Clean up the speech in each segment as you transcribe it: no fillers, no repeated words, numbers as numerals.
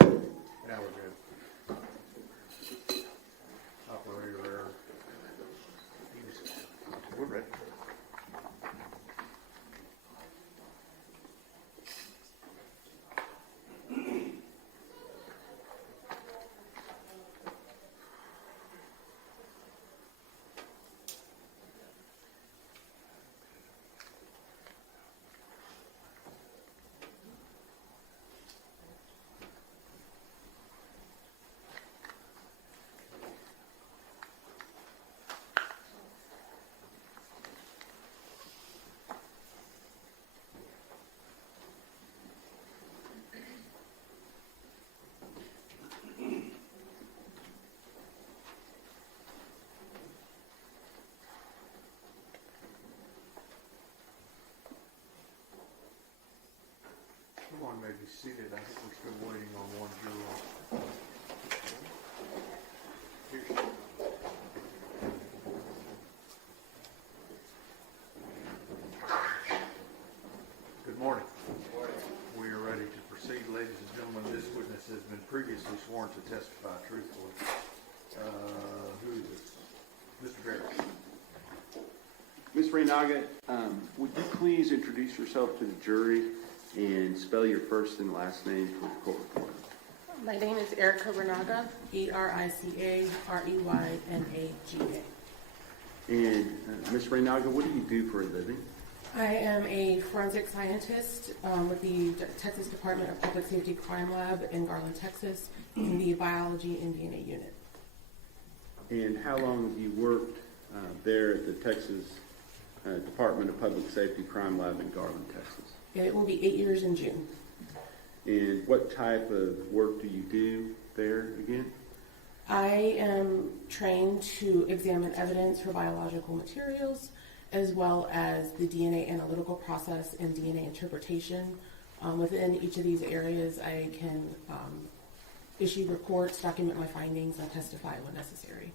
Now we're good. Operator error. We're ready. Everyone may be seated. I think we're still waiting on one juror. Good morning. We are ready to proceed, ladies and gentlemen. This witness has been previously sworn to testify truthfully. Who is this? Mr. Barrett. Ms. Reynaga, would you please introduce yourself to the jury and spell your first and last name for the court reporter? My name is Erica Reynaga, E-R-I-C-A-R-E-Y-N-A-G-A. And Ms. Reynaga, what do you do for a living? I am a forensic scientist with the Texas Department of Public Safety Crime Lab in Garland, Texas, in the Biology and DNA unit. And how long have you worked there at the Texas Department of Public Safety Crime Lab in Garland, Texas? It will be 8 years in June. And what type of work do you do there again? I am trained to examine evidence for biological materials, as well as the DNA analytical process and DNA interpretation. Within each of these areas, I can issue reports, document my findings, and testify when necessary.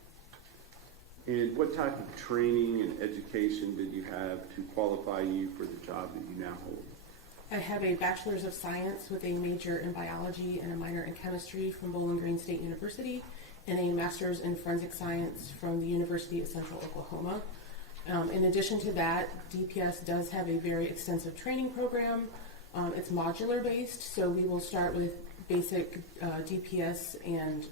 And what type of training and education did you have to qualify you for the job that you now hold? I have a Bachelor's of Science with a major in Biology and a minor in Chemistry from Bowling Green State University, and a Master's in Forensic Science from the University of Central Oklahoma. In addition to that, DPS does have a very extensive training program. It's modular based, so we will start with basic DPS and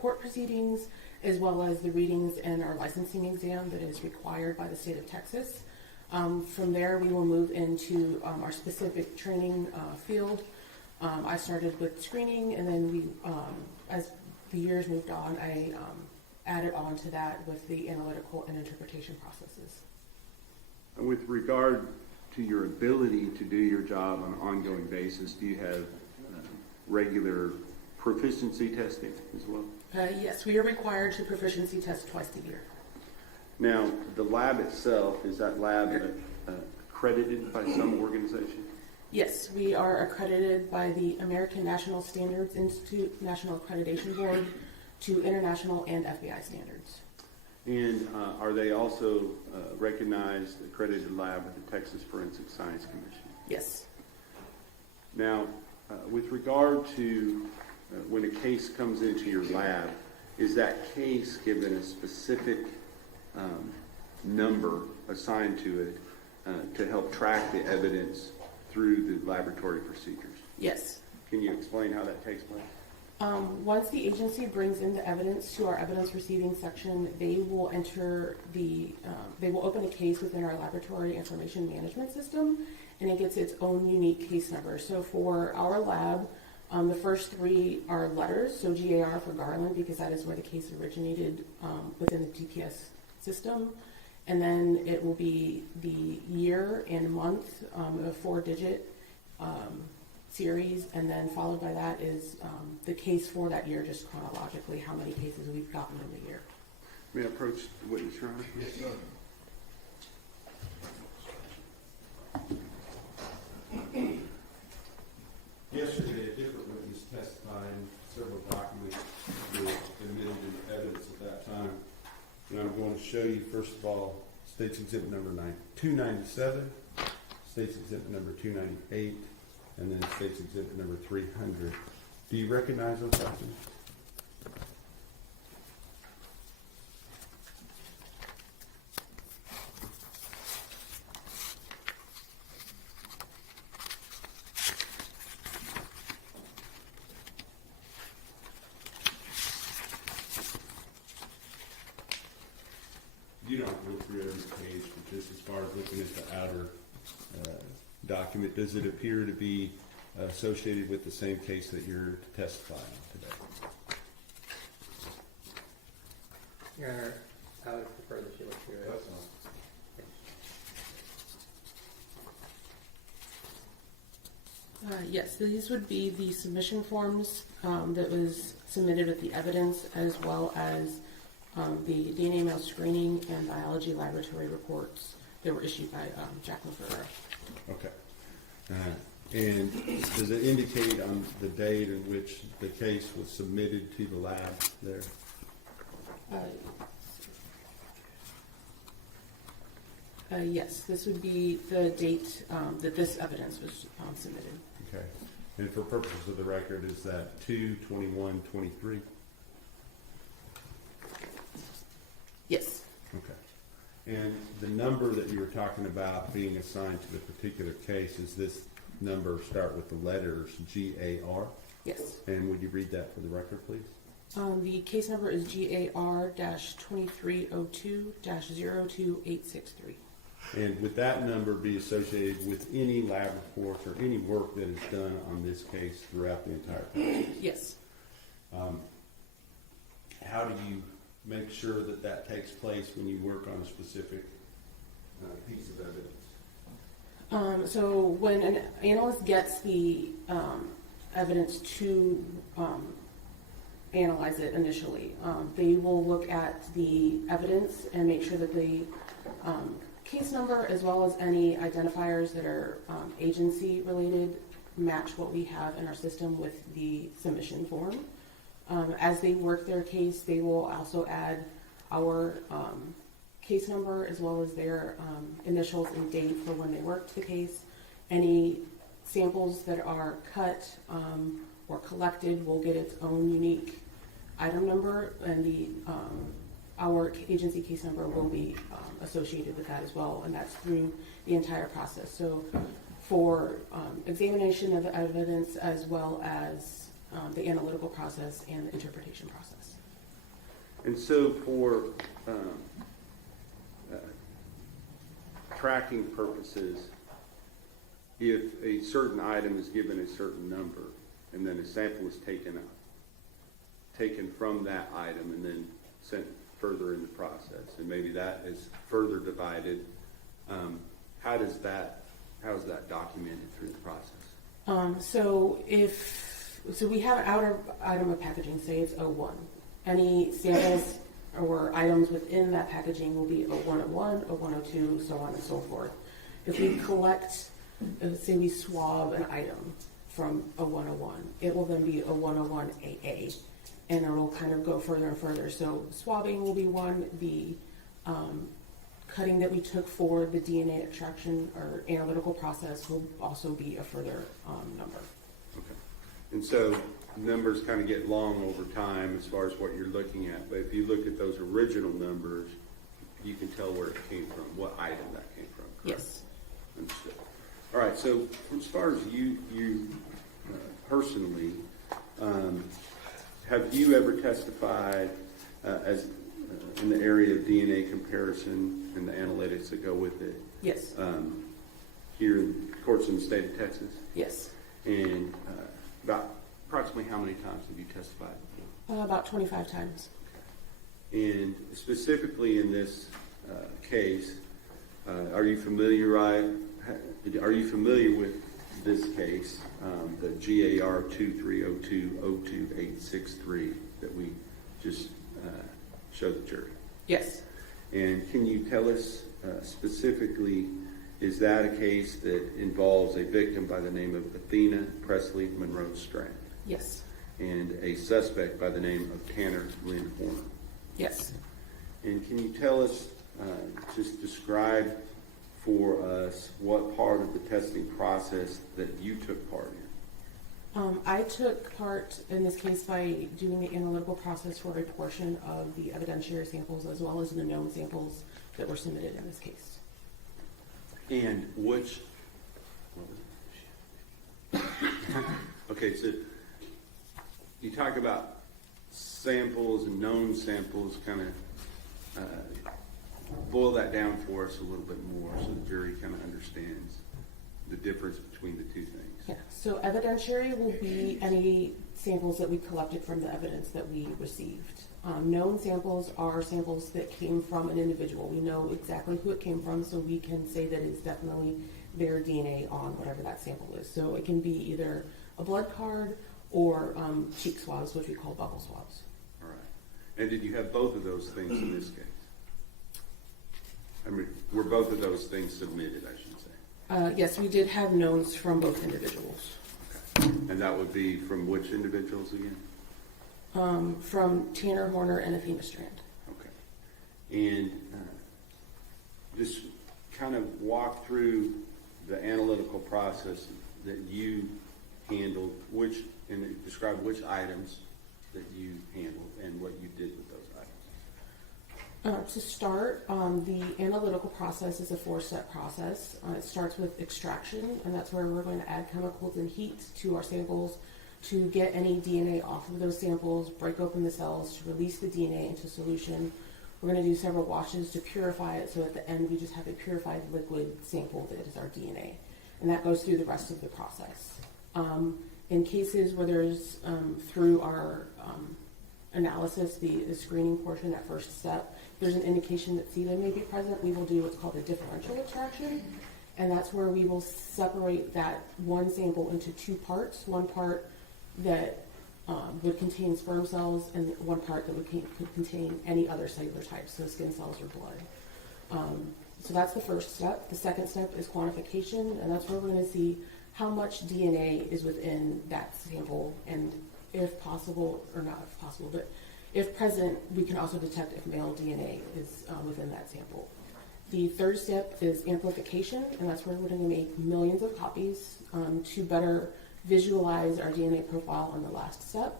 court proceedings, as well as the readings and our licensing exam that is required by the state of Texas. From there, we will move into our specific training field. I started with screening, and then as the years moved on, I added on to that with the analytical and interpretation processes. And with regard to your ability to do your job on an ongoing basis, do you have regular proficiency testing as well? Yes, we are required to proficiency test twice a year. Now, the lab itself, is that lab accredited by some organization? Yes, we are accredited by the American National Standards Institute National Accreditation Board to international and FBI standards. And are they also recognized accredited lab with the Texas Forensic Science Commission? Yes. Now, with regard to when a case comes into your lab, is that case given a specific number assigned to it to help track the evidence through the laboratory procedures? Yes. Can you explain how that takes place? Once the agency brings in the evidence to our evidence receiving section, they will they will open a case within our laboratory information management system, and it gets its own unique case number. So for our lab, the first three are letters, so GAR for Garland, because that is where the case originated within the DPS system. And then it will be the year and month, a 4-digit series, and then followed by that is the case for that year, just chronologically, how many cases we've gotten in the year. May I approach the witness, Your Honor? Yes, sir. Yesterday, a different witness testified, several documents were admitted into evidence at that time. And I'm going to show you, first of all, State's Exhibit number 297, State's Exhibit number 298, and then State's Exhibit number 300. Do you recognize those documents? You don't go through every page, but just as far as looking at the outer document, does it appear to be associated with the same case that you're testifying on today? Your Honor, I would prefer that you look through it. That's fine. Yes, these would be the submission forms that was submitted with the evidence, as well as the DNA mouse screening and biology laboratory reports that were issued by Jacqueline Ferreira. Okay. And does it indicate on the date in which the case was submitted to the lab there? Yes, this would be the date that this evidence was submitted. Okay. And for purposes of the record, is that 2/21/23? Yes. Okay. And the number that you were talking about being assigned to the particular case, is this number start with the letters GAR? Yes. And would you read that for the record, please? The case number is GAR-2302-02863. And would that number be associated with any lab reports or any work that is done on this case throughout the entire process? Yes. How do you make sure that that takes place when you work on a specific piece of evidence? So when an analyst gets the evidence to analyze it initially, they will look at the evidence and make sure that the case number, as well as any identifiers that are agency related, match what we have in our system with the submission form. As they work their case, they will also add our case number, as well as their initials and date for when they worked the case. Any samples that are cut or collected will get its own unique item number, and our agency case number will be associated with that as well, and that's through the entire process. So for examination of evidence, as well as the analytical process and the interpretation process. And so for tracking purposes, if a certain item is given a certain number, and then a sample is taken from that item and then sent further in the process, and maybe that is further divided, how is that documented through the process? So we have an outer item of packaging, say it's O1. Any samples or items within that packaging will be O101, O102, so on and so forth. If we collect, say we swab an item from O101, it will then be O101AA, and it will kind of go further and further. So swabbing will be one, the cutting that we took for the DNA extraction or analytical process will also be a further number. Okay. And so numbers kind of get long over time as far as what you're looking at, but if you look at those original numbers, you can tell where it came from, what item that came from. Correct? Yes. Understood. All right, so as far as you personally, have you ever testified as in the area of DNA comparison and the analytics that go with it? Yes. Here in courts in the state of Texas? Yes. And about approximately how many times have you testified before? About 25 times. And specifically in this case, are you familiar with this case, the GAR 2302-02863 that we just showed the jury? Yes. And can you tell us specifically, is that a case that involves a victim by the name of Athena Presley Monroe Strand? Yes. And a suspect by the name of Tanner Lynn Horner? Yes. And can you tell us, just describe for us what part of the testing process that you took part I took part in this case by doing the analytical process for a portion of the evidentiary samples as well as the known samples that were submitted in this case. And which, okay, so you talk about samples and known samples, kind of boil that down for us a little bit more so the jury kind of understands the difference between the two things. Yeah, so evidentiary will be any samples that we collected from the evidence that we received. Known samples are samples that came from an individual. We know exactly who it came from, so we can say that it's definitely their DNA on whatever that sample is. So it can be either a blood card or cheek swabs, which we call buccal swabs. All right. And did you have both of those things in this case? I mean, were both of those things submitted, I should say? Yes, we did have knowns from both individuals. Okay. And that would be from which individuals again? From Tanner Horner and Athena Strand. Okay. And just kind of walk through the analytical process that you handled, and describe which items that you handled and what you did with those items. To start, the analytical process is a 4-step process. It starts with extraction, and that's where we're going to add chemicals and heat to our samples to get any DNA off of those samples, break open the cells to release the DNA into solution. We're going to do several washes to purify it, so at the end we just have a purified liquid sample that is our DNA. And that goes through the rest of the process. In cases where there's, through our analysis, the screening portion, that first step, there's an indication that sebum may be present, we will do what's called a differential extraction. And that's where we will separate that one sample into 2 parts. One part that would contain sperm cells and one part that could contain any other cellular types, so skin cells or blood. So that's the first step. The second step is quantification, and that's where we're going to see how much DNA is within that sample, and if possible, or not if possible, but if present, we can also detect if male DNA is within that sample. The third step is amplification, and that's where we're going to make millions of copies to better visualize our DNA profile on the last step.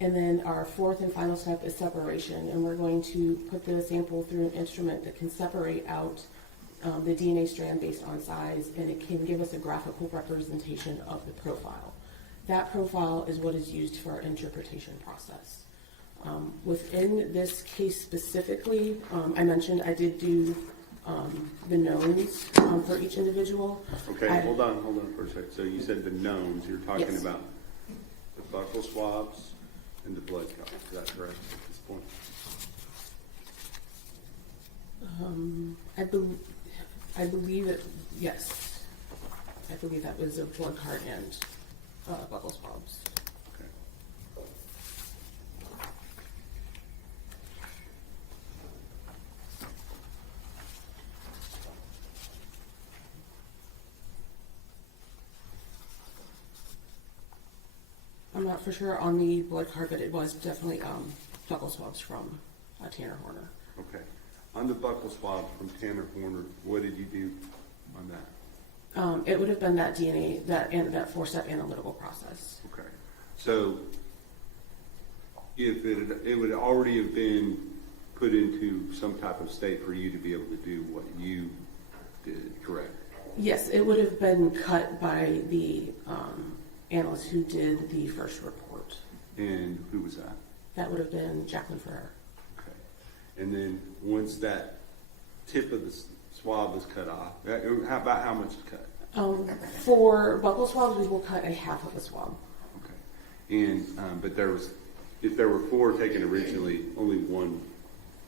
And then our fourth and final step is separation, and we're going to put the sample through an instrument that can separate out the DNA strand based on size, and it can give us a graphical representation of the profile. That profile is what is used for our interpretation process. Within this case specifically, I mentioned I did do the knowns for each individual. Okay, hold on for a second. So you said the knowns, you're talking Yes. about the buccal swabs and the blood count. Is that correct at this point? I believe it, yes. I believe that was a blood card and buccal swabs. Okay. I'm not for sure on the blood card, but it was definitely buccal swabs from Tanner Horner. Okay. On the buccal swab from Tanner Horner, what did you do on that? It would have been that DNA, that 4-step analytical process. Okay. So if it would already have been put into some type of state for you to be able to do what you did, correct? Yes, it would have been cut by the analyst who did the first report. And who was that? That would have been Jacqueline Ferrer. Okay. And then once that tip of the swab is cut off, how much to cut? For buccal swabs, we will cut a half of a swab. Okay. And but if there were 4 taken originally, only one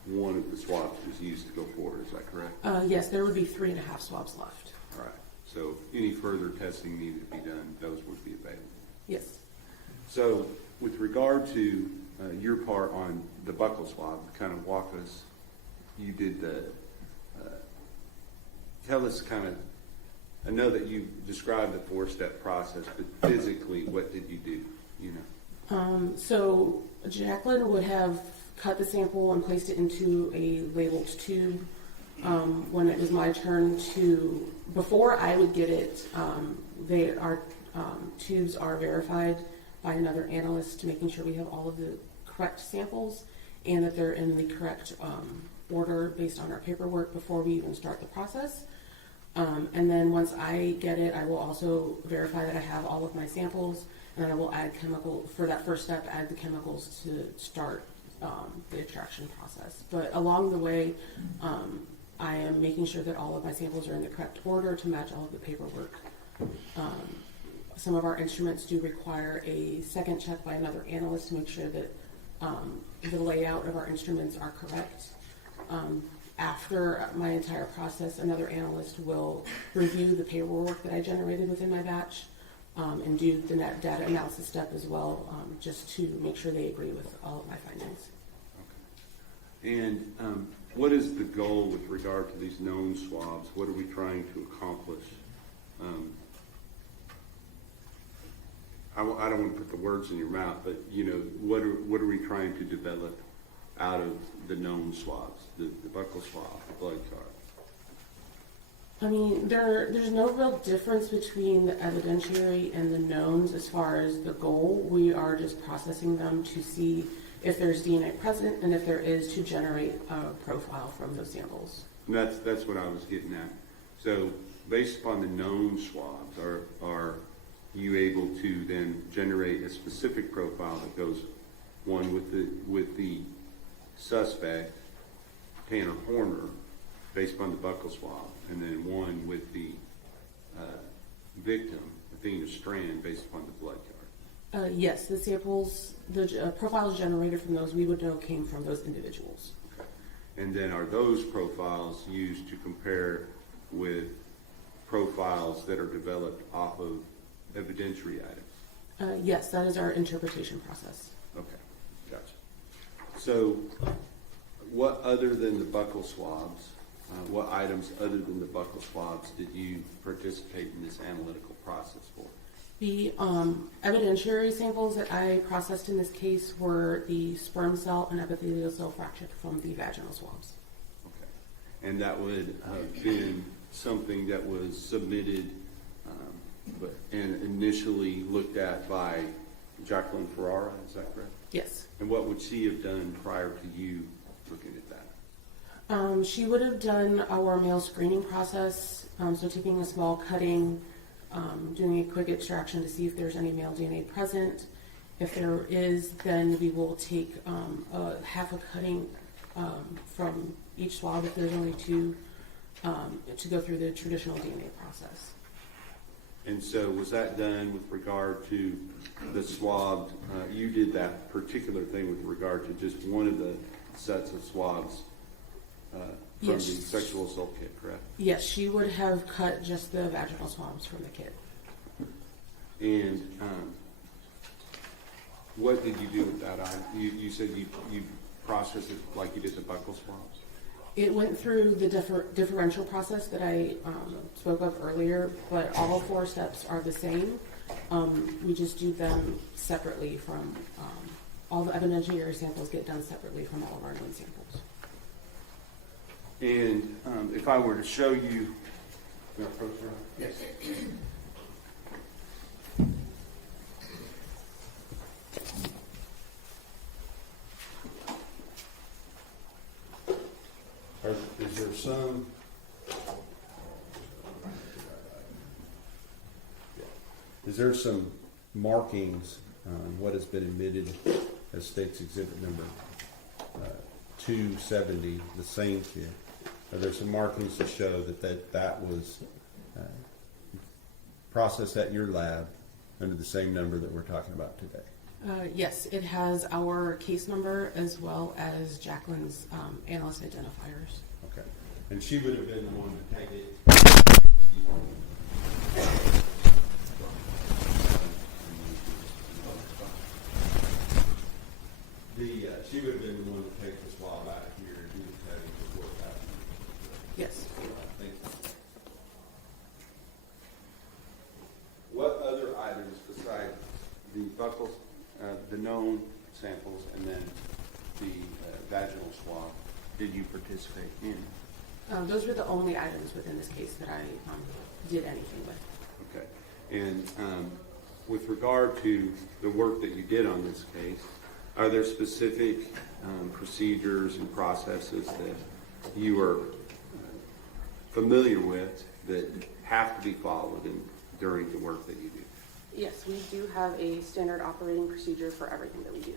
of the swabs was used to go forward. Is that correct? Yes, there would be 3.5 swabs left. All right. So any further testing needed to be done, those would be available. Yes. So with regard to your part on the buccal swab, kind of walk us, you did tell us kind of, I know that you described the 4-step process, but physically, what did you do? You know? So Jacqueline would have cut the sample and placed it into a labeled tube. When it was my turn before I would get it, tubes are verified by another analyst to making sure we have all of the correct samples and that they're in the correct order based on our paperwork before we even start the process. And then once I get it, I will also verify that I have all of my samples, and then I will add for that first step, add the chemicals to start the extraction process. But along the way, I am making sure that all of my samples are in the correct order to match all of the paperwork. Some of our instruments do require a second check by another analyst to make sure that the layout of our instruments are correct. After my entire process, another analyst will review the paperwork that I generated within my batch and do the net data analysis step as well, just to make sure they agree with all of my findings. Okay. And what is the goal with regard to these known swabs? What are we trying to accomplish? I don't want to put the words in your mouth, but what are we trying to develop out of the known swabs, the buccal swab, the blood card? I mean, there's no real difference between the evidentiary and the knowns as far as the goal. We are just processing them to see if there's DNA present, and if there is, to generate a profile from those samples. And that's what I was getting at. So based upon the known swabs, are you able to then generate a specific profile that goes one with the suspect, Tanner Horner, based upon the buccal swab, and then one with the victim, Athena Strand, based upon the blood card? Yes, the samples, the profiles generated from those, we would know came from those individuals. Okay. And then are those profiles used to compare with profiles that are developed off of evidentiary items? Yes, that is our interpretation process. Okay, gotcha. So what other than the buccal swabs, what items other than the buccal swabs did you participate in this analytical process for? The evidentiary samples that I processed in this case were the sperm cell and epithelial cell fraction from the vaginal swabs. Okay. And that would have been something that was submitted and initially looked at by Jacqueline Ferrara, is that correct? Yes. And what would she have done prior to you looking at that? She would have done our male screening process, so taking a small cutting, doing a quick extraction to see if there's any male DNA present. If there is, then we will take half a cutting from each swab, if there's only two, to go through the traditional DNA process. And so was that done with regard to the swab? You did that particular thing with regard to just one of the sets of swabs from Yes. the sexual assault kit, correct? Yes, she would have cut just the vaginal swabs from the kit. And what did you do with that item? You said you processed it like you did the buccal swabs? It went through the differential process that I spoke of earlier, but all 4 steps are the same. We just do them separately from, all the evidentiary samples get done separately from all of our known samples. And if I were to show you, Yes. Is there some? Is there some markings on what has been admitted as State's Exhibit number 270, the same kit? Are there some markings to show that was processed at your lab under the same number that we're talking about today? Yes, it has our case number as well as Jacqueline's analyst identifiers. Okay. And she would have been the one to take it. She would have been the one to take the swab out of here and do the cutting before it happened. Yes. Thank you. What other items besides the buccal, the known samples, and then the vaginal swab did you participate in? Those were the only items within this case that I did anything with. Okay. And with regard to the work that you did on this case, are there specific procedures and processes that you are familiar with that have to be followed during the work that you do? Yes, we do have a standard operating procedure for everything that we do.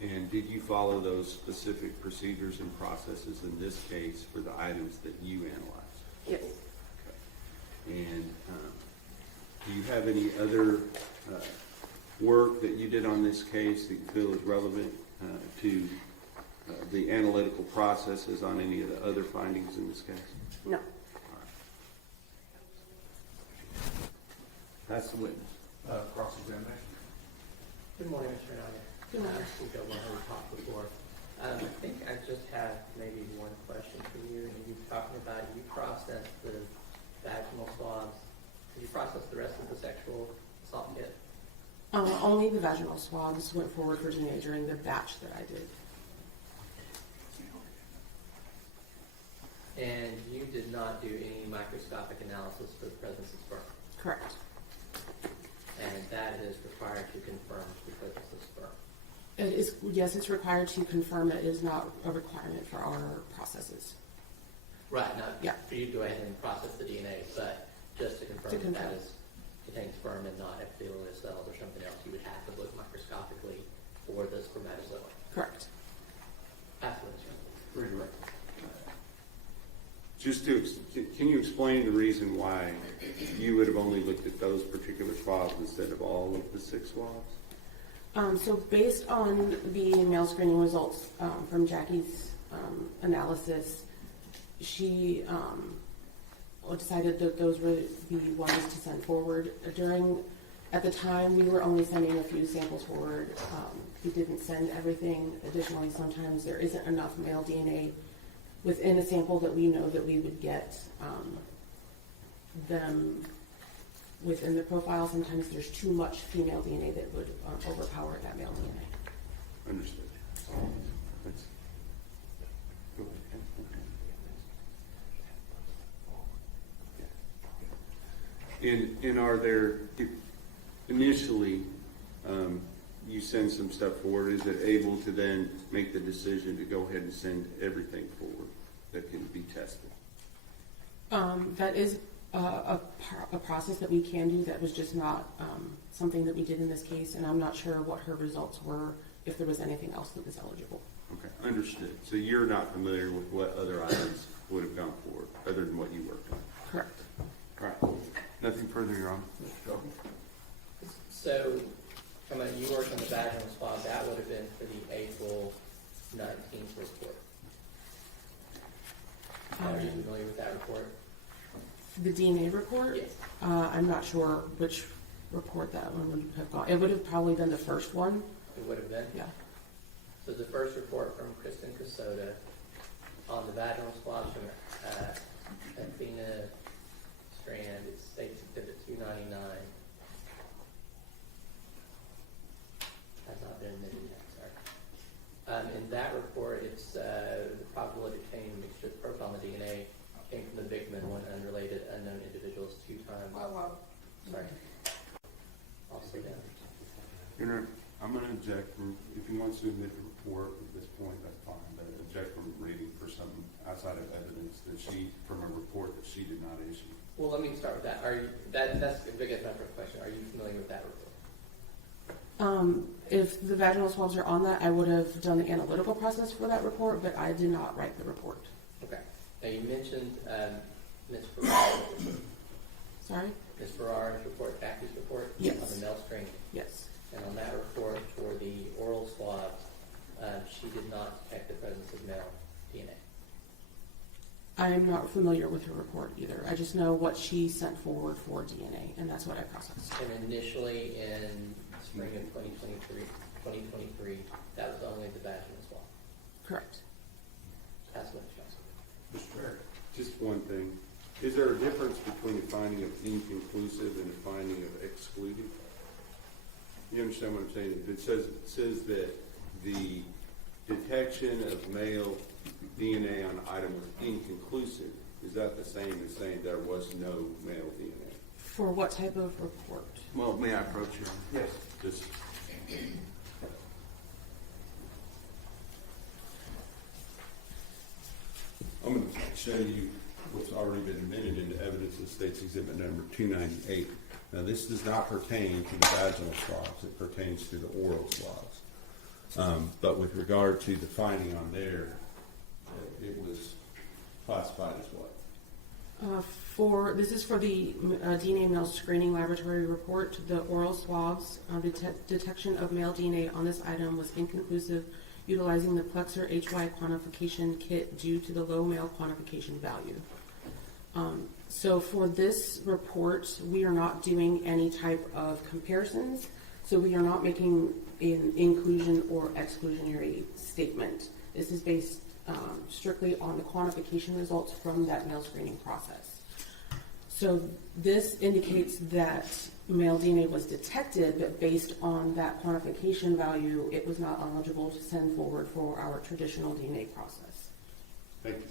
And did you follow those specific procedures and processes in this case for the items that you analyzed? Yes. Okay. And do you have any other work that you did on this case that you feel is relevant to the analytical processes on any of the other findings in this case? No. That's the witness. Cross-examination. Good morning, Mr. Renata. Good morning. We got one we talked before. I think I just have maybe one question for you. And you talking about you processed the vaginal swabs. Did you process the rest of the sexual assault kit? Only the vaginal swabs went forward for DNA during the batch that I did. And you did not do any microscopic analysis for the presence of sperm. Correct. And that is required to confirm the presence of sperm. It is, yes, it's required to confirm. It is not a requirement for our processes. Right, not Yeah. for you to go ahead and process the DNA, but just to confirm that is contains sperm and not epithelial cells or something else, you would have to look microscopically for the spermatozoa. Correct. Absolutely. Redirect. Just can you explain the reason why you would have only looked at those particular swabs instead of all of the 6 swabs? So based on the male screening results from Jackie's analysis, she decided that those were the ones to send forward. At the time, we were only sending a few samples forward. We didn't send everything. Additionally, sometimes there isn't enough male DNA within a sample that we know that we would get them within the profile. Sometimes there's too much female DNA that would overpower that male DNA. Understood. That's, go ahead. And are there, initially, you send some stuff forward, is it able to then make the decision to go ahead and send everything forward that can be tested? That is a process that we can do. That was just not something that we did in this case, and I'm not sure what her results were, if there was anything else that was eligible. Okay, understood. So you're not familiar with what other items would have gone forward, other than what you worked on? Correct. All right. Nothing further, Your Honor. So, you worked on the vaginal swab, that would have been for the April 19th report. Are you familiar with that report? The DNA report? Yes. I'm not sure which report that one would have gone. It would have probably been the first one. It would have been? Yeah. So the first report from Kristen Casoda on the vaginal swabs from Athena Strand, it states Exhibit 299. Has not been admitted yet, sorry. In that report, it's the probability of obtaining mixture profile in the DNA came from the victim and one unrelated unknown individuals 2 times. Sorry. I'll slow down. Your Honor, I'm going to object from, if he wants to admit the report at this point, that's fine, but object from reading for some outside of evidence that from a report that she did not issue. Well, let me start with that. That's a big enough question. Are you familiar with that report? If the vaginal swabs are on that, I would have done the analytical process for that report, but I did not write the report. Okay. Now you mentioned Ms. Ferrara's report. Sorry? Ms. Ferrara's report, Jackie's report? Yes. On the male screening. Yes. And on that report for the oral swabs, she did not detect the presence of male DNA. I am not familiar with her report either. I just know what she sent forward for DNA, and that's what I processed. And initially in spring of 2023, that was only the vaginal swab. Correct. That's what it shows. Mr. Barrett, just one thing. Is there a difference between a finding of inconclusive and a finding of excluded? You understand what I'm saying? It says that the detection of male DNA on the item was inconclusive. Is that the same as saying there was no male DNA? For what type of report? Well, may I approach you? Yes. Just. I'm going to show you what's already been admitted into evidence of State's Exhibit number 298. Now, this does not pertain to the vaginal swabs. It pertains to the oral swabs. But with regard to the finding on there, it was classified as what? This is for the DNA male screening laboratory report. The oral swabs detection of male DNA on this item was inconclusive, utilizing the Plexer HY quantification kit due to the low male quantification value. So for this report, we are not doing any type of comparisons. So we are not making an inclusion or exclusionary statement. This is based strictly on the quantification results from that male screening process. So this indicates that male DNA was detected, but based on that quantification value, it was not eligible to send forward for our traditional DNA process. Thank you.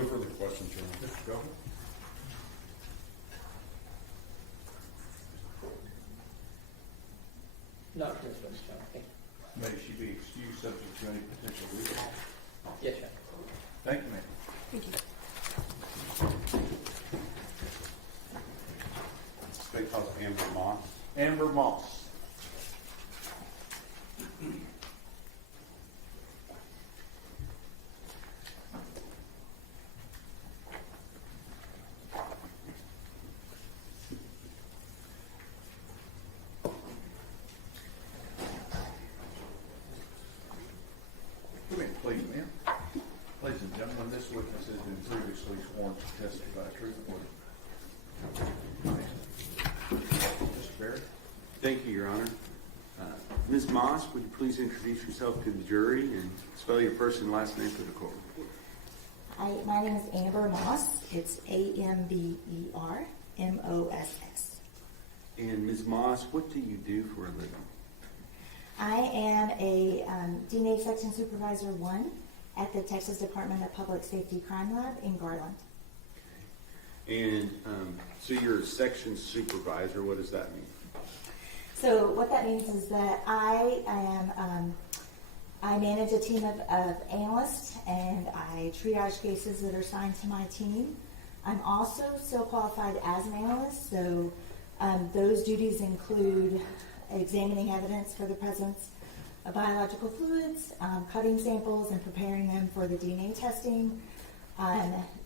No further questions, Your Honor. Mr. Governor? Not for this witness, John. Thank you. May she be excused subject to any potential recall? Yes, John. Thank you, ma'am. Thank you. State calls Amber Moss. Amber Moss. Come in, please, ma'am. Ladies and gentlemen, this witness has been previously sworn to testify truthfully. Mr. Barry? Thank you, Your Honor. Ms. Moss, would you please introduce yourself to the jury and spell your first and last name for the court? Hi, my name is Amber Moss. It's Amber Moss. And Ms. Moss, what do you do for a living? I am a DNA Section Supervisor 1 at the Texas Department of Public Safety Crime Lab in Garland. And so you're a section supervisor. What does that mean? So what that means is that I manage a team of analysts, and I triage cases that are assigned to my team. I'm also still qualified as an analyst, so those duties include examining evidence for the presence of biological fluids, cutting samples and preparing them for the DNA testing,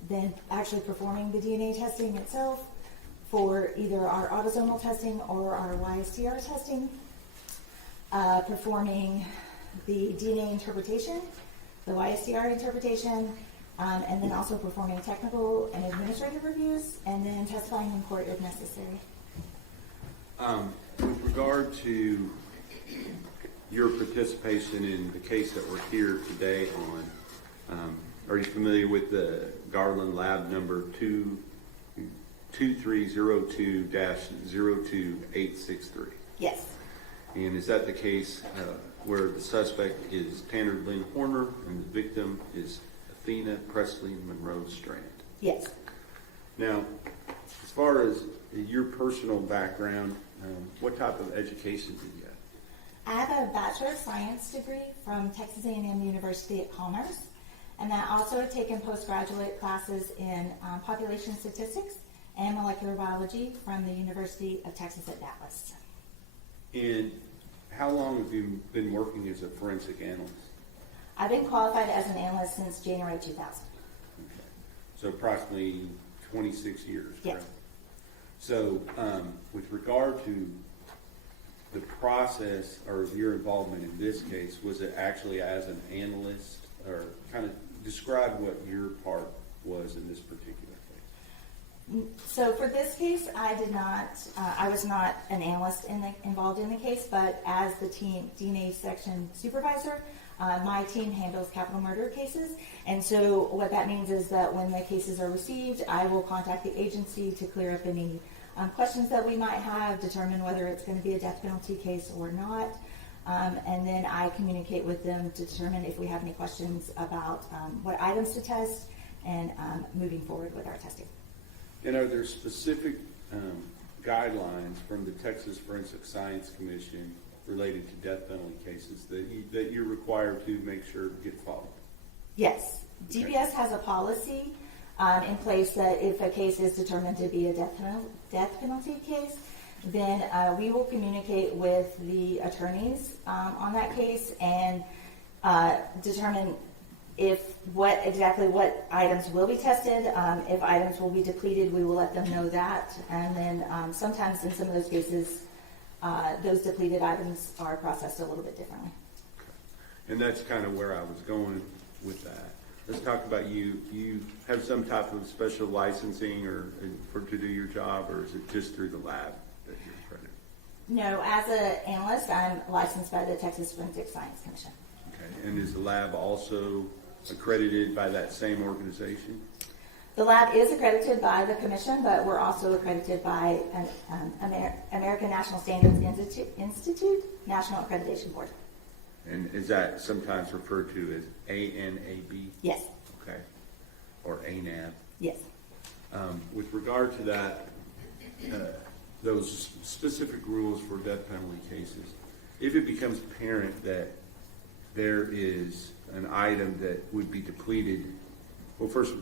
then actually performing the DNA testing itself for either our autosomal testing or our YSTR testing, performing the DNA interpretation, the YSTR interpretation, and then also performing technical and administrative reviews, and then testifying in court if necessary. With regard to your participation in the case that we're here today on, are you familiar with the Garland Lab number 2302-02863? Yes. And is that the case where the suspect is Tanner Lynn Horner and the victim is Athena Presley Monroe Strand? Yes. Now, as far as your personal background, what type of education did you have? I have a Bachelor of Science degree from Texas A&M University at Commerce, and I also have taken postgraduate classes in population statistics and molecular biology from the University of Texas at Dallas. And how long have you been working as a forensic analyst? I've been qualified as an analyst since January 2000. Okay. So approximately 26 years, Yes. correct? So with regard to the process or your involvement in this case, was it actually as an analyst, or kind of describe what your part was in this particular case? So for this case, I did not, I was not an analyst involved in the case, but as the team DNA section supervisor, my team handles capital murder cases. And so what that means is that when the cases are received, I will contact the agency to clear up any questions that we might have, determine whether it's going to be a death penalty case or not. And then I communicate with them to determine if we have any questions about what items to test and moving forward with our testing. And are there specific guidelines from the Texas Forensic Science Commission related to death penalty cases that you're required to make sure get followed? Yes, Okay. DPS has a policy in place that if a case is determined to be a death penalty case, then we will communicate with the attorneys on that case and determine exactly what items will be tested. If items will be depleted, we will let them know that. And then sometimes in some of those cases, those depleted items are processed a little bit differently. And that's kind of where I was going with that. Let's talk about you. You have some type of special licensing to do your job, or is it just through the lab that you're accredited? No, as an analyst, I'm licensed by the Texas Forensic Science Commission. Okay. And is the lab also accredited by that same organization? The lab is accredited by the commission, but we're also accredited by an American National Standards Institute National Accreditation Board. And is that sometimes referred to as ANAB? Yes, Okay. Or ANAB? yes. With regard to that, those specific rules for death penalty cases, if it becomes apparent that there is an item that would be depleted, well, first,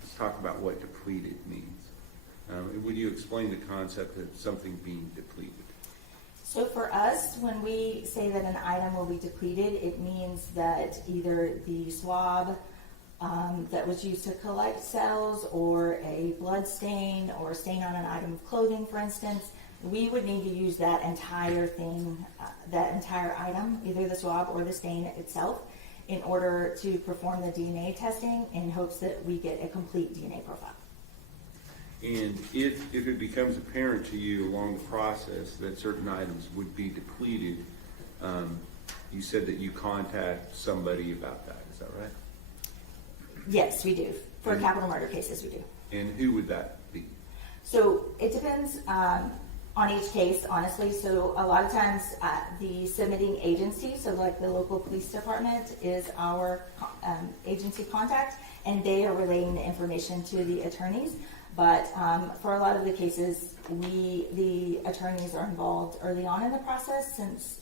let's talk about what depleted means. Would you explain the concept of something being depleted? So for us, when we say that an item will be depleted, it means that either the swab that was used to collect cells, or a blood stain, or a stain on an item of clothing, for instance, we would need to use that entire thing, that entire item, either the swab or the stain itself, in order to perform the DNA testing in hopes that we get a complete DNA profile. And if it becomes apparent to you along the process that certain items would be depleted, you said that you contact somebody about that, is that right? Yes, we do. For capital murder cases, we do. And who would that be? So it depends on each case, honestly. So a lot of times the submitting agency, so like the local police department, is our agency contact, and they are relaying the information to the attorneys. But for a lot of the cases, the attorneys are involved early on in the process, since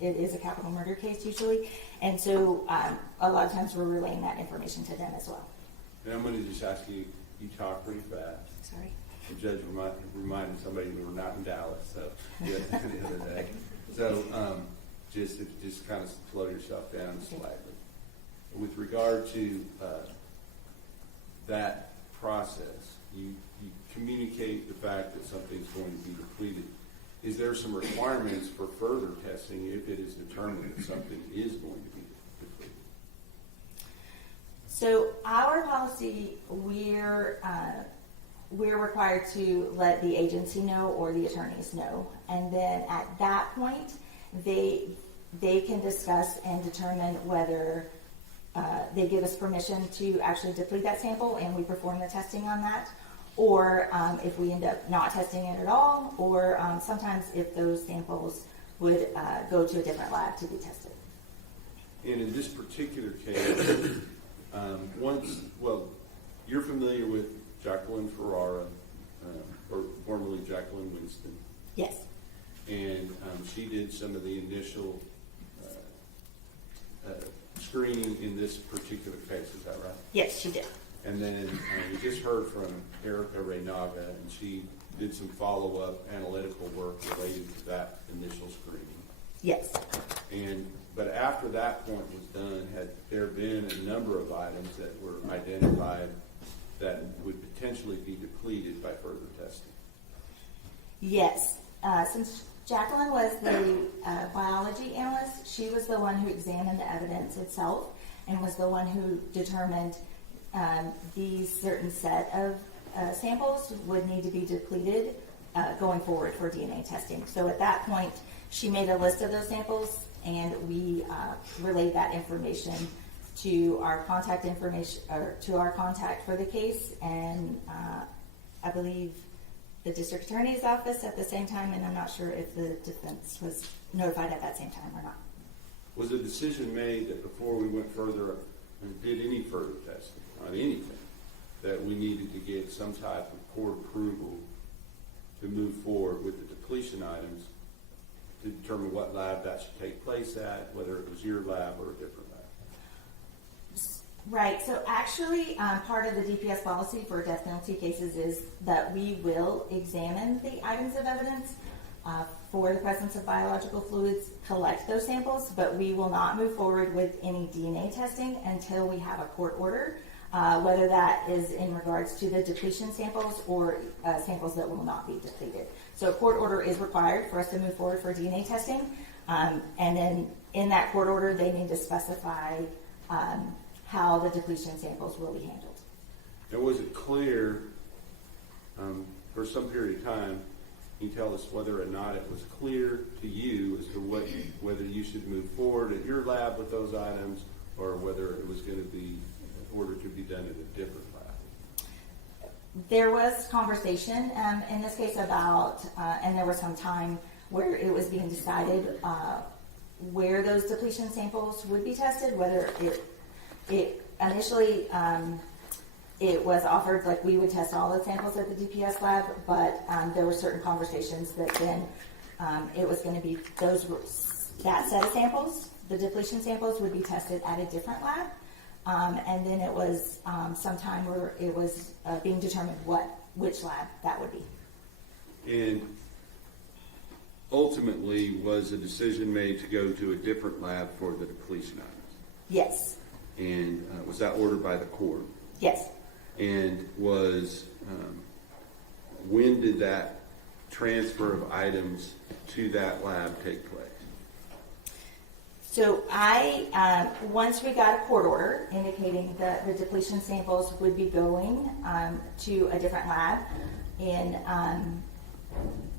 it is a capital murder case usually. And so a lot of times we're relaying that information to them as well. And I'm going to just ask you, you talk pretty fast. Sorry. The judge reminded somebody we were not in Dallas, so yeah, the other day. So just kind of slow yourself down slightly. With regard to that process, you communicate the fact that something's going to be depleted. Is there some requirements for further testing if it is determined that something is going to be depleted? So our policy, we're required to let the agency know or the attorneys know, and then at that point, they can discuss and determine whether they give us permission to actually deplete that sample, and we perform the testing on that, or if we end up not testing it at all, or sometimes if those samples would go to a different lab to be tested. And in this particular case, you're familiar with Jacqueline Ferrara, or formerly Jacqueline Winston. Yes. And she did some of the initial screening in this particular case, is that right? Yes, she did. And then we just heard from Erica Reynaga, and she did some follow-up analytical work related to that initial screening. Yes. But after that point was done, had there been a number of items that were identified that would potentially be depleted by further testing? Yes. Since Jacqueline was the biology analyst, she was the one who examined the evidence itself and was the one who determined these certain set of samples would need to be depleted going forward for DNA testing. So at that point, she made a list of those samples, and we relayed that information to our contact information, or to our contact for the case, and I believe the district attorney's office at the same time, and I'm not sure if the defense was notified at that same time or not. Was a decision made that before we went further and did any further testing on anything, that we needed to get some type of court approval to move forward with the depletion items to determine what lab that should take place at, whether it was your lab or a different lab. Right, so actually, part of the DPS policy for death penalty cases is that we will examine the items of evidence for the presence of biological fluids, collect those samples, but we will not move forward with any DNA testing until we have a court order, whether that is in regards to the depletion samples or samples that will not be depleted. So a court order is required for us to move forward for DNA testing, and then in that court order, they need to specify how the depletion samples will be handled. And was it clear, for some period of time, can you tell us whether or not it was clear to you as to whether you should move forward at your lab with those items, or whether it was going to be ordered to be done at a different lab? There was conversation in this case about, and there was some time where it was being decided where those depletion samples would be tested, whether it initially it was offered like we would test all the samples at the DPS lab, but there were certain conversations that then it was going to be that set of samples, the depletion samples would be tested at a different lab, and then it was some time where it was being determined which lab that would be. And ultimately, was a decision made to go to a different lab for the depletion items? Yes. And was that ordered by the court? Yes. And was, when did that transfer of items to that lab take place? So once we got a court order indicating that the depletion samples would be going to a different lab, in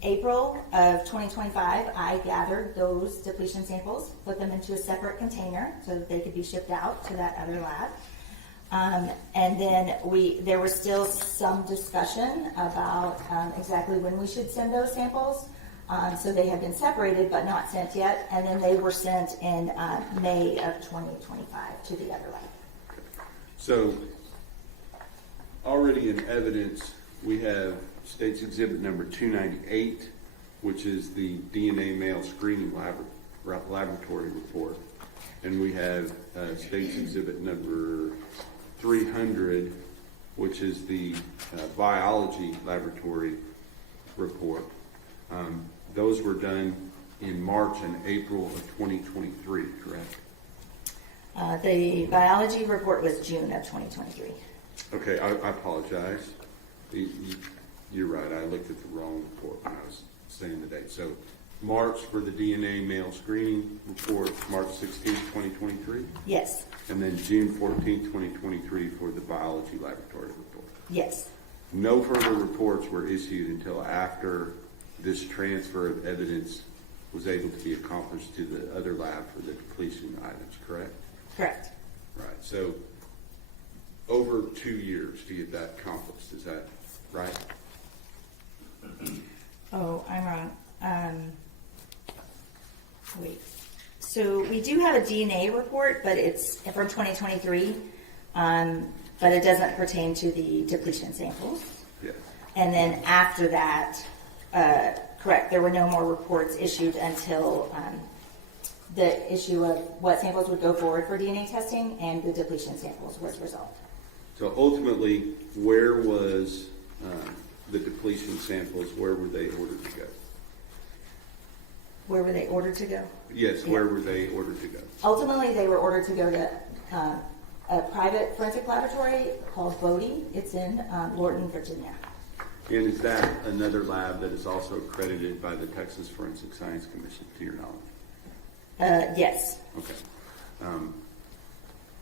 April of 2025, I gathered those depletion samples, put them into a separate container so that they could be shipped out to that other lab. And then there was still some discussion about exactly when we should send those samples. So they had been separated but not sent yet, and then they were sent in May of 2025 to the other lab. So already in evidence, we have State's Exhibit number 298, which is the DNA male screening laboratory report. And we have State's Exhibit number 300, which is the biology laboratory report. Those were done in March and April of 2023, correct? The biology report was June of 2023. Okay, I apologize. You're right, I looked at the wrong report when I was saying the date. So March for the DNA male screening report, March 16, 2023? Yes. And then June 14, 2023 for the biology laboratory report? Yes. No further reports were issued until after this transfer of evidence was able to be accomplished to the other lab for the depletion items, correct? Correct. Right, so over 2 years to get that accomplished, is that right? Oh, I'm wrong. Wait. So we do have a DNA report, but it's from 2023, but it doesn't pertain to the depletion samples. Yes. And then after that, correct, there were no more reports issued until the issue of what samples would go forward for DNA testing and the depletion samples was resolved. So ultimately, where was the depletion samples, where were they ordered to go? Where were they ordered to go? Yes, Yeah. where were they ordered to go? Ultimately, they were ordered to go to a private forensic laboratory called Bodie. It's in Lorton, Virginia. And is that another lab that is also accredited by the Texas Forensic Science Commission, to your knowledge? Yes. Okay.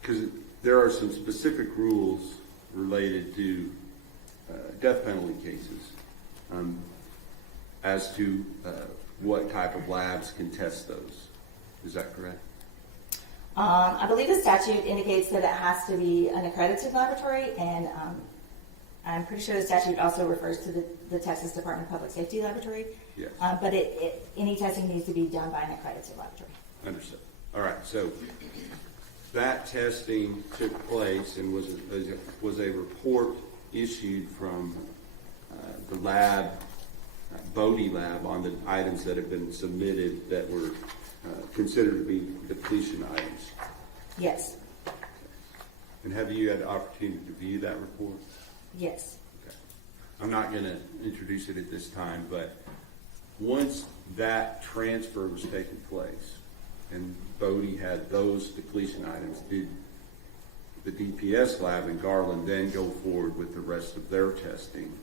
Because there are some specific rules related to death penalty cases as to what type of labs can test those. Is that correct? I believe the statute indicates that it has to be an accredited laboratory, and I'm pretty sure the statute also refers to the Texas Department of Public Safety laboratory. Yes. But any testing needs to be done by an accredited laboratory. Understood. All right. So that testing took place and was a report issued from the lab, Bodie lab, on the items that have been submitted that were considered to be depletion items? Yes, And have you had the opportunity to view that report? yes. Okay. I'm not going to introduce it at this time, but once that transfer was taking place and Bodie had those depletion items, did the DPS lab in Garland then go forward with the rest of their testing?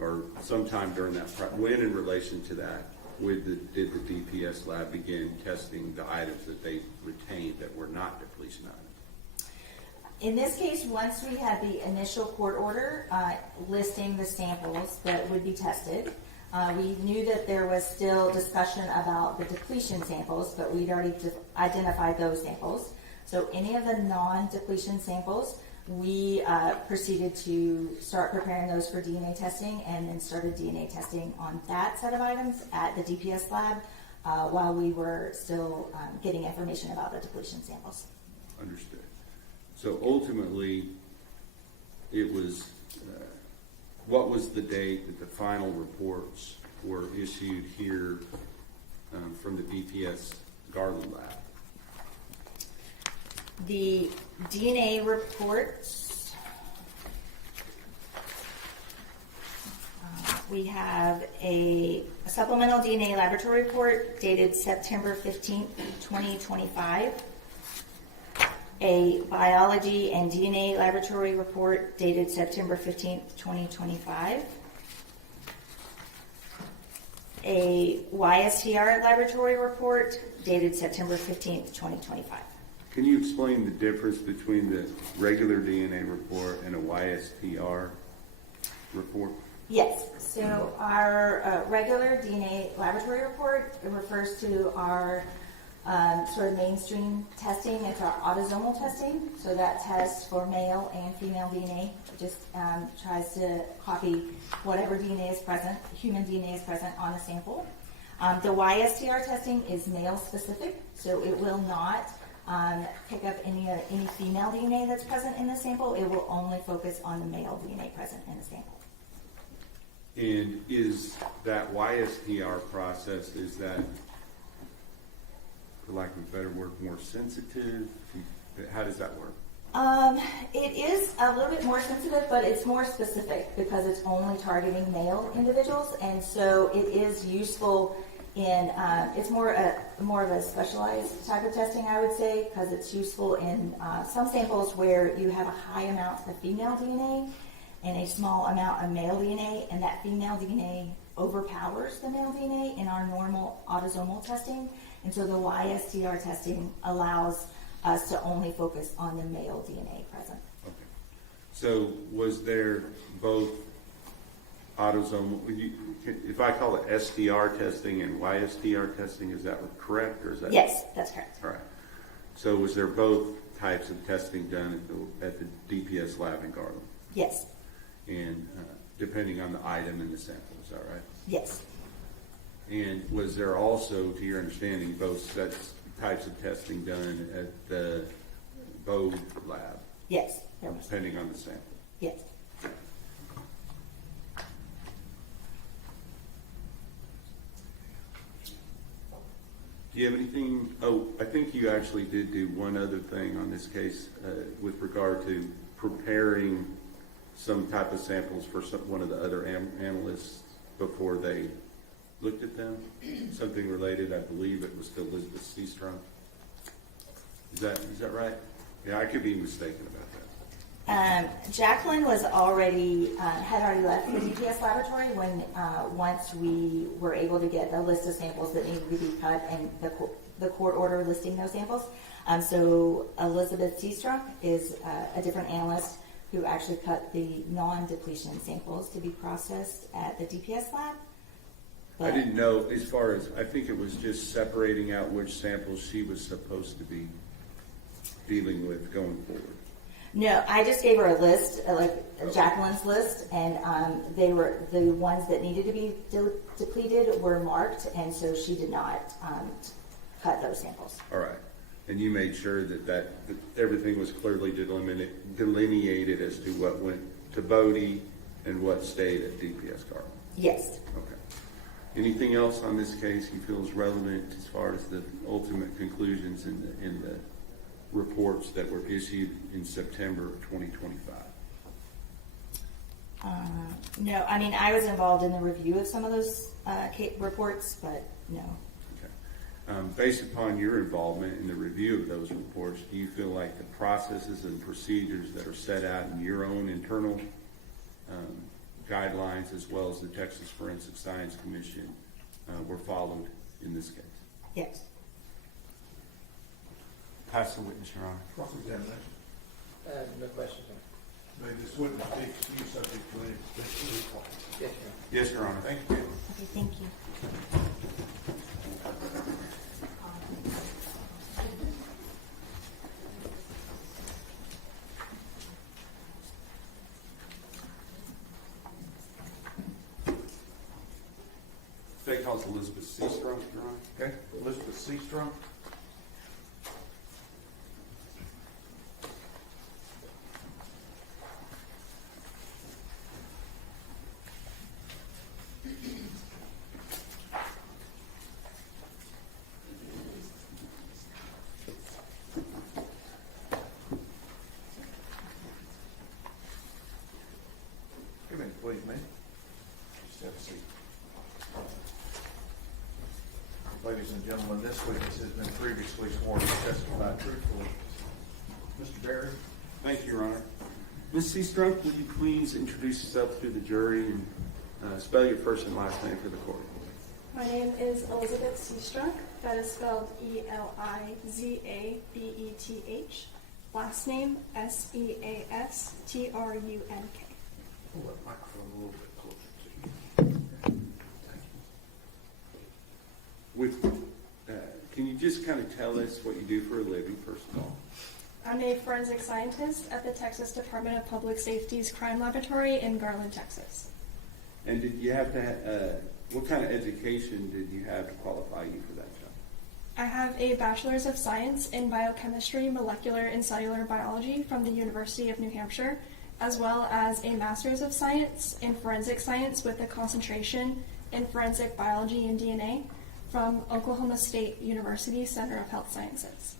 Or sometime during that, when in relation to that, did the DPS lab begin testing the items that they retained that were not depletion items? In this case, once we had the initial court order listing the samples that would be tested, we knew that there was still discussion about the depletion samples, but we'd already identified those samples. So any of the non-depletion samples, we proceeded to start preparing those for DNA testing, and then started DNA testing on that set of items at the DPS lab while we were still getting information about the depletion samples. Understood. So ultimately, it was, what was the date that the final reports were issued here from the DPS Garland lab? The DNA reports, we have a supplemental DNA laboratory report dated September 15th, 2025, a biology and DNA laboratory report dated September 15th, 2025, a YSTR laboratory report dated September 15th, 2025. Can you explain the difference between the regular DNA report and a YSTR report? Yes, so our regular DNA laboratory report, it refers to our sort of mainstream testing. It's our autosomal testing, so that tests for male and female DNA. It just tries to copy whatever DNA is present, human DNA is present on a sample. The YSTR testing is male specific, so it will not pick up any female DNA that's present in the sample. It will only focus on the male DNA present in the sample. And is that YSTR process, is that, for lack of a better word, more sensitive? How does that work? It is a little bit more sensitive, but it's more specific because it's only targeting male individuals, and so it is useful in, it's more of a specialized type of testing, I would say, because it's useful in some samples where you have a high amount of female DNA and a small amount of male DNA, and that female DNA overpowers the male DNA in our normal autosomal testing, and so the YSTR testing allows us to only focus on the male DNA present. Okay. So was there both autosomal, if I call it STR testing and YSTR testing, is that correct, or is that? Yes, that's correct. All right. So was there both types of testing done at the DPS lab in Garland? Yes. And depending on the item in the sample, is that right? Yes. And was there also, to your understanding, both types of testing done at the Bode lab? Yes. There was. Depending on the sample? Yes. Do you have anything? Oh, I think you actually did do one other thing on this case with regard to preparing some type of samples for one of the other analysts before they looked at them. Something related, I believe it was to Elizabeth Seastrunk. Is that right? Yeah, I could be mistaken about that. Jacqueline was had already left the DPS laboratory when once we were able to get the list of samples that needed to be cut and the court order listing those samples. So Elizabeth Seastrunk is a different analyst who actually cut the non-depletion samples to be processed at the DPS lab. I didn't know, as far as, I think it was just separating out which samples she was supposed to be dealing with going forward. No, I just gave her a list, Jacqueline's list, and they were the ones that needed to be depleted were marked, and so she did not cut those samples. All right. And you made sure that everything was clearly delineated as to what went to Bodie and what stayed at DPS Garland? Yes. Okay. Anything else on this case you feel is relevant as far as the ultimate conclusions in the reports that were issued in September of 2025? No, I mean, I was involved in the review of some of those reports, but no. Okay. Based upon your involvement in the review of those reports, do you feel like the processes and procedures that are set out in your own internal guidelines, as well as the Texas Forensic Science Commission, were followed in this case? Yes. Pass the witness, Your Honor. Cross-examination. No questions. May this witness be excused subject to any disciplinary requirement. Yes, Your Honor. Yes, Your Honor. Thank you. Okay, thank you. State calls Elizabeth Seastrunk, Your Honor. Okay, Elizabeth Seastrunk. Come in, please, ma'am. Just have a seat. Ladies and gentlemen, this witness has been previously sworn to testify truthfully. Mr. Barry? Thank you, Your Honor. Ms. Seastrunk, would you please introduce yourself to the jury and spell your first and last name for the court? My name is Elizabeth Seastrunk. That is spelled Elizabeth. Last name Seastrunk. Pull that microphone a little bit closer to you. Thank you. With, can you just kind of tell us what you do for a living, first of all? I'm a forensic scientist at the Texas Department of Public Safety's Crime Laboratory in Garland, Texas. And did you have to, what kind of education did you have to qualify you for that job? I have a Bachelor's of Science in Biochemistry, Molecular and Cellular Biology from the University of New Hampshire, as well as a Master's of Science in Forensic Science with a concentration in Forensic Biology and DNA from Oklahoma State University Center of Health Sciences.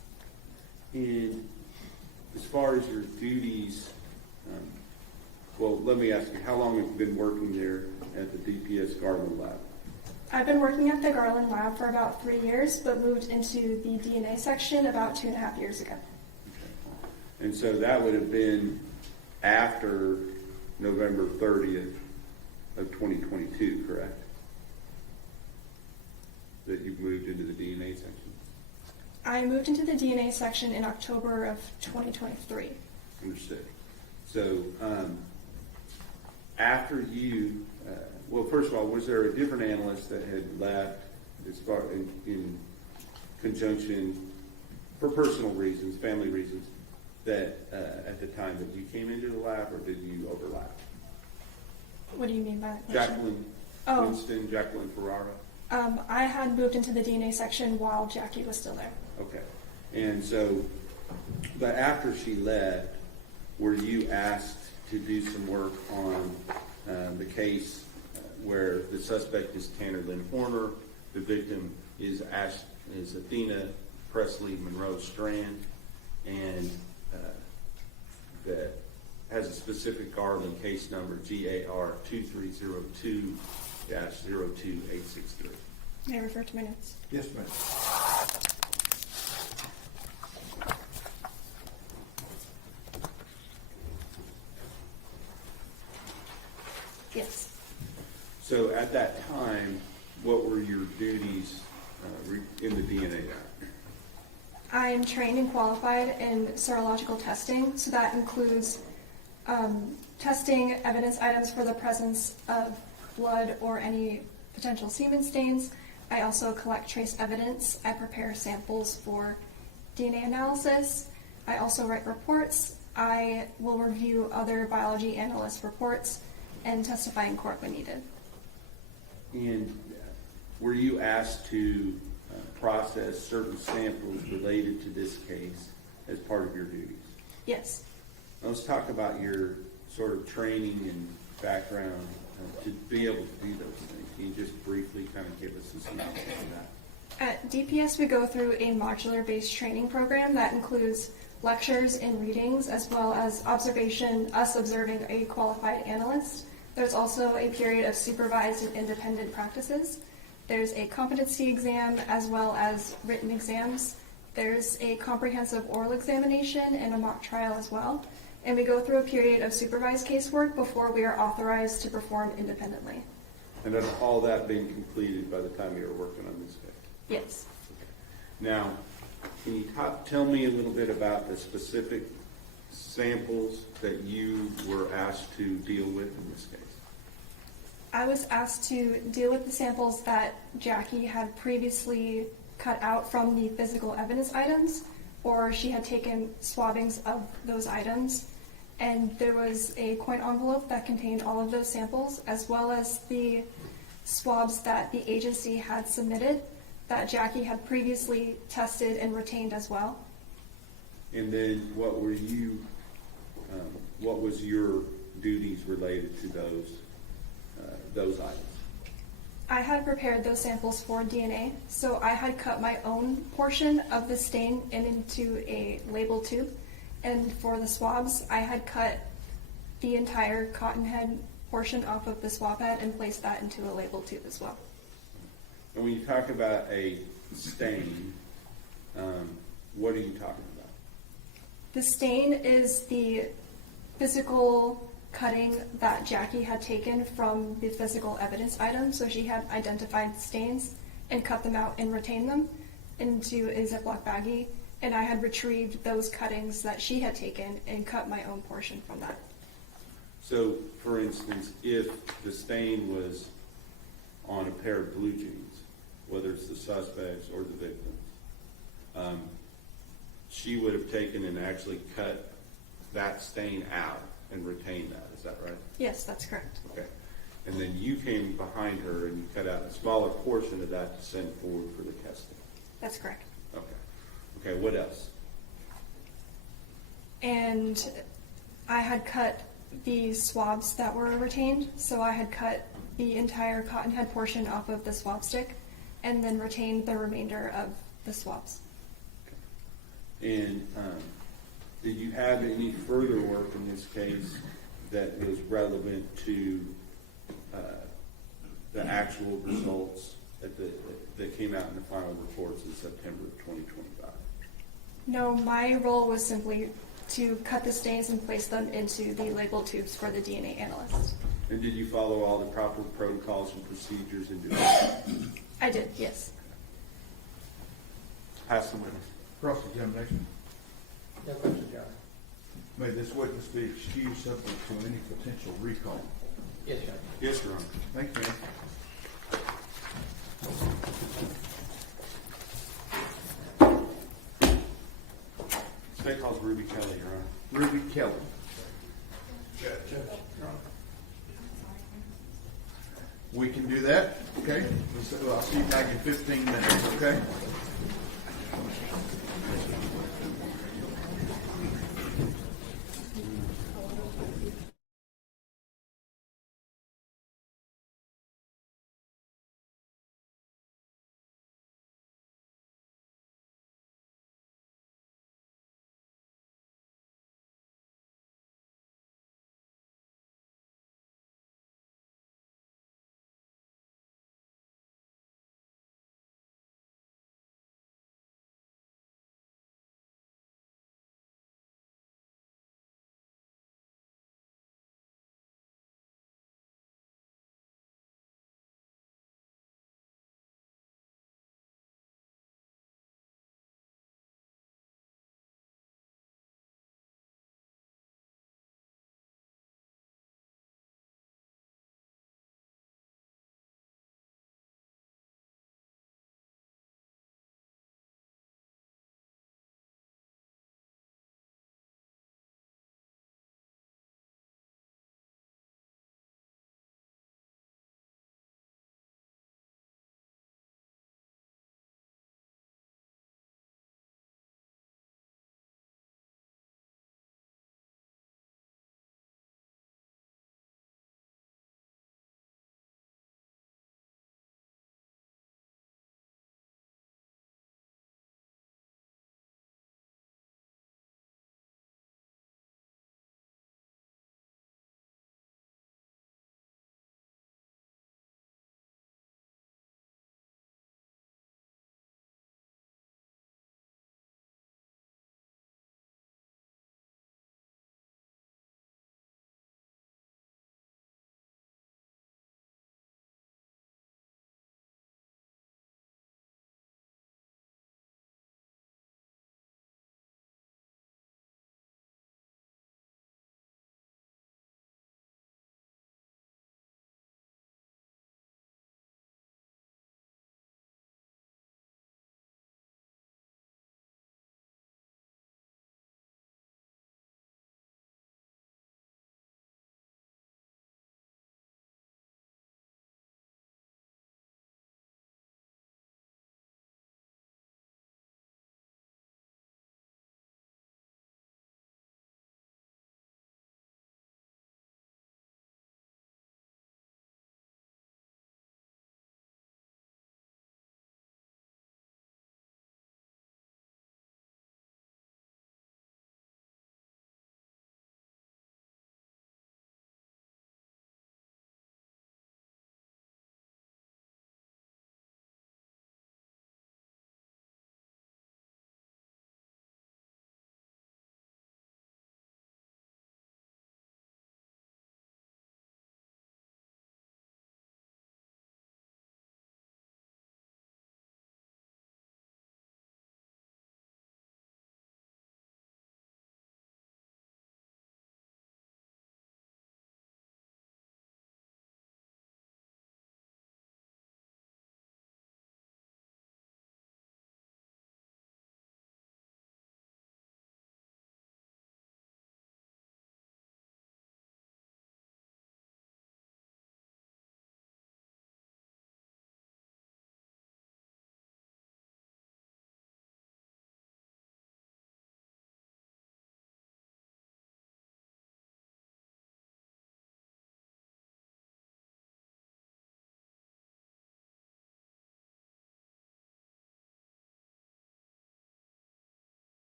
And as far as your duties, well, let me ask you, how long have you been working there at the DPS Garland Lab? I've been working at the Garland Lab for about 3 years, but moved into the DNA section about 2.5 years ago. Okay. And so that would have been after November 30th of 2022, correct? That you moved into the DNA section? I moved into the DNA section in October of 2023. Understood. So after you, well, first of all, was there a different analyst that had left as far in conjunction for personal reasons, family reasons, that at the time that you came into the lab, or did you overlap? What do you mean by that question? Jacqueline Oh. Winston, Jacqueline Ferrara? I had moved into the DNA section while Jackie was still there. Okay. And so, but after she left, were you asked to do some work on the case where the suspect is Tanner Lynn Horner, the victim is Athena Monroe Strand, and that has a specific Garland case number GAR 2302-02863. May I refer to my notes? Yes, ma'am. Yes. So at that time, what were your duties in the DNA lab? I'm trained and qualified in serological testing, so that includes testing evidence items for the presence of blood or any potential semen stains. I also collect trace evidence. I prepare samples for DNA analysis. I also write reports. I will review other biology analyst reports and testify in court when needed. And were you asked to process certain samples related to this case as part of your duties? Yes. Now let's talk about your sort of training and background to be able to do those things? Can you just briefly kind of give us a synopsis of that? At DPS, we go through a modular-based training program that includes lectures and readings, as well as us observing a qualified analyst. There's also a period of supervised and independent practices. There's a competency exam, as well as written exams. There's a comprehensive oral examination and a mock trial as well. And we go through a period of supervised casework before we are authorized to perform independently. And has all that been completed by the time you were working on this case? Yes. Now, can you tell me a little bit about the specific samples that you were asked to deal with in this case? I was asked to deal with the samples that Jackie had previously cut out from the physical evidence items, or she had taken swabbings of those items. And there was a coin envelope that contained all of those samples, as well as the swabs that the agency had submitted that Jackie had previously tested and retained as well. And then what was your duties related to those items? I had prepared those samples for DNA, so I had cut my own portion of the stain into a label tube. And for the swabs, I had cut the entire cotton head portion off of the swab head and placed that into a label tube as well. And when you talk about a stain, what are you talking about? The stain is the physical cutting that Jackie had taken from the physical evidence items. So she had identified stains and cut them out and retained them into a Ziploc baggie. And I had retrieved those cuttings that she had taken and cut my own portion from that. So, for instance, if the stain was on a pair of blue jeans, whether it's the suspects or the victims, she would have taken and actually cut that stain out and retained that. Is that right? Yes, that's correct. Okay. And then you came behind her and you cut out a smaller portion of that to send forward for the testing. That's correct. Okay. Okay, what else? And I had cut the swabs that were retained. So I had cut the entire cotton head portion off of the swab stick and then retained the remainder of the swabs. And did you have any further work in this case that was relevant to the actual results that came out in the final reports in September of 2025? No, my role was simply to cut the stains and place them into the label tubes for the DNA analyst. And did you follow all the proper protocols and procedures in doing that? I did, yes. Pass the witness. Cross-examination. No questions, Your Honor. May this witness be excused subject to any potential recall? Yes, Your Honor. Yes, Your Honor. Thank you. State calls Ruby Kelly, Your Honor. Ruby Kelly. We can do that, okay? So I'll see you back in 15 minutes, okay?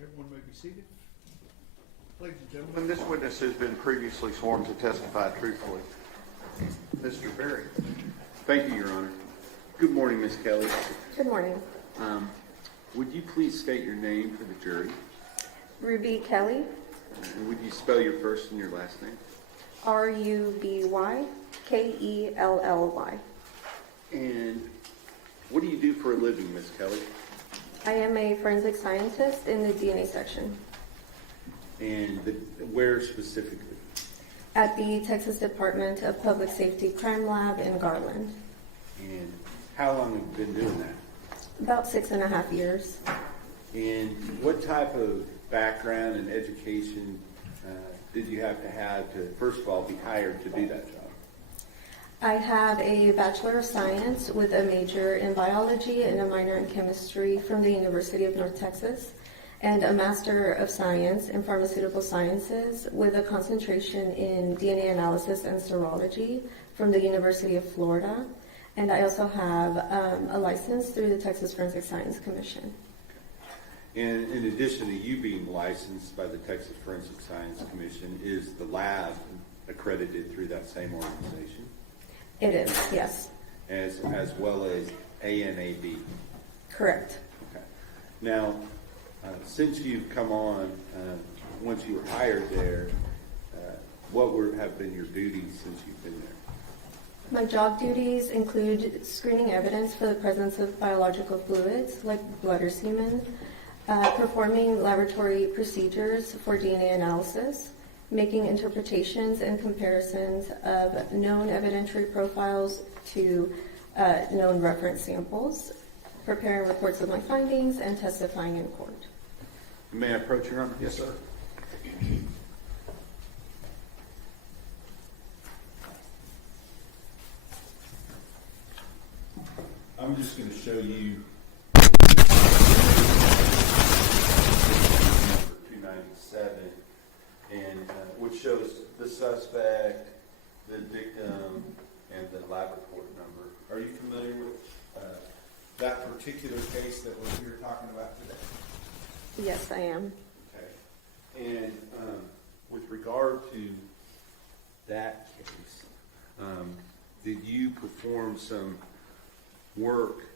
everyone may be seated. Ladies and gentlemen, this witness has been previously sworn to testify truthfully. Mr. Berry. Thank you, Your Honor. Good morning, Ms. Kelly. Good morning. Would you please state your name for the jury? Ruby Kelly, And would you spell your first and your last name? Ruby Kelly. And what do you do for a living, Ms. Kelly? I am a forensic scientist in the DNA section And where specifically? at the Texas Department of Public Safety Crime Lab in Garland. And how long have you been doing that? About 6.5 years. And what type of background and education did you have to, first of all, be hired to do that job? I have a Bachelor of Science with a major in biology and a minor in chemistry from the University of North Texas, and a Master of Science in Pharmaceutical Sciences with a concentration in DNA analysis and serology from the University of Florida. And I also have a license through the Texas Forensic Science Commission. And in addition to you being licensed by the Texas Forensic Science Commission, is the lab accredited through that same organization? It is, yes. As well as ANAB? Correct. Okay. Now, since you've come on, once you were hired there, what have been your duties since you've been there? My job duties include screening evidence for the presence of biological fluids like blood or semen, performing laboratory procedures for DNA analysis, making interpretations and comparisons of known evidentiary profiles to known reference samples, preparing reports of my findings, and testifying in court. May I approach, Your Honor? Yes, sir. I'm just going to show you 297, and which shows the suspect, the victim, and the lab report number. Are you familiar with that particular case that we're talking about today? Yes, I am. Okay. And with regard to that case, did you perform some work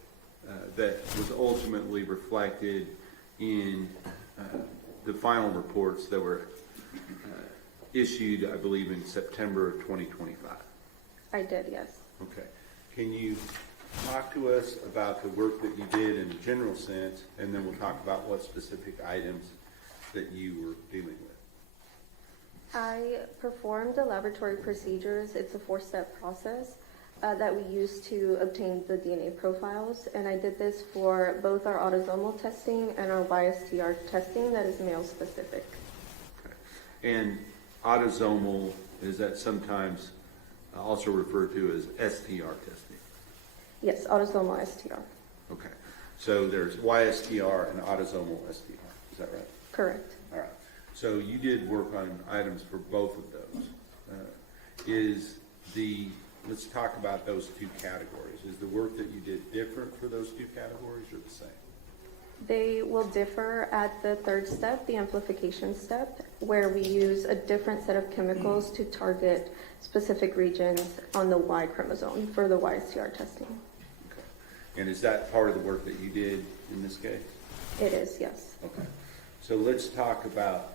that was ultimately reflected in the final reports that were issued, I believe, in September of 2025? I did, yes. Okay. Can you talk to us about the work that you did in a general sense, and then we'll talk about what specific items that you were dealing with? I performed the laboratory procedures. It's a 4-step process that we use to obtain the DNA profiles, and I did this for both our autosomal testing and our YSTR testing that is male specific. Okay. And autosomal, is that sometimes also referred to as STR testing? Yes, autosomal STR. Okay. So there's YSTR and autosomal STR. Is that right? Correct. All right. So you did work on items for both of those. Let's talk about those two categories. Is the work that you did different for those two categories or the same? They will differ at the 3rd step, the amplification step, where we use a different set of chemicals to target specific regions on the Y chromosome for the YSTR testing. Okay. And is that part of the work that you did in this case? It is, yes. Okay. So let's talk about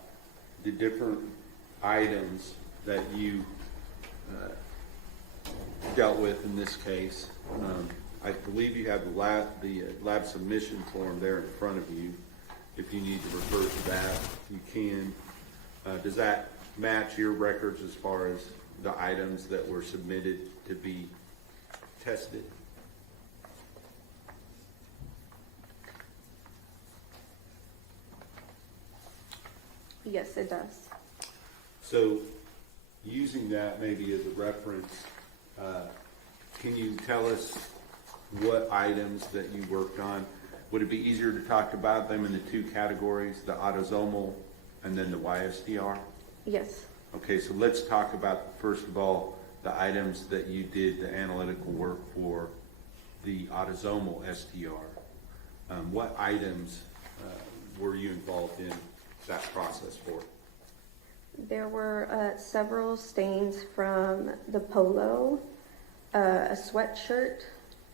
the different items that you dealt with in this case. I believe you have the lab submission form there in front of you. If you need to refer to that, you can. Does that match your records as far as the items that were submitted to be tested? Yes, it does. So using that maybe as a reference, can you tell us what items that you worked on? Would it be easier to talk about them in the two categories, the autosomal and then the YSTR? Yes. Okay, so let's talk about, first of all, the items that you did the analytical work for the autosomal STR. What items were you involved in that process for? There were several stains from the polo, a sweatshirt,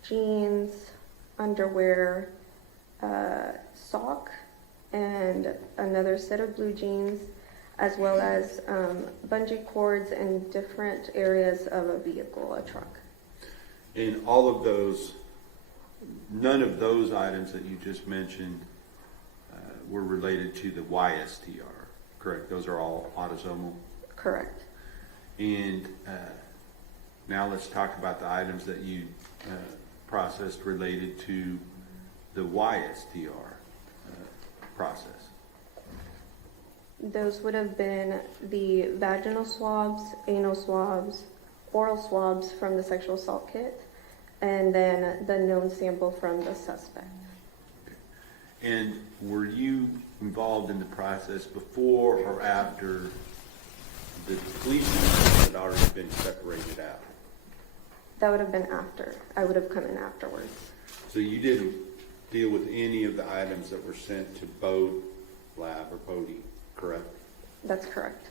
jeans, underwear, sock, and another set of blue jeans, as well as bungee cords in different areas of a vehicle, a truck. And all of those, none of those items that you just mentioned were related to the YSTR, correct? Those are all autosomal? Correct. And now let's talk about the items that you processed related to the YSTR process. Those would have been the vaginal swabs, anal swabs, oral swabs from the sexual assault kit, and then the known sample from the suspect. And were you involved in the process before or after the depletion had already been separated out? That would have been after. I would have come in afterwards. So you didn't deal with any of the items that were sent to Bode Lab or Bode, correct? That's correct.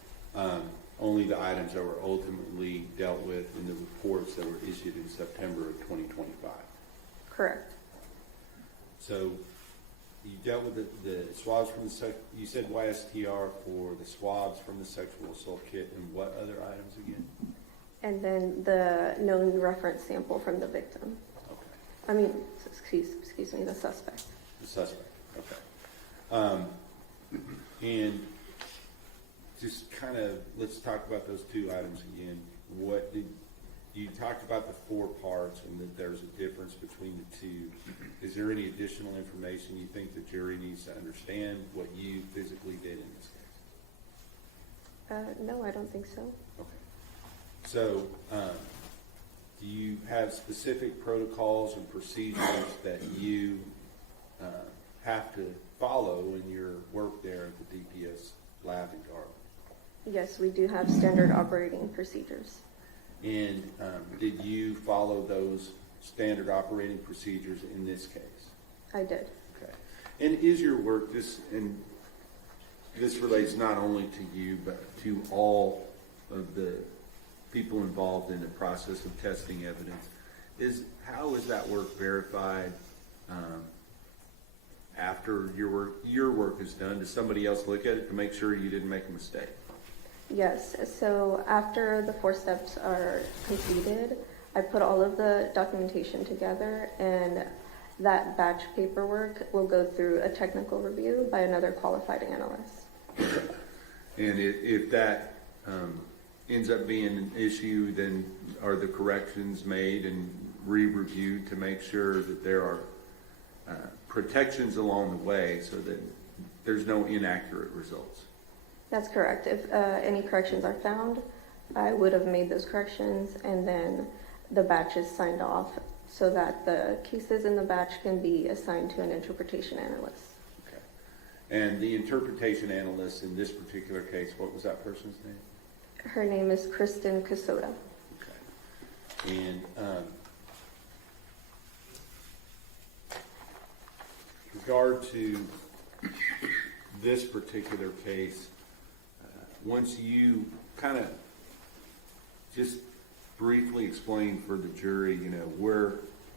Only the items that were ultimately dealt with in the reports that were issued in September of 2025. Correct. So you dealt with the swabs from the you said YSTR for the swabs from the sexual assault kit, and what other items again? And then the known reference sample from the victim. Okay. I mean, excuse me, the suspect. The suspect, okay. And just kind of, let's talk about those two items again. What did, you talked about the 4 parts and that there's a difference between the two. Is there any additional information you think the jury needs to understand what you physically did in this case? No, I don't think so. Okay. So, do you have specific protocols and procedures that you have to follow in your work there at the DPS lab in Garland? Yes, we do have standard operating procedures. And did you follow those standard operating procedures in this case? I did. Okay. And is your work, this relates not only to you, but to all of the people involved in the process of testing evidence, how is that work verified after your work is done? Does somebody else look at it to make sure you didn't make a mistake? Yes, so after the 4 steps are completed, I put all of the documentation together, and that batch paperwork will go through a technical review by another qualified analyst. And if that ends up being an issue, then are the corrections made and re-reviewed to make sure that there are protections along the way so that there's no inaccurate results? That's correct. If any corrections are found, I would have made those corrections, and then the batch is signed off so that the cases in the batch can be assigned to an interpretation analyst. Okay. And the interpretation analyst in this particular case, what was that person's name? Her name is Kristen Casota. Okay. And with regard to this particular case, once you kind of just briefly explain for the jury,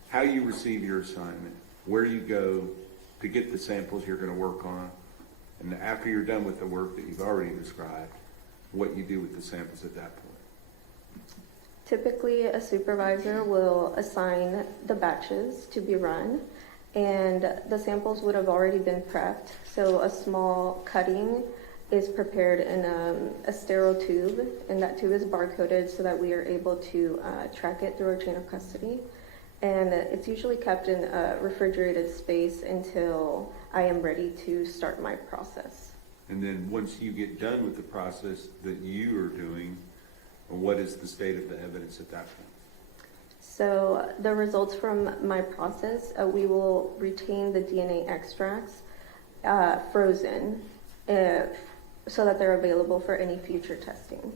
how you receive your assignment, where you go to get the samples you're going to work on, and after you're done with the work that you've already described, what you do with the samples at that point. Typically, a supervisor will assign the batches to be run, and the samples would have already been prepped. So a small cutting is prepared in a sterile tube, and that tube is barcoded so that we are able to track it through our chain of custody. And it's usually kept in a refrigerated space until I am ready to start my process. And then once you get done with the process that you are doing, what is the state of the evidence at that point? So the results from my process, we will retain the DNA extracts frozen so that they're available for any future testing.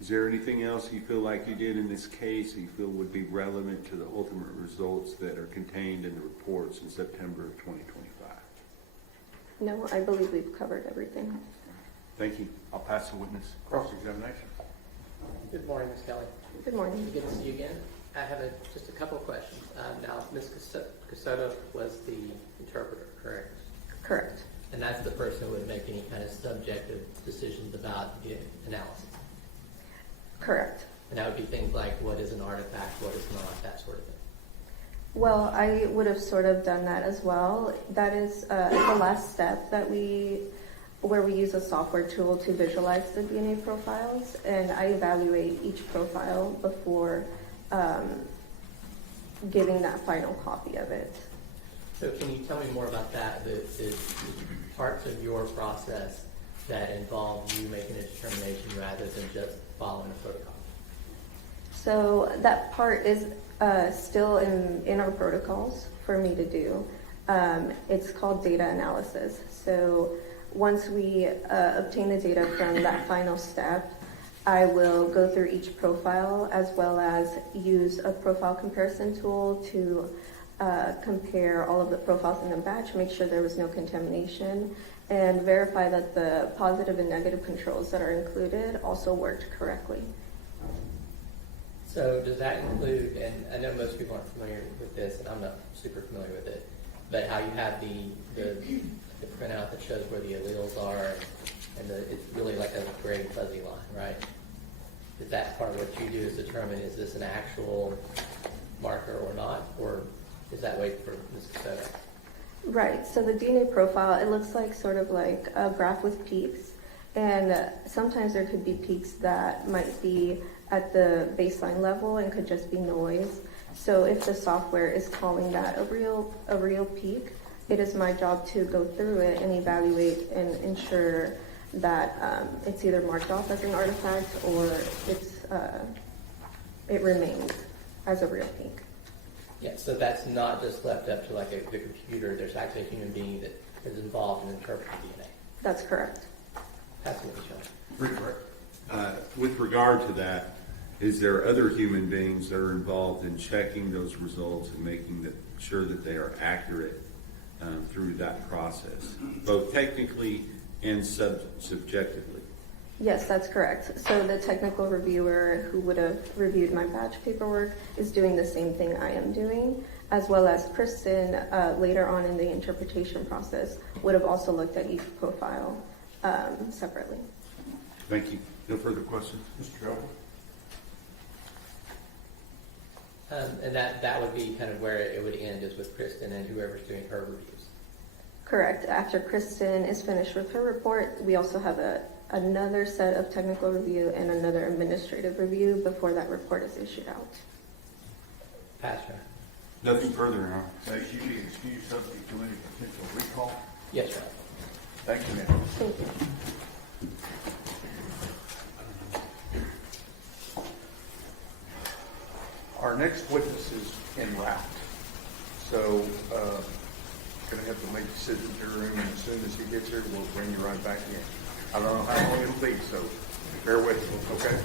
Is there anything else you feel like you did in this case that you feel would be relevant to the ultimate results that are contained in the reports in September of 2025? No, I believe we've covered everything. Thank you. I'll pass the witness. Cross-examination. Good morning, Ms. Kelly. Good morning. Good to see you again. I have just a couple of questions. Now, Ms. Cassoto was the interpreter, correct? Correct. And that's the person who would make any kind of subjective decisions about the analysis. Correct. And that would be things like what is an artifact, what is not, that sort of thing. Well, I would have sort of done that as well. That is the last step where we use a software tool to visualize the DNA profiles, and I evaluate each profile before giving that final copy of it. So can you tell me more about that, the parts of your process that involve you making a determination rather than just following a protocol? So that part is still in our protocols for me to do. It's called data analysis. So once we obtain the data from that final step, I will go through each profile as well as use a profile comparison tool to compare all of the profiles in the batch, make sure there was no contamination, and verify that the positive and negative controls that are included also worked correctly. So does that include, and I know most people aren't familiar with this, and I'm not super familiar with it, but how you have the printout that shows where the alleles are, and it's really like a gray fuzzy line, right? Is that part of what you do is determine is this an actual marker or not, or is that wait for Ms. Cassoto? Right, so the DNA profile, it looks like sort of like a graph with peaks, and sometimes there could be peaks that might be at the baseline level and could just be noise. So if the software is calling that a real peak, it is my job to go through it and evaluate and ensure that it's either marked off as an artifact or it remains as a real peak. Yeah, so that's not just left up to like the computer. There's actually a human being that is involved in interpreting DNA. That's correct. That's what we're showing. With regard to that, is there other human beings that are involved in checking those results and making sure that they are accurate through that process, both technically and subjectively? Yes, that's correct. So the technical reviewer who would have reviewed my batch paperwork is doing the same thing I am doing, as well as Kristen later on in the interpretation process would have also looked at each profile separately. Thank you. No further questions? Mr. Joker? And that would be kind of where it would end, is with Kristen and whoever's doing her reviews. Correct. After Kristen is finished with her report, we also have another set of technical review and another administrative review before that report is issued out. Pastor? Nothing further, Your Honor. May she be excused subject to any potential recall? Yes, sir. Thank you, ma'am. Thank you. Our next witness is en route. So, going to have to make a decision to your room, and as soon as he gets here, we'll bring you right back in. I don't know how long it'll be, so bear with me, okay?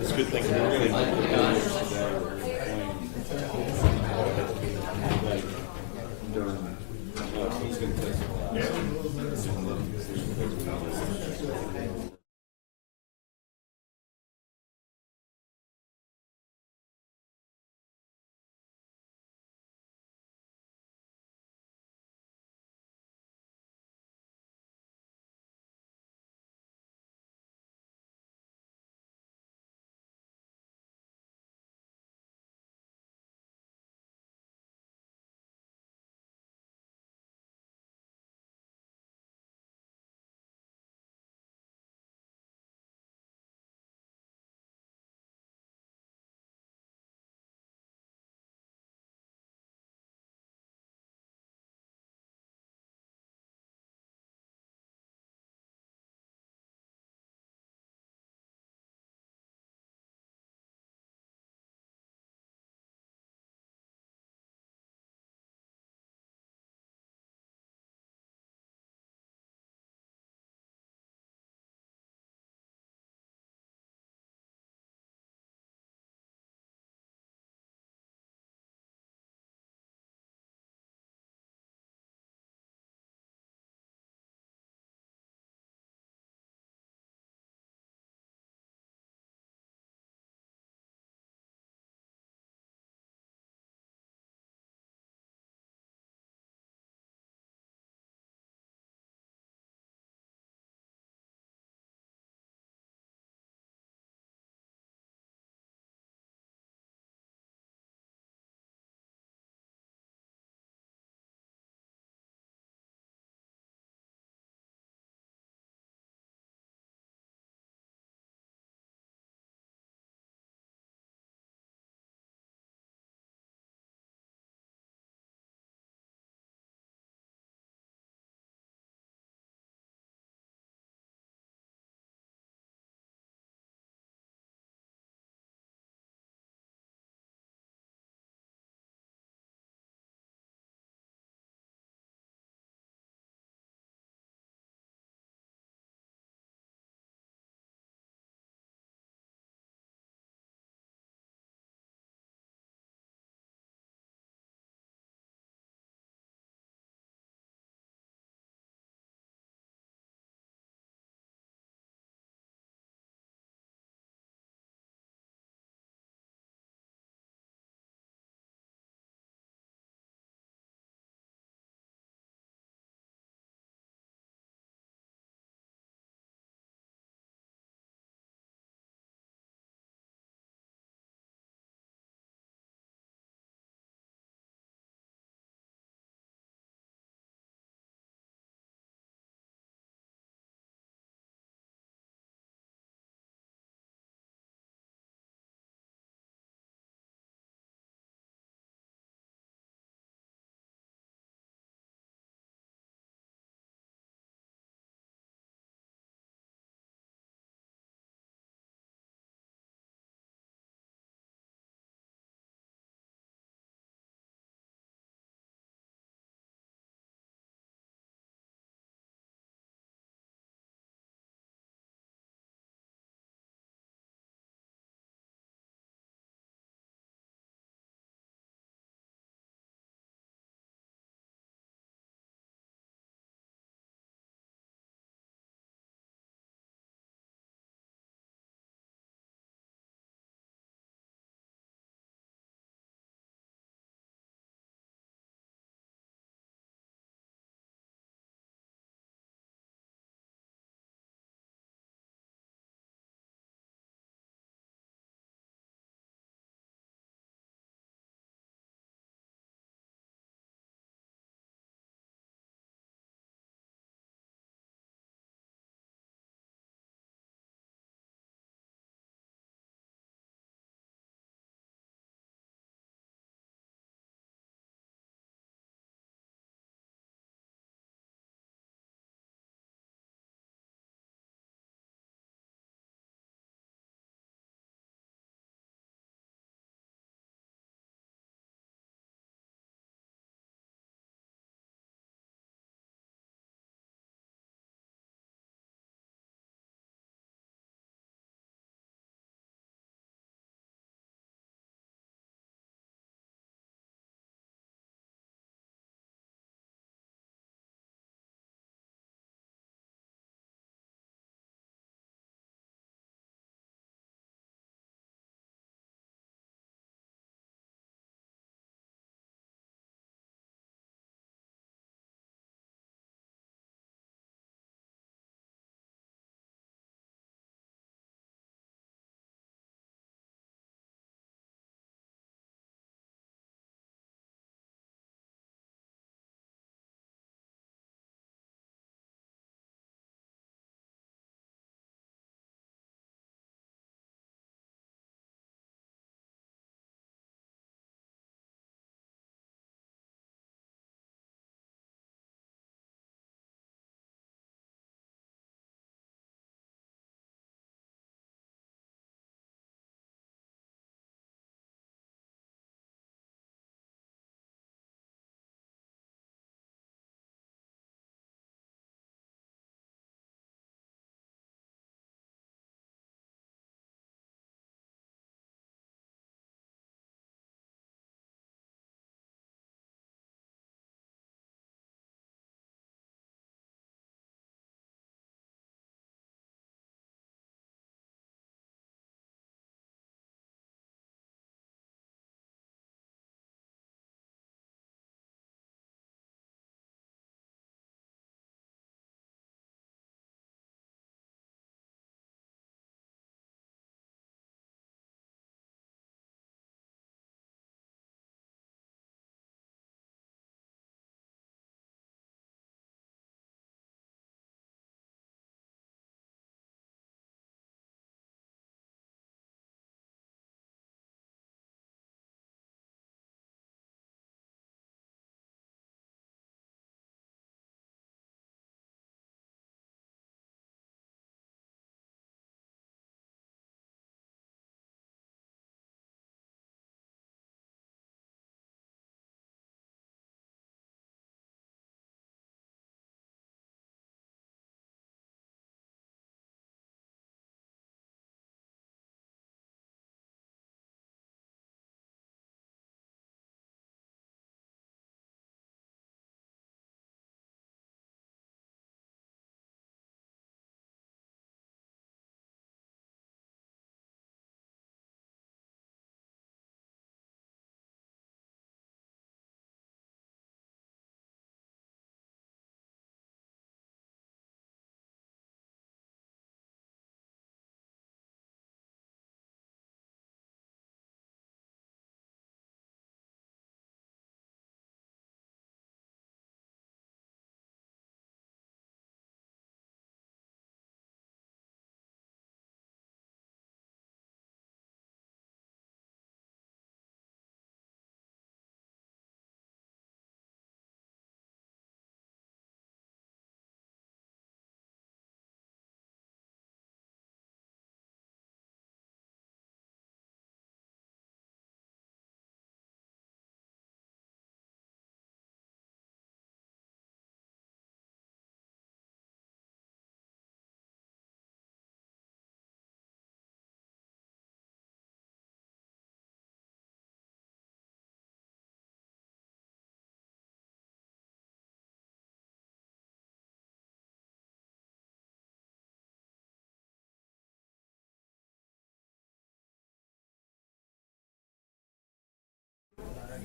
It's a good thing we're going to he's going to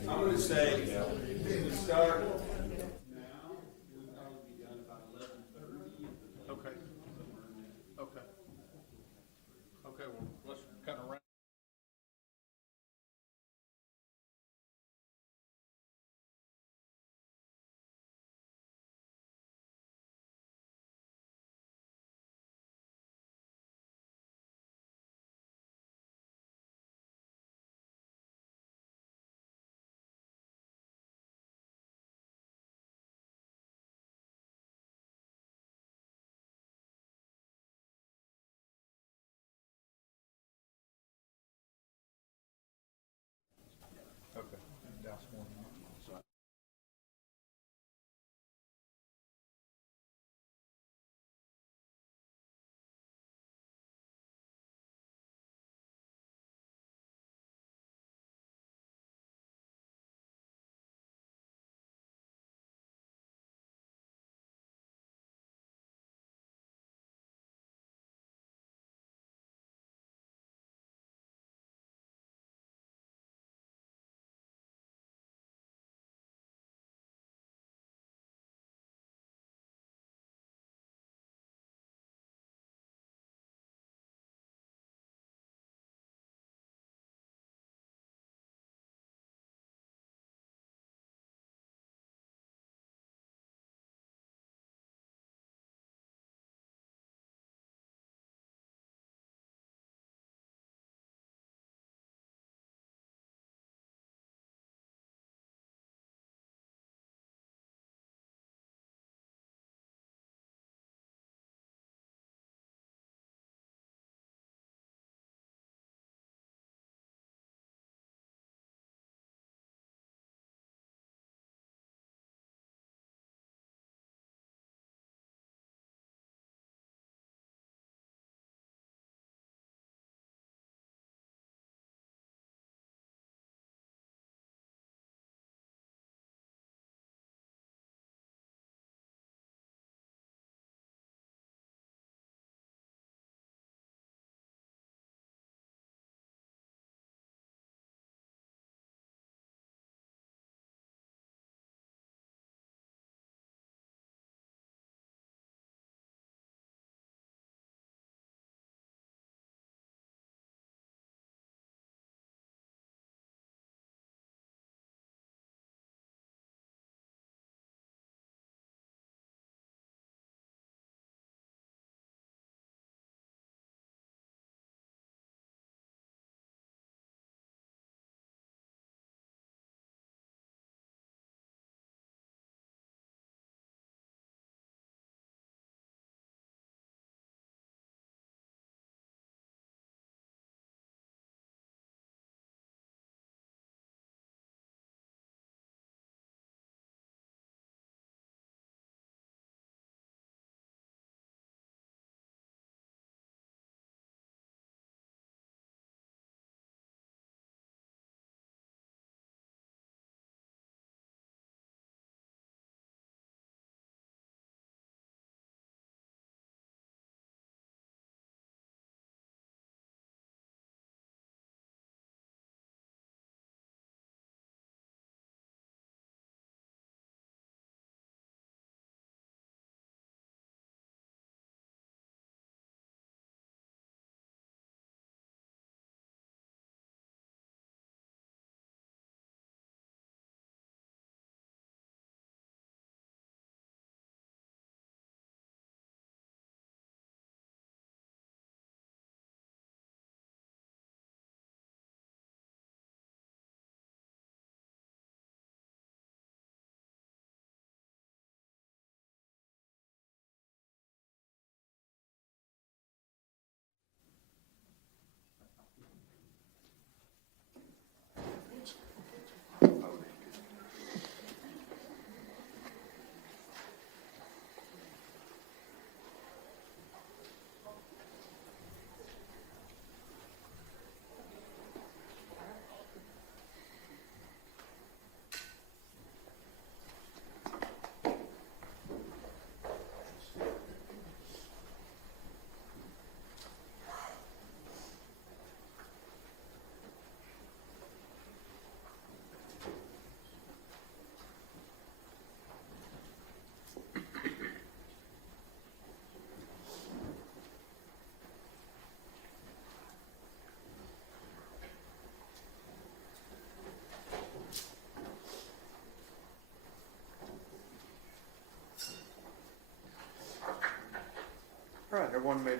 I'm gonna say, to start now, we'll probably be done about 11:30. Okay. Okay. Okay, well, let's kind of wrap.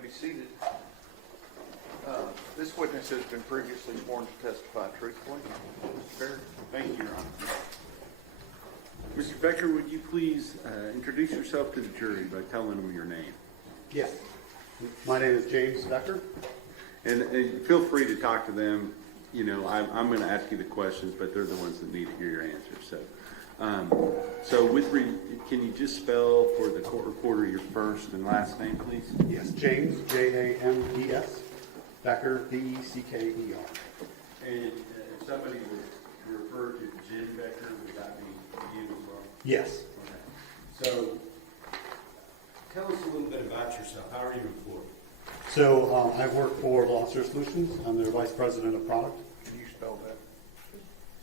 be seated. This witness has been previously sworn to testify truthfully. Mr. Barrett. Thank you, Your Honor. Mr. Becker, would you please introduce yourself to the jury by telling them your name? Yes. My name is James Becker. And feel free to talk to them. You know, I'm going to ask you the questions, but they're the ones that need to hear your answers. Can you just spell for the court reporter your first and last name, please? Yes, James, James, Becker, Becker. And if somebody would refer to Jim Becker, would that be you as well? Yes. Okay. So, Tell us a little bit about yourself. How are you employed? So I work for Velociter Solutions. I'm their Vice President of Product. Can you spell that?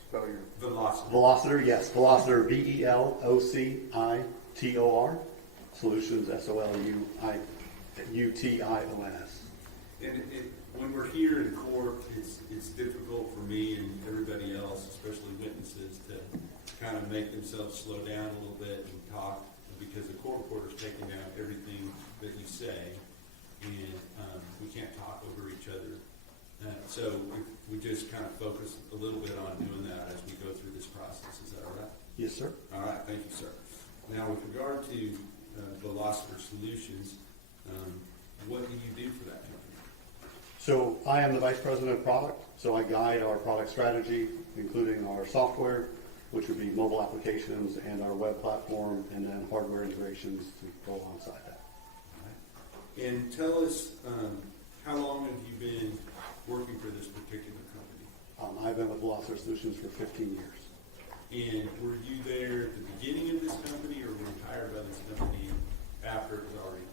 Spell your. Velocity. Velociter, yes. Velociter, Velocitor. Solutions, Solutions. And when we're here in court, it's difficult for me and everybody else, especially witnesses, to kind of make themselves slow down a little bit and talk, because the court reporter's taking down everything that you say, and we can't talk over each other. So we just kind of focus a little bit on doing that as we go through this process. Is that all right? Yes, sir. All right, thank you, sir. Now, with regard to Velociter Solutions, what do you do for that company? So I am the Vice President of Product. So I guide our product strategy, including our software, which would be mobile applications and our web platform, and then hardware integrations to go alongside that. All right. And tell us, how long have you been working for this particular company? I've been with Velociter Solutions for 15 years. And were you there at the beginning of this company, or were you hired by this company after it was already?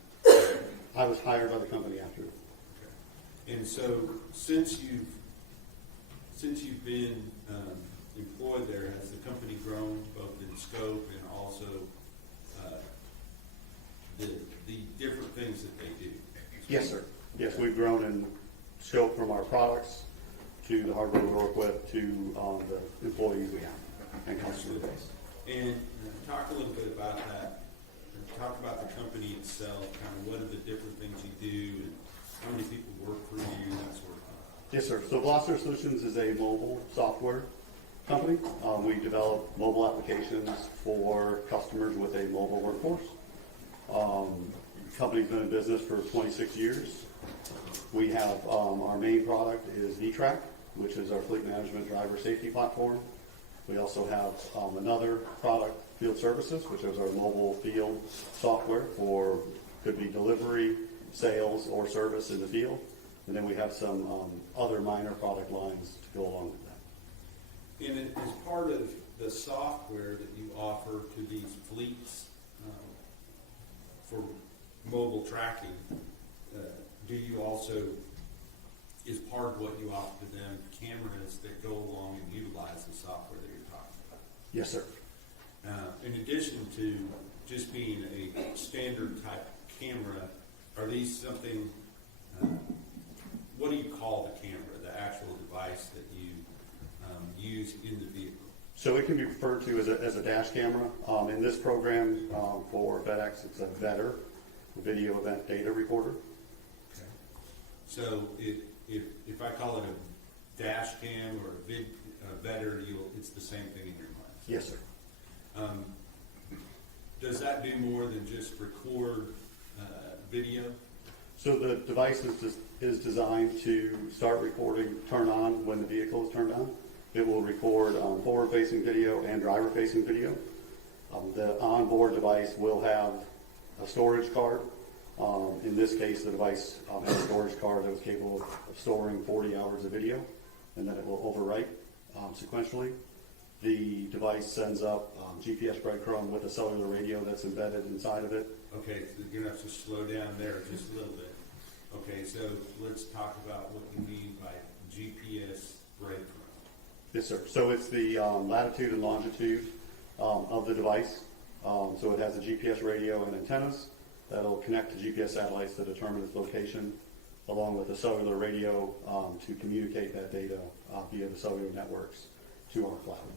I was hired by the company after. Okay. And so, since you've been employed there, has the company grown both in scope and also the different things that they do? Yes, sir. Yes, we've grown in scope from our products to the hardware we work with to the employees we have and customer base. And talk a little bit about that. Talk about the company itself, kind of what are the different things you do, and how many people work for you, that sort of thing. Yes, sir. So Velociter Solutions is a mobile software company. We develop mobile applications for customers with a mobile workforce. Company's been in business for 26 years. We have our main product is eTrack, which is our fleet management driver safety platform. We also have another product, Field Services, which is our mobile field software for, could be delivery, sales, or service in the field. And then we have some other minor product lines to go along with that. And as part of the software that you offer to these fleets for mobile tracking, do you also, is part of what you offer to them, cameras that go along and utilize the software that you're talking about? Yes, sir. In addition to just being a standard type camera, are these something, what do you call the camera, the actual device that you use in the vehicle? So it can be referred to as a dash camera. In this program for FedEx, it's a VEDR, Video Event Data Recorder. Okay. So if I call it a dash cam or a VEDR, it's the same thing in your mind? Yes, sir. Does that do more than just record video? So the device is designed to start recording, turn on when the vehicle is turned on. It will record forward-facing video and driver-facing video. The onboard device will have a storage card. In this case, the device has a storage card that was capable of storing 40 hours of video, and then it will overwrite sequentially. The device sends up GPS breadcrumb with a cellular radio that's embedded inside of it. Okay, so you're going to have to slow down there just a little bit. Okay, so let's talk about what you mean by GPS breadcrumb. Yes, sir. So it's the latitude and longitude of the device. So it has a GPS radio and antennas that'll connect to GPS satellites to determine its location, along with a cellular radio to communicate that data via the cellular networks to our cloud.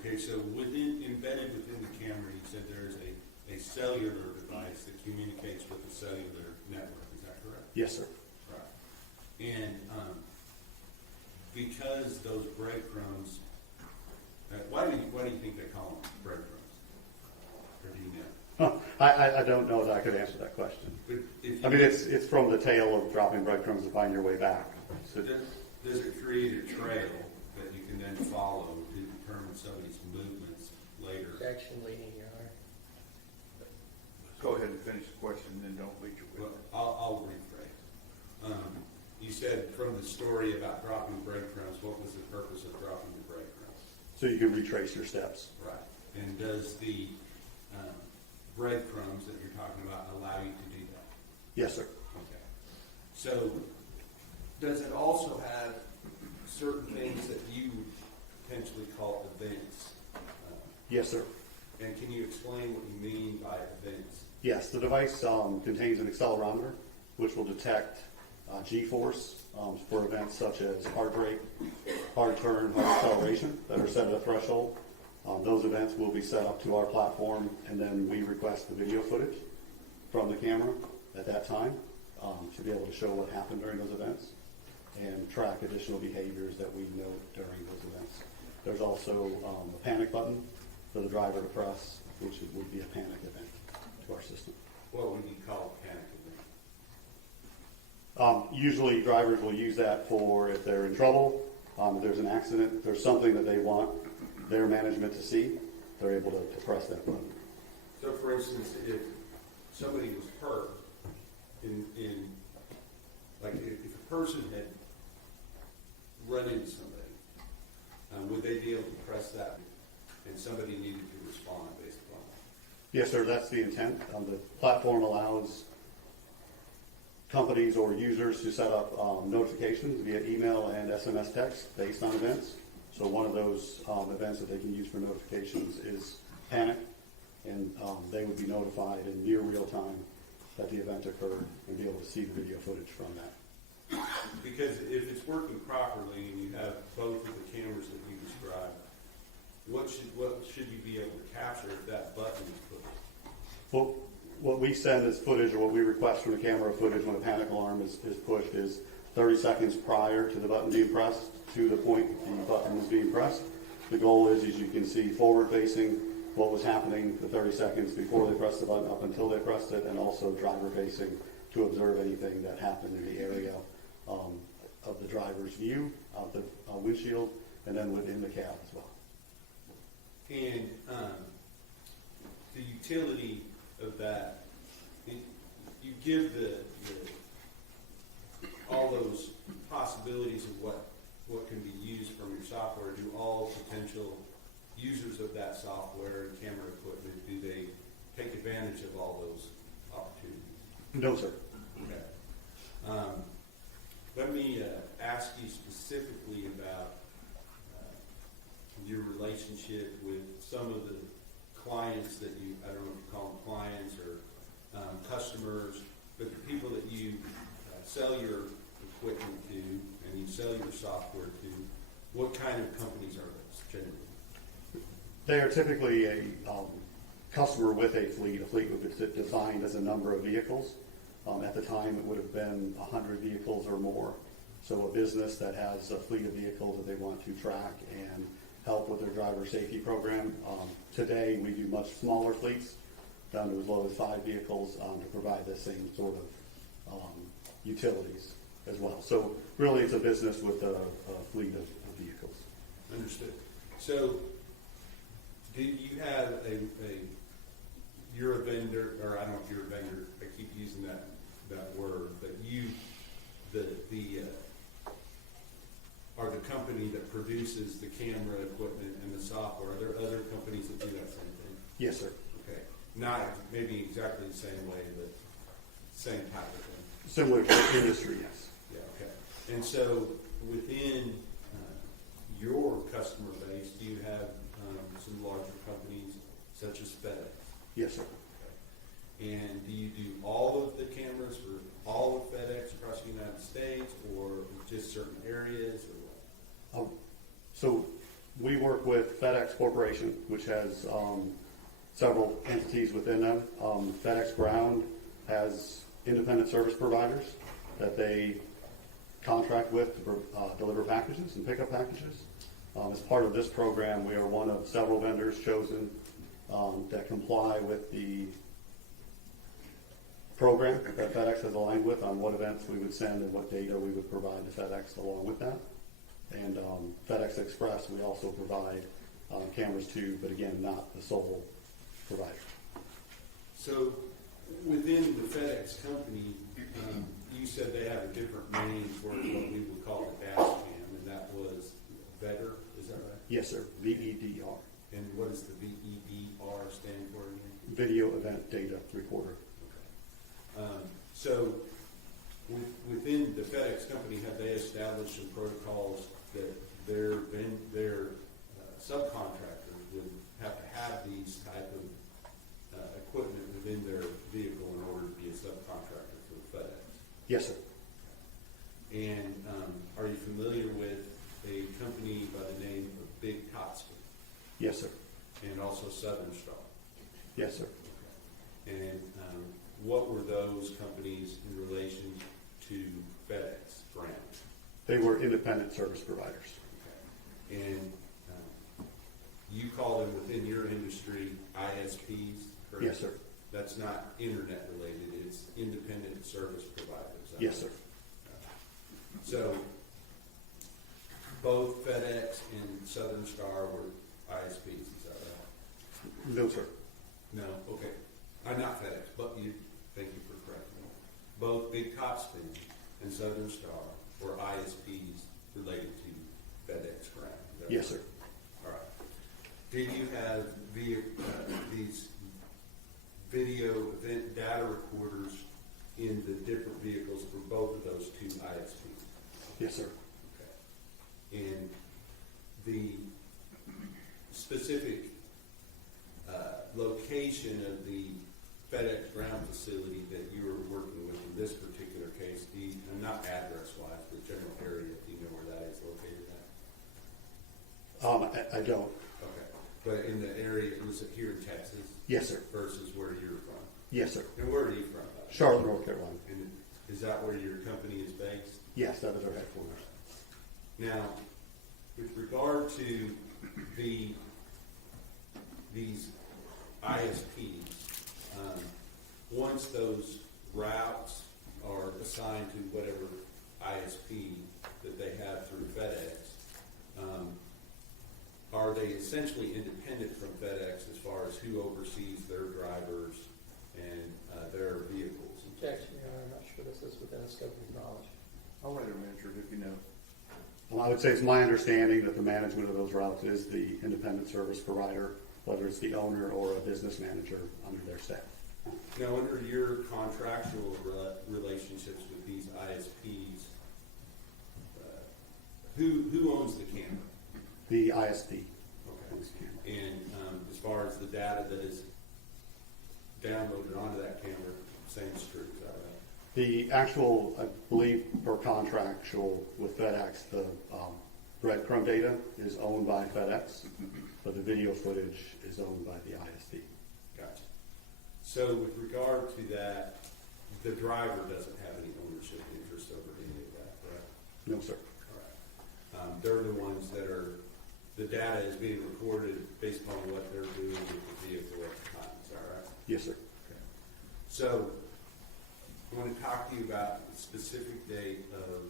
Okay, so embedded within the camera, you said there's a cellular device that communicates with the cellular network. Is that correct? Yes, sir. Right. And because those breadcrumbs, why do you think they call them breadcrumbs? Or do you know? I don't know that I could answer that question. But if I mean, it's from the tail of dropping breadcrumbs to find your way back. So does it create a trail that you can then follow to determine somebody's movements later? Direction leading your arm. Go ahead and finish the question, and then don't lead your Well, witness. I'll rephrase. You said from the story about dropping breadcrumbs, what was the purpose of dropping the breadcrumbs? So you can retrace your steps. Right. And does the breadcrumbs that you're talking about allow you to do that? Yes, sir. Okay. So does it also have certain things that you potentially call events? Yes, sir. And can you explain what you mean by events? Yes, the device contains an accelerometer, which will detect G-force for events such as hard brake, hard turn, hard acceleration that are set at a threshold. Those events will be set up to our platform, and then we request the video footage from the camera at that time to be able to show what happened during those events and track additional behaviors that we note during those events. There's also a panic button for the driver to press, which would be a panic event to our system. What would you call a panic event? Usually drivers will use that for if they're in trouble, if there's an accident, if there's something that they want their management to see, they're able to press that button. So for instance, if somebody was hurt like if a person had run into somebody, would they be able to press that and somebody needed to respond based upon that? Yes, sir, that's the intent. The platform allows companies or users to set up notifications via email and SMS text based on events. So one of those events that they can use for notifications is panic, and they would be notified in near real time that the event occurred and be able to see the video footage from that. Because if it's working properly and you have both of the cameras that you described, what should you be able to capture if that button is pushed? Well, what we send as footage, or what we request from the camera footage when a panic alarm is pushed, is 30 seconds prior to the button being pressed to the point the button is being pressed. The goal is you can see forward facing what was happening the 30 seconds before they pressed the button up until they pressed it, and also driver facing to observe anything that happened in the area of the driver's view, of the windshield, and then within the cab as well. And the utility of that, you give all those possibilities of what can be used from your software. Do all potential users of that software and camera equipment, do they take advantage of all those opportunities? No, sir. Okay. Let me ask you specifically about your relationship with some of the clients that you, I don't know if you call them clients or customers, but the people that you sell your equipment to and you sell your software to. What kind of companies are those generally? They are typically a customer with a fleet. A fleet would be defined as a number of vehicles. At the time, it would have been 100 vehicles or more. So a business that has a fleet of vehicles that they want to track and help with their driver safety program. Today, we do much smaller fleets, down to as low as 5 vehicles, to provide the same sort of utilities as well. So really, it's a business with a fleet of vehicles. Understood. So, do you have you're a vendor, or I don't know if you're a vendor, I keep using that word, but you, are the company that produces the camera equipment and the software. Are there other companies that do that same thing? Yes, sir. Okay. Not maybe exactly the same way, but same type of thing. Similar to industry, yes. Yeah, okay. And so within your customer base, do you have some larger companies such as FedEx? Yes, sir. Okay. And do you do all of the cameras for all of FedEx across the United States, or just certain areas, or what? So we work with FedEx Corporation, which has several entities within them. FedEx Ground has independent service providers that they contract with to deliver packages and pick up packages. As part of this program, we are one of several vendors chosen that comply with the program that FedEx has aligned with on what events we would send and what data we would provide to FedEx along with that. And FedEx Express, we also provide cameras to, but again, not the sole provider. So within the FedEx company, you said they have a different name for what we would call the dash cam, and that was VEDR, is that right? Yes, sir. VEDR. And what does the VEDR stand for again? Video Event Data Recorder. So within the FedEx company, have they established some protocols that their subcontractors would have to have these type of equipment within their vehicle in order to be a subcontractor for FedEx? Yes, sir. And are you familiar with a company by the name of Big Cotsky Yes, sir. and also Southern Star? Yes, sir. And what were those companies in relation to FedEx brand? They were independent service providers. Okay. And you call them within your industry ISPs, correct? Yes, sir. That's not internet related, it's independent service providers. Yes, sir. So both FedEx and Southern Star were ISPs, is that right? No, sir. No, okay. Not FedEx, but thank you for correcting me. Both Big Cotsky and Southern Star were ISPs related to FedEx brand. Is that Yes, right? sir. All right. Do you have these video event data recorders in the different vehicles for both of those two ISPs? Yes, sir. Okay. And the specific location of the FedEx ground facility that you were working with in this particular case, and not address-wise, but general area, do you know where that is located at? I don't. Okay. But in the area, was it here in Texas? Yes, sir. Versus where you're from? Yes, sir. And where are you from? Charlotte, North Carolina. And is that where your company is based? Yes, that is our headquarters. Now, with regard to these ISPs, once those routes are assigned to whatever ISP that they have through FedEx, are they essentially independent from FedEx as far as who oversees their drivers and their vehicles? Objection, Your Honor, I'm not sure this is within the scope of his knowledge. I'll let him answer it if you know. Well, I would say it's my understanding that the management of those routes is the independent service provider, whether it's the owner or a business manager under their staff. Now, under your contractual relationships with these ISPs, who owns the camera? The ISP. Okay. And as far as the data that is downloaded onto that camera, same is true, is that right? The actual, I believe, per contractual with FedEx, the breadcrumb data is owned by FedEx, but the video footage is owned by the ISP. Gotcha. So with regard to that, the driver doesn't have any ownership interest over any of that, correct? No, sir. All right. They're the ones that the data is being recorded based upon what they're doing with the vehicle at the time, is that right? Yes, sir. Okay. So I want to talk to you about the specific date of,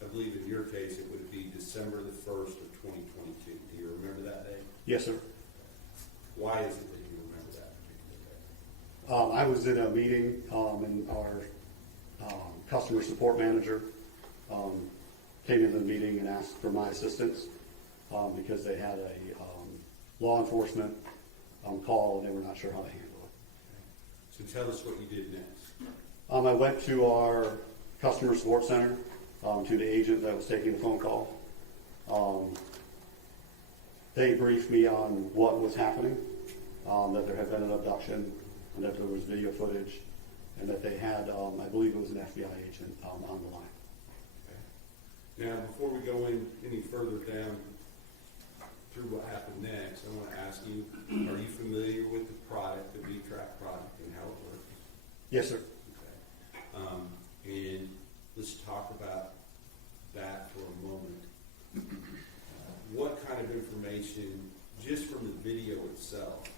I believe in your case, it would be December the 1st of 2022. Do you remember that day? Yes, sir. Why is it that you remember that particular day? I was in a meeting, and our customer support manager came into the meeting and asked for my assistance because they had a law enforcement call and they were not sure how to handle it. So tell us what you did next. I went to our customer support center, to the agent that was taking the phone call. They briefed me on what was happening, that there had been an abduction, and that there was video footage, and that they had, I believe it was an FBI agent on the line. Okay. Now, before we go in any further down through what happened next, I want to ask you, are you familiar with the product, the V-Track product, and how it works? Yes, sir. Okay. And just from the video itself,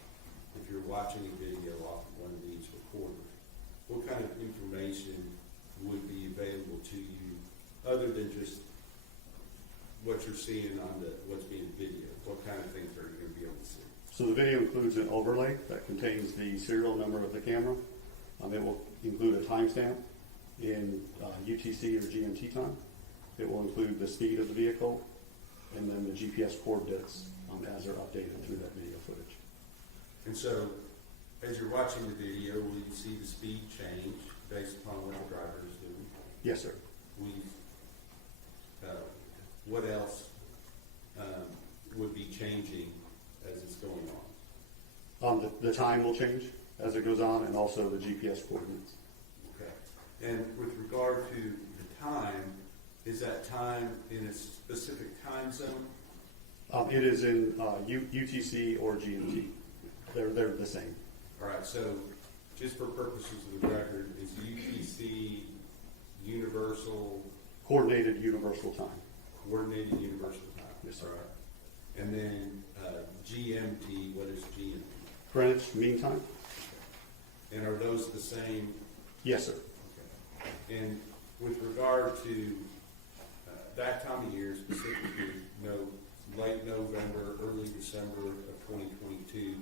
if you're watching a video off of one of these recorders, what kind of information would be available to you other than just what you're seeing on what's being videoed? What kind of things are you going to be able to see? So the video includes an overlay that contains the serial number of the camera. It will include a timestamp in UTC or GMT time. It will include the speed of the vehicle and then the GPS coordinates as they're updated through that video footage. And so, as you're watching the video, will you see the speed change based upon what the driver is doing? Yes, sir. What else would be changing as it's going on? The time will change as it goes on, and also the GPS coordinates. Okay. And with regard to the time, is that time in a specific time zone? It is in UTC or GMT. They're the same. All right, so just for purposes of the record, is UTC universal? Coordinated universal time. Coordinated universal time? Yes, sir. All right. And then GMT, what is GMT? Greenwich Mean Time? And are those the same? Yes, sir. Okay. And with regard to that time of year, specifically, late November, early December of 2022,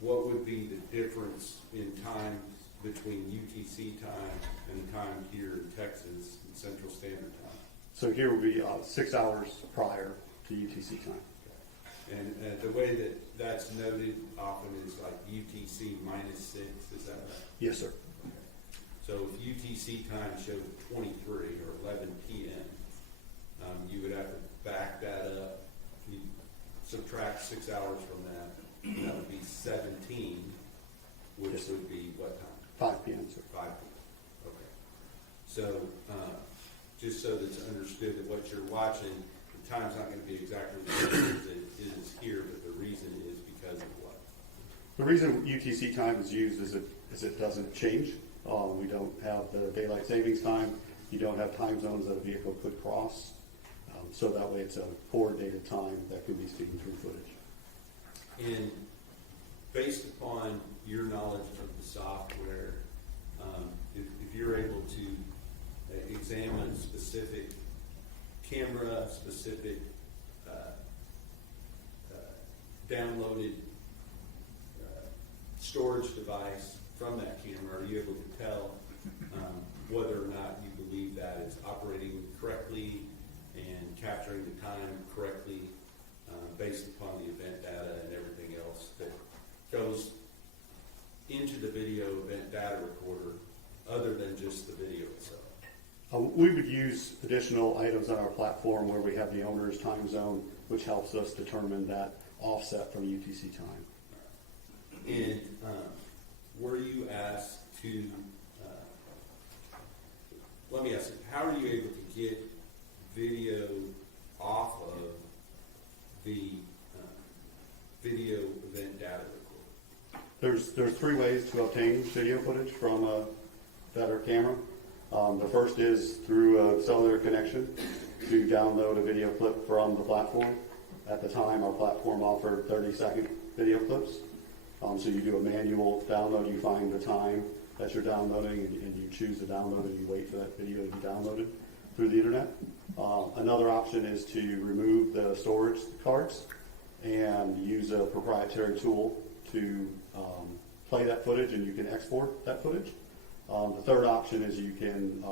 what would be the difference in time between UTC time and time here in Texas, in Central Standard Time? So here will be 6 hours prior to UTC time. And the way that that's noted often is like UTC -6, is that right? Yes, sir. Okay. So if UTC time showed 23 or 11 p.m., you would have to back that up. You subtract 6 hours from that, and that would be 17, which Yes, sir. would be what time? 5 p.m., sir. 5 p.m. Okay. So just so that it's understood that what you're watching, the time's not going to be exactly the same as it is here, but the reason is because of what? The reason UTC time is used is it doesn't change. We don't have the daylight savings time. You don't have time zones that a vehicle could cross. So that way it's a coordinated time that can be seen through footage. And based upon your knowledge of the software, if you're able to examine specific camera, specific downloaded storage device from that camera, are you able to tell whether or not you believe that it's operating correctly and capturing the time correctly based upon the event data and everything else that goes into the video event data recorder other than just the video itself? We would use additional items on our platform where we have the owner's time zone, which helps us determine that offset from UTC time. And were you asked to, let me ask you, how are you able to get video off of the video event data recorder? There's 3 ways to obtain video footage from a better camera. The first is through a cellular connection to download a video clip from the platform. At the time, our platform offered 30-second video clips. So you do a manual download, you find the time that you're downloading, and you choose to download, and you wait for that video to be downloaded through the internet. Another option is to remove the storage cards and use a proprietary tool to play that footage, and you can export that footage. The third option is you can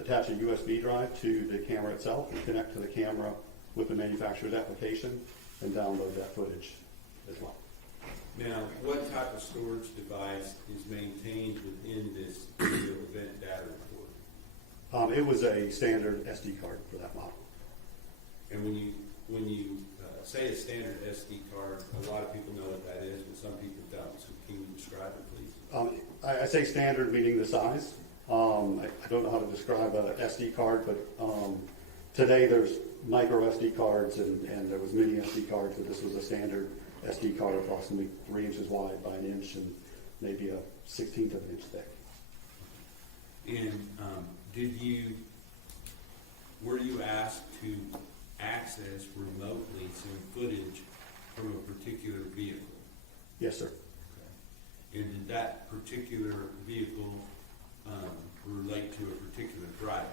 attach a USB drive to the camera itself and connect to the camera with the manufacturer's application and download that footage as well. Now, what type of storage device is maintained within this video event data recorder? It was a standard SD card for that model. And when you say a standard SD card, a lot of people know what that is, but some people don't. So can you describe it, please? I say standard meaning the size. I don't know how to describe a SD card, but today there's micro SD cards and there was mini SD cards, but this was a standard SD card approximately 3 inches wide by 1 inch and maybe a 1/16 of an inch thick. And were you asked to access remotely some footage Yes, sir. And did that particular vehicle relate to a particular driver?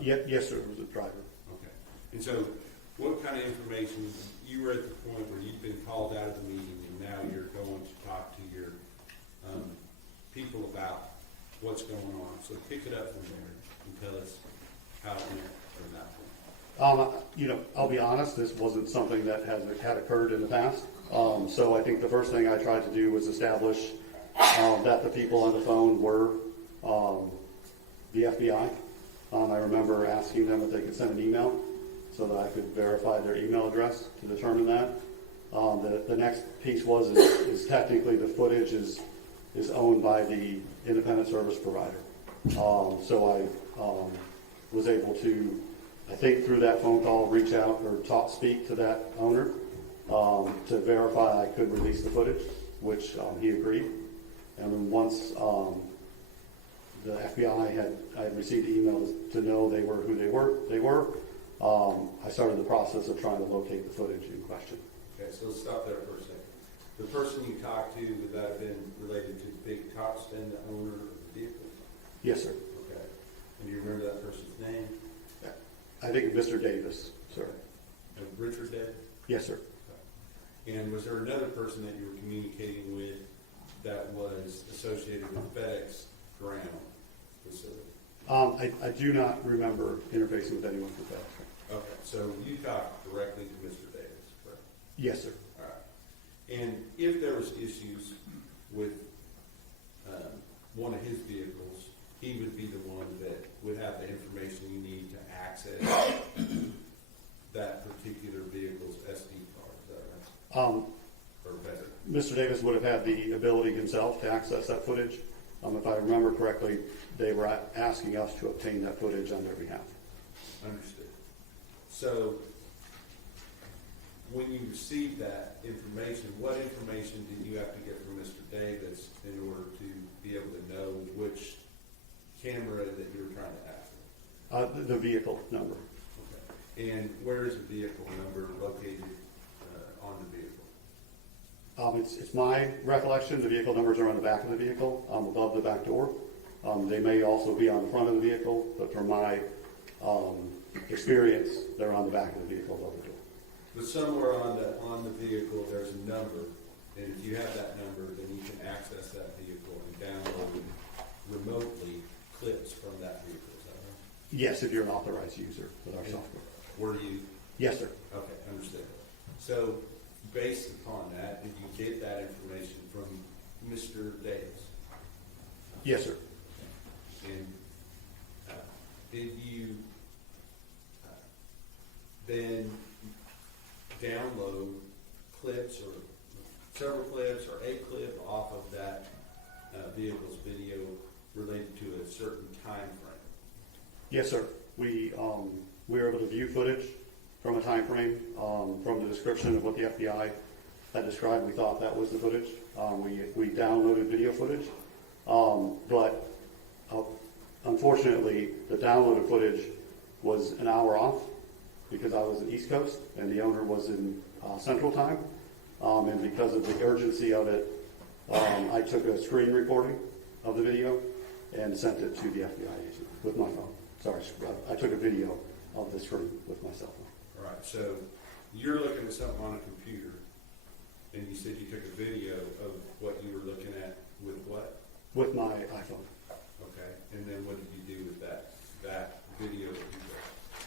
Yes, sir, it was a driver. Okay. And so what kind of information, you were at the point where you'd been called out of the meeting and now you're going to talk to your people about what's going on. So pick it up from there and tell us how it went from that point. I'll be honest, this wasn't something that had occurred in the past. So I think the first thing I tried to do was establish that the people on the phone were the FBI. I remember asking them if they could send an email so that I could verify their email address to determine that. The next piece is technically the footage is owned by the independent service provider. So I was able to, I think through that phone call, reach out or speak to that owner to verify I could release the footage, which he agreed. And then once the FBI I had received emails to know they were who they were, I started the process of trying to locate the footage in question. Okay, so let's stop there for a second. The person you talked to, would that have been related to Big Topston, the owner of the vehicle? Yes, sir. Okay. And do you remember that person's name? I think Mr. Davis, sir. And Richard Davis? Yes, sir. And was there another person that you were communicating with that was associated with FedEx ground facility? I do not remember interfacing with anyone from that. Okay, so you talked directly to Mr. Davis, correct? Yes, sir. All right. And if there was issues with one of his vehicles, he would be the one that would have the information you need to access that particular vehicle's SD card, is that right? Or better? Mr. Davis would have had the ability himself to access that footage. If I remember correctly, they were asking us to obtain that footage on their behalf. Understood. So, when you received that information, what information did you have to get from Mr. Davis in order to be able to know which camera that you were trying to access? The vehicle number. Okay. And where is the vehicle number located on the vehicle? It's my recollection, the vehicle numbers are on the back of the vehicle, above the back door. They may also be on the front of the vehicle, but from my experience, they're on the back of the vehicle above the door. But somewhere on the vehicle, there's a number, and if you have that number, then you can access that vehicle and download remotely clips from that vehicle. Is that right? Yes, if you're an authorized user with our software. Were you? Yes, sir. Okay, understood. So, based upon that, did you get that information from Mr. Davis? Yes, sir. And did you then download clips or several clips or a clip off of that vehicle's video related to a certain time frame? Yes, sir. We were able to view footage from a time frame, from the description of what the FBI had described. We thought that was the footage. We downloaded video footage, but unfortunately, the downloaded footage was an hour off because I was in East Coast and the owner was in Central Time. And because of the urgency of it, I took a screen recording of the video and sent it to the FBI agent with my phone. Sorry, I took a video of the screen with my cell phone. All right, so you're looking at something on a computer, and you said you took a video of what you were looking at with what? With my iPhone. Okay, and then what did you do with that video that you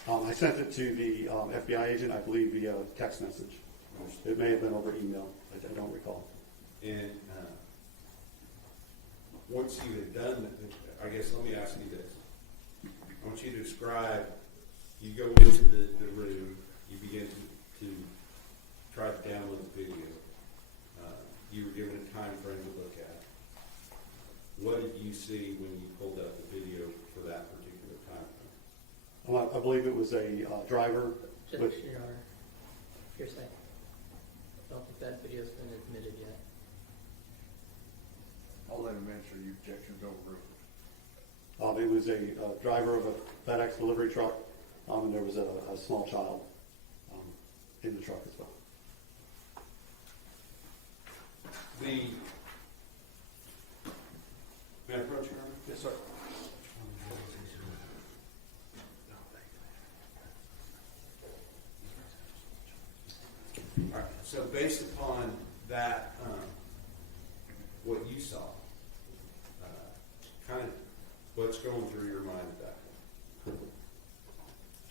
took? I sent it to the FBI agent, I believe, via text message. It may have been over email. I don't recall. And once you had done, I guess let me ask you this. I want you to describe, you go into the room, you begin to try to download the video. You were given a time frame to look at. What did you see when you pulled up the video for that particular time frame? I believe it was a driver. Just with, your hearsay. I don't think that video's been admitted yet. I'll let him answer your objections overruled. it was a driver of a FedEx delivery truck, and there was a small child in the truck as well. So based upon that, what you saw, kind of what's going through your mind at that point?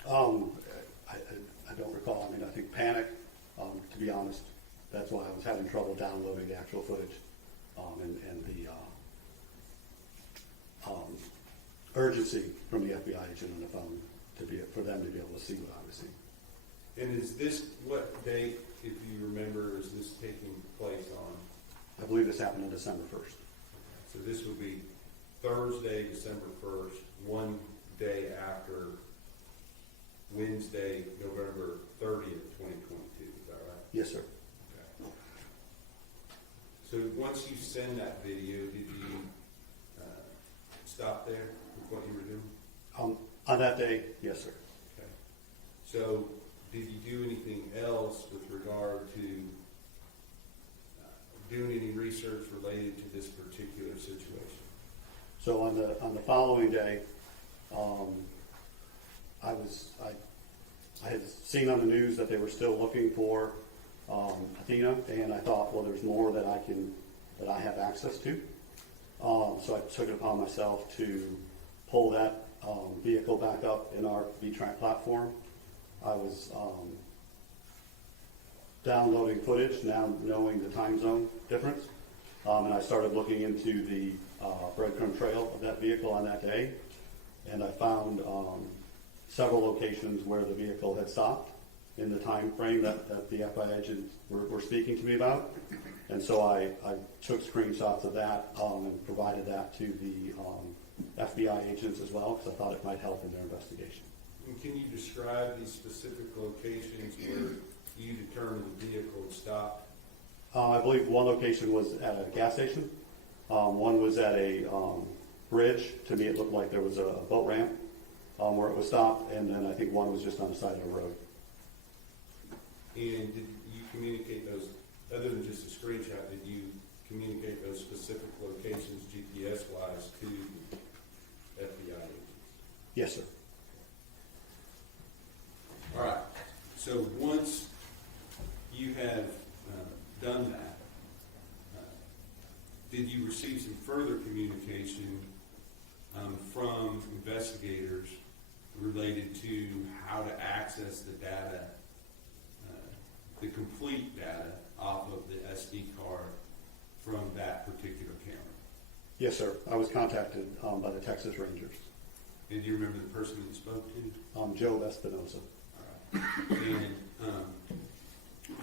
I don't recall. I mean, I think panic, to be honest. That's why I was having trouble downloading the actual footage, and the urgency from the FBI agent on the phone for them to be able to see what I was seeing. And is this, what date, if you remember, is this taking place on? I believe this happened on December 1st. So this would be Thursday, December 1st, one day after Wednesday, November 30th, 2022, is that right? Yes, sir. Okay. So once you send that video, did you stop there with what you were doing? On that day, yes, sir. Okay. So did you do anything else with regard to doing any research related to this particular situation? So on the following day, I had seen on the news that they were still looking for Athena, and I thought, well, there's more that I have access to. So I took it upon myself to pull that vehicle back up in our VTrack platform. I was downloading footage, now knowing the time zone difference, and I started looking into the breadcrumb trail of that vehicle on that day, and I found several locations where the vehicle had stopped in the time frame that the FBI agents were speaking to me about. And so I took screenshots of that and provided that to the FBI agents as well, because I thought it might help in their investigation. And can you describe these specific locations where you determined the vehicle had stopped? I believe one location was at a gas station. One was at a bridge. To me, it looked like there was a boat ramp where it was stopped, and then I think one was just on the side of the road. And did you communicate those, other than just a screenshot, did you communicate those specific locations GPS-wise to FBI agents? Yes, sir. All right. So once you have done that, did you receive some further communication from investigators related to how to access the data, the complete data off of the SD card from that particular camera? Yes, sir. I was contacted by the Texas Rangers. And do you remember the person that you spoke to? Joe Espinosa. All right. And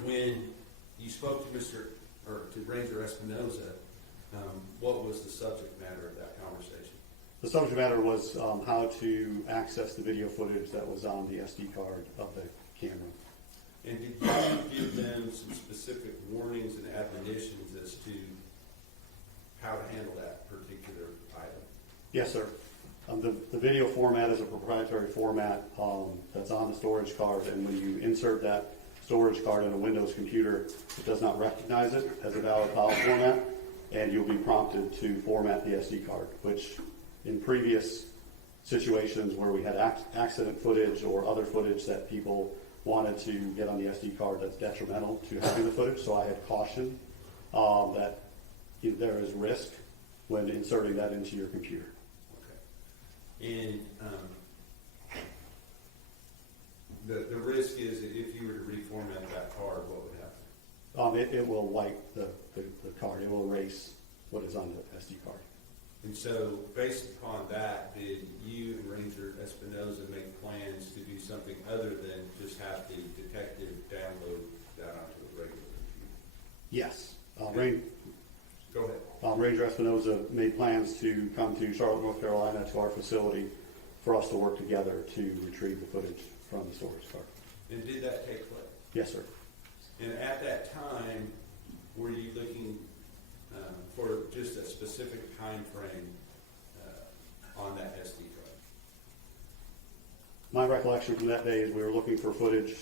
when you spoke to Ranger Espinosa, what was the subject matter of that conversation? The subject matter was how to access the video footage that was on the SD card of the camera. And did you give them some specific warnings and admonitions as to how to handle that particular item? Yes, sir. The video format is a proprietary format that's on the storage card, and when you insert that storage card in a Windows computer, it does not recognize it as a valid file format, and you'll be prompted to format the SD card, which in previous situations where we had accident footage or other footage that people wanted to get on the SD card that's detrimental to having the footage, so I had cautioned that there is risk when inserting that into your computer. Okay. And the risk is that if you were to reformat that card, what would happen? It will wipe the card. It will erase what is on the SD card. And so, based upon that, did you and Ranger Espinosa make plans to do something other than just have the detective download that onto a regular computer? Yes. Go ahead. Ranger Espinosa made plans to come to Charlotte, North Carolina, to our facility for us to work together to retrieve the footage from the storage card. And did that take place? Yes, sir. And at that time, were you looking for just a specific time frame on that SD card? My recollection from that day is we were looking for footage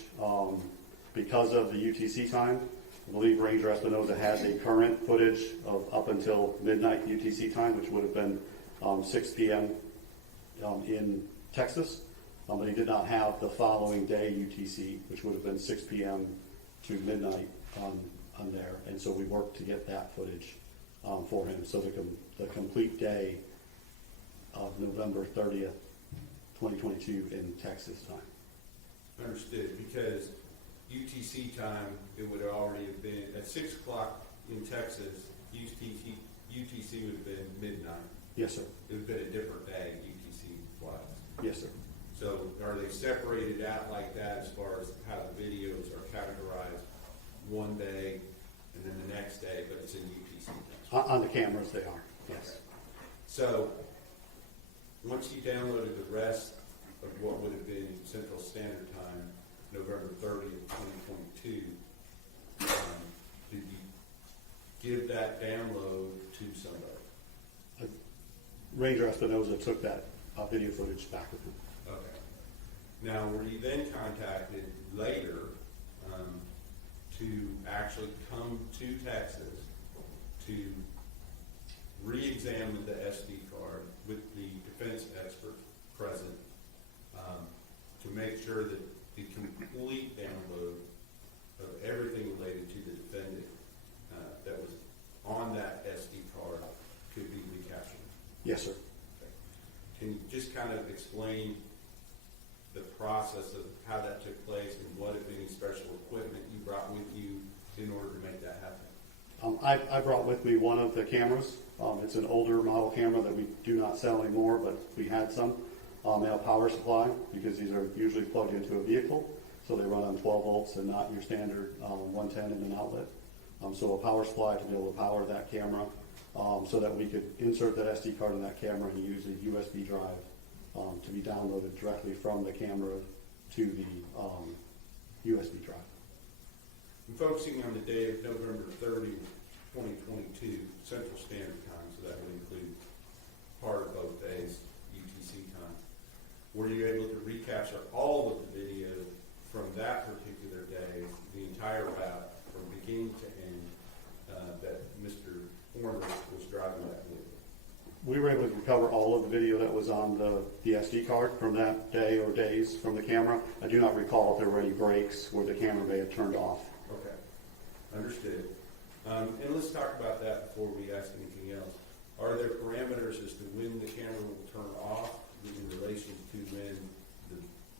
because of the UTC time. I believe Ranger Espinosa has a current footage of up until midnight UTC time, which would have been 6 p.m. In Texas, but he did not have the following day UTC, which would have been 6 p.m. to midnight on there, and so we worked to get that footage for him. So the complete day of November 30th, 2022 in Texas time. Understood, because UTC time, it would already have been, at 6 o'clock in Texas, UTC would have been midnight. Yes, sir. It would have been a different day, UTC wise. Yes, sir. So are they separated out like that as far as how the videos are categorized one day and then the next day, but it's in UTC time? On the cameras, they are. Yes. So, once you downloaded the rest of what would have been Central Standard Time, November 30th, 2022, did you give that download to somebody? Ranger Espinoza took that video footage back with him. Okay. Now, were you then contacted later to actually come to Texas to re-examine the SD card with the defense expert present to make sure that the complete download of everything related to the defendant that was on that SD card could be recaptured? Yes, sir. Okay. Can you just kind of explain the process of how that took place and what, if any, special equipment you brought with you in order to make that happen? I brought with me one of the cameras. It's an older model camera that we do not sell anymore, but we had some. And a power supply, because these are usually plugged into a vehicle, so they run on 12 volts and not your standard 110 in an outlet. So a power supply to be able to power that camera, so that we could insert that SD card in that camera and use a USB drive to be downloaded directly from the camera to the USB drive. I'm focusing on the day of November 30th, 2022, Central Standard Time, so that would include part of both days, UTC time. Were you able to recapture all of the video from that particular day, the entire route, from beginning to end, that Mr. Horner was driving that vehicle? We were able to recover all of the video that was on the SD card from that day or days from the camera. I do not recall if there were any breaks where the camera may have turned off. Okay, understood. And let's talk about that before we ask anything else. Are there parameters as to when the camera will turn off in relation to when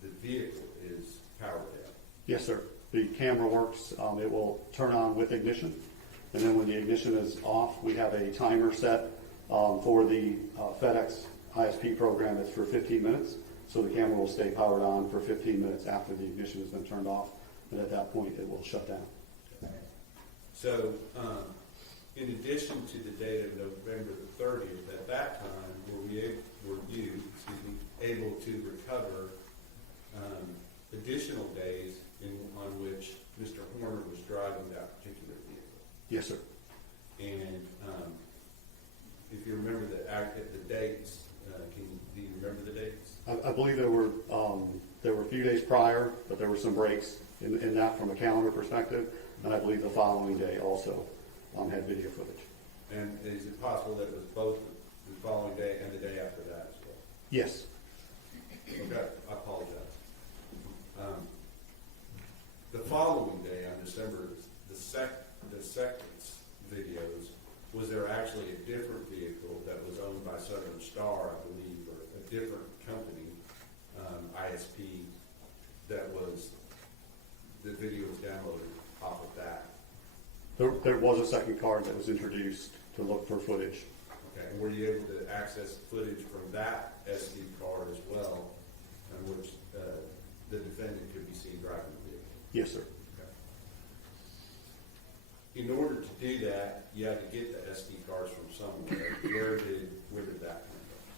the vehicle is powered down? Yes, sir. The camera works. It will turn on with ignition. And then when the ignition is off, we have a timer set for the FedEx ISP program. It's for 15 minutes. So the camera will stay powered on for 15 minutes after the ignition has been turned off. And at that point, it will shut down. So, in addition to the date of November the 30th, at that time, were you able to recover additional days on which Mr. Horner was driving that particular vehicle? Yes, sir. And if you remember the dates, do you remember the dates? I believe there were a few days prior, but there were some breaks in that from a calendar perspective. And I believe the following day also had video footage. And is it possible that it was both the following day and the day after that as well? Yes. Okay, I apologize. The following day, on December the second's videos, was there actually a different vehicle that was owned by Southern Star, I believe, or a different company, ISP, that was, the video was downloaded off of that? There was a second card that was introduced to look for footage. Okay, and were you able to access footage from that SD card as well, in which the defendant could be seen driving the vehicle? Yes, sir. Okay. In order to do that, you had to get the SD cards from somewhere. Where did that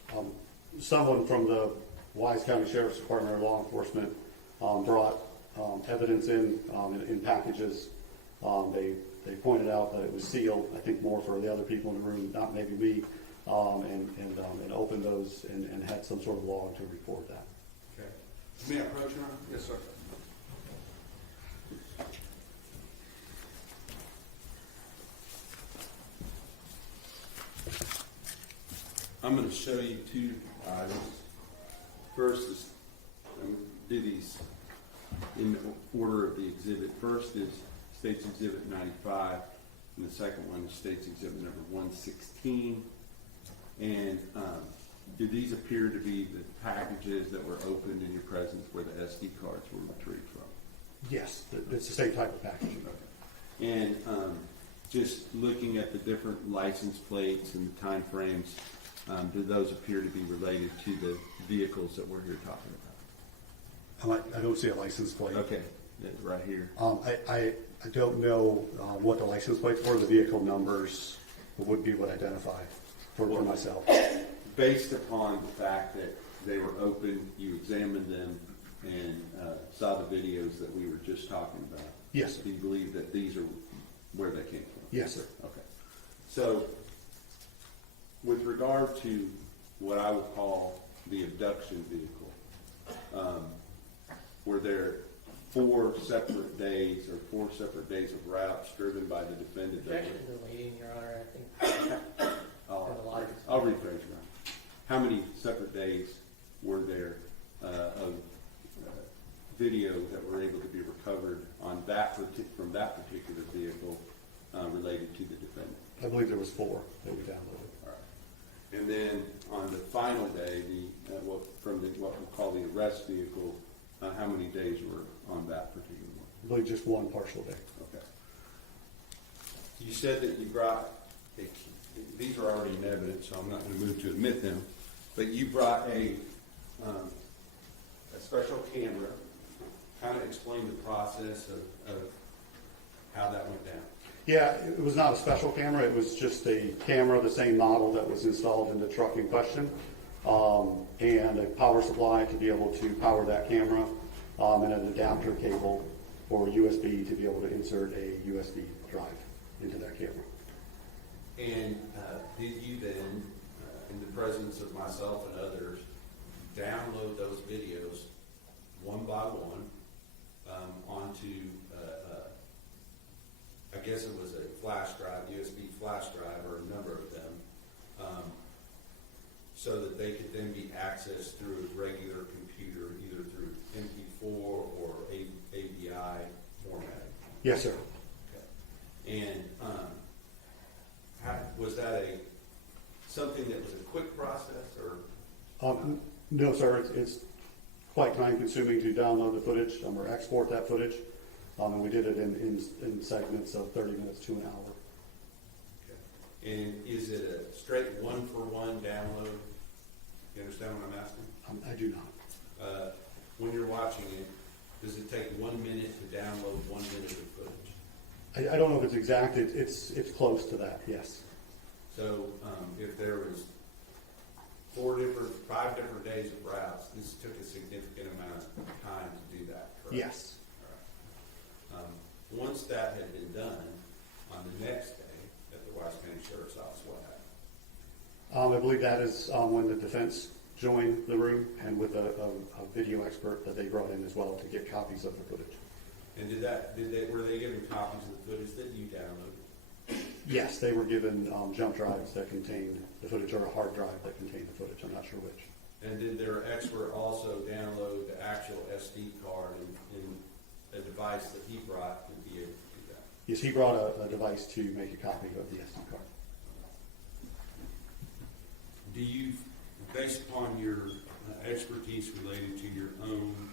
come from? Someone from the Wise County Sheriff's Department or law enforcement brought evidence in packages. They pointed out that it was sealed, I think more for the other people in the room, not maybe me, and opened those and had some sort of log to record that. Okay. May I approach, Your Honor? Yes, sir. I'm going to show you two items. First is, I'm going to do these in order of the exhibit. First is State's Exhibit 95, and the second one is State's Exhibit number 116. And do these appear to be the packages that were opened in your presence where the SD cards were retrieved from? Yes, it's the same type of packaging. And just looking at the different license plates and the time frames, do those appear to be related to the vehicles that we're here talking about? I don't see a license plate. Okay, that's right here. I don't know what the license plates were. The vehicle numbers would be what I identify for myself. Based upon the fact that they were open, you examined them and saw the videos that we were just talking about. Yes, sir. Do you believe that these are where they came from? Yes, sir. Okay. So, with regard to what I would call the abduction vehicle, were there 4 separate days or 4 separate days of routes driven by the defendant? Objection to the leading, Your Honor, I think. I'll rephrase that. How many separate days were there of video that were able to be recovered on that from that particular vehicle related to the defendant? I believe there was 4 that we downloaded. All right. And then on the final day, what we call the arrest vehicle, how many days were on that particular one? I believe just 1 partial day. Okay. You said that you brought, these are already in evidence, so I'm not going to move to admit them, but you brought a special camera. Kind of explain the process of how that went down. Yeah, it was not a special camera. It was just a camera, the same model that was installed in the truck in question, and a power supply to be able to power that camera, and an adapter cable for USB to be able to insert a USB drive into that camera. And did you then, in the presence of myself and others, download those videos one by one onto, I guess it was a flash drive, USB flash drive, or a number of them, so that they could then be accessed through a regular computer, either through MP4 or AVI format? Yes, sir. Okay. And was that something that was a quick process, or? No, sir. It's quite time consuming to download the footage or export that footage. And we did it in segments of 30 minutes to an hour. Okay. And is it a straight 1-for-1 download? You understand what I'm asking? I do not. When you're watching it, does it take 1 minute to download 1 minute of footage? I don't know if it's exact. It's close to that, yes. So if there was 5 different days of routes, this took a significant amount of time to do that, correct? Yes. All right. Once that had been done, on the next day at the Wise County Sheriff's Office, what happened? I believe that is when the defense joined the room and with a video expert that they brought in as well to get copies of the footage. And were they given copies of the footage that you downloaded? Yes, they were given jump drives that contained the footage, or a hard drive that contained the footage. I'm not sure which. And did their expert also download the actual SD card in a device that he brought to be able to do that? Yes, he brought a device to make a copy of the SD card. Do you, based upon your expertise related to your own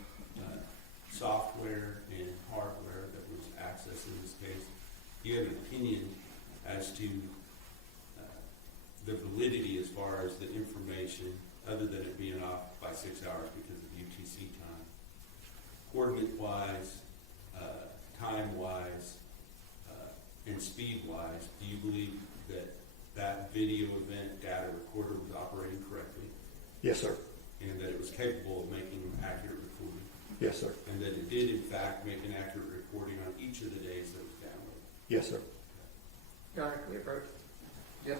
software and hardware that was accessed in this case, do you have an opinion as to the validity as far as the information, other than it being off by 6 hours because of UTC time, coordinate-wise, time-wise, and speed-wise? Do you believe that that video event data recorder was operating correctly? Yes, sir. And that it was capable of making an accurate recording? Yes, sir. And that it did, in fact, make an accurate recording on each of the days that was downloaded? Yes, sir. Your Honor, can we approach? Yes.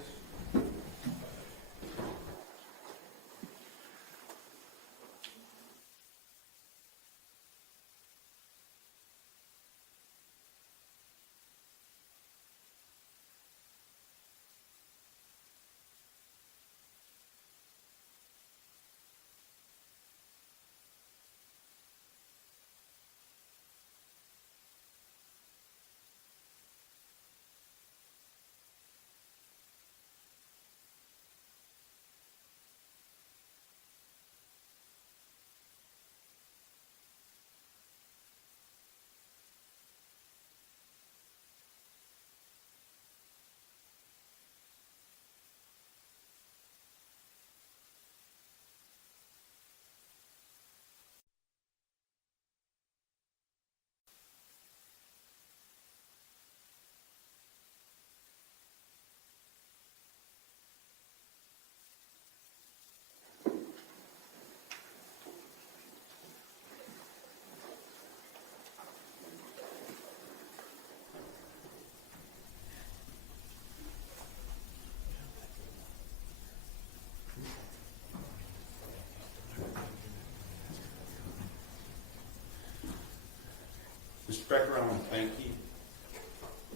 Inspector, I want to thank you,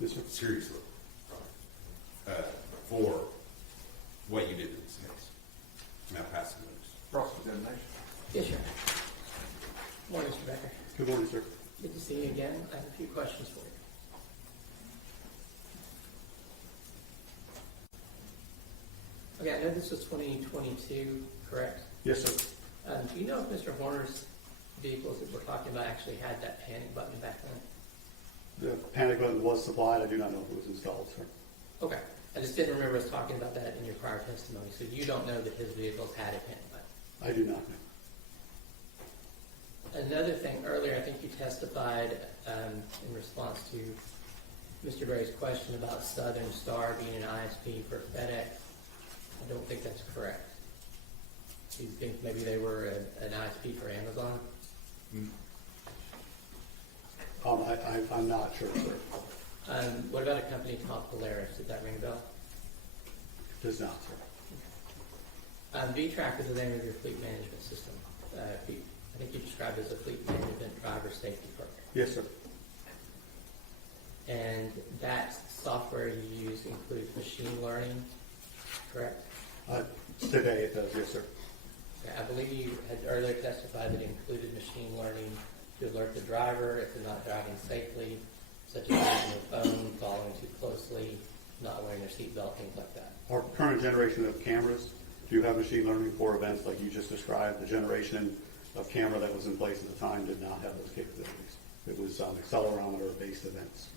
Yes, sir. seriously, for what you did in this case. Now pass the notice. Cross-examination. Yes, sir. Morning, Mr. Becker. Good morning, sir. Good to see you again. I have a few questions for you. Okay, I know this was 2022, correct? Yes, sir. Do you know if Mr. Horner's vehicles that we're talking about actually had that panic button back then? The panic button was supplied. I do not know if it was installed, sir. Okay. I just didn't remember us talking about that in your prior testimony, so you don't know that his vehicles had a panic button. I do not know. Another thing, earlier I think you testified in response to Mr. Berry's question about Southern Star being an ISP for FedEx. I don't think that's correct. Do you think maybe they were an ISP for Amazon? I'm not sure, sir. What about a company called Polaris? Did that ring a bell? It does not, sir. VTrack is the name of your fleet management system. I think you described it as a fleet management driver safety program. Yes, sir. And that software you use includes machine learning, correct? Today it does, yes, sir. I believe you had earlier testified that it included machine learning to alert the driver if they're not driving safely, such as using their phone, following too closely, not wearing their seatbelt, things like that. Our current generation of cameras do have machine learning for events like you just described. The generation of camera that was in place at the time did not have those capabilities. It was accelerometer-based events.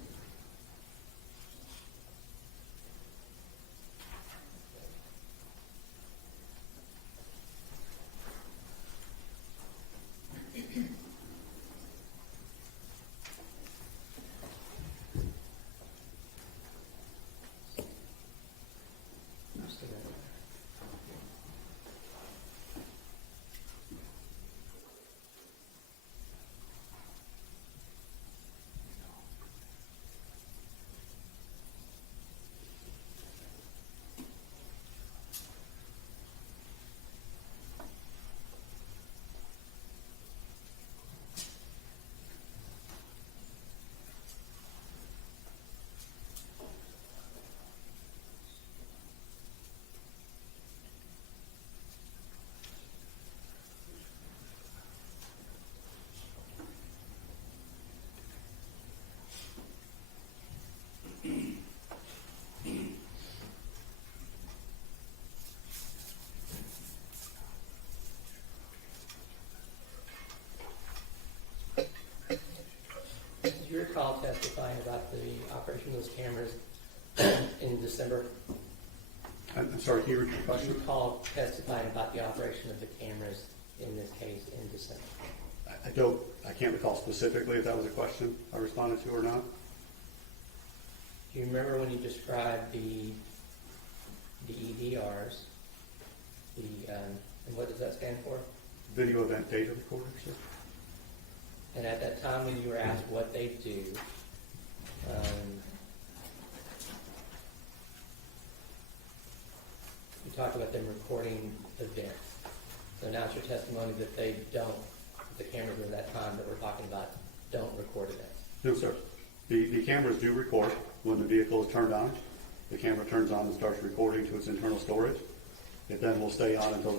Did you recall testifying about the operation of those cameras in December? I'm sorry, can you repeat the Do you question? recall testifying about the operation of the cameras in this case in December? I can't recall specifically if that was a question I responded to or not. Do you remember when you described the EDRs, and what does that stand for? Video event data recorder, sir? And at that time when you were asked what they do, you talked about them recording events. So now it's your testimony that they don't, the cameras at that time that we're talking about don't record events. No, sir. The cameras do record when the vehicle is turned on. The camera turns on and starts recording to its internal storage. It then will stay on until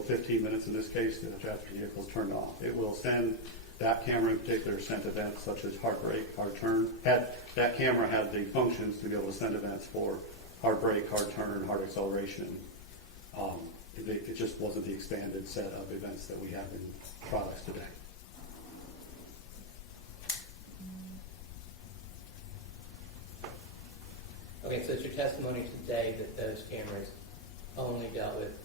15 minutes in this case after the vehicle is turned off. It will send, that camera in particular, sent events such as hard brake, hard turn. That camera had the functions to be able to send events for hard brake, hard turn, hard acceleration. It just wasn't the expanded set of events that we have in products today. Okay, so it's your testimony today that those cameras only dealt with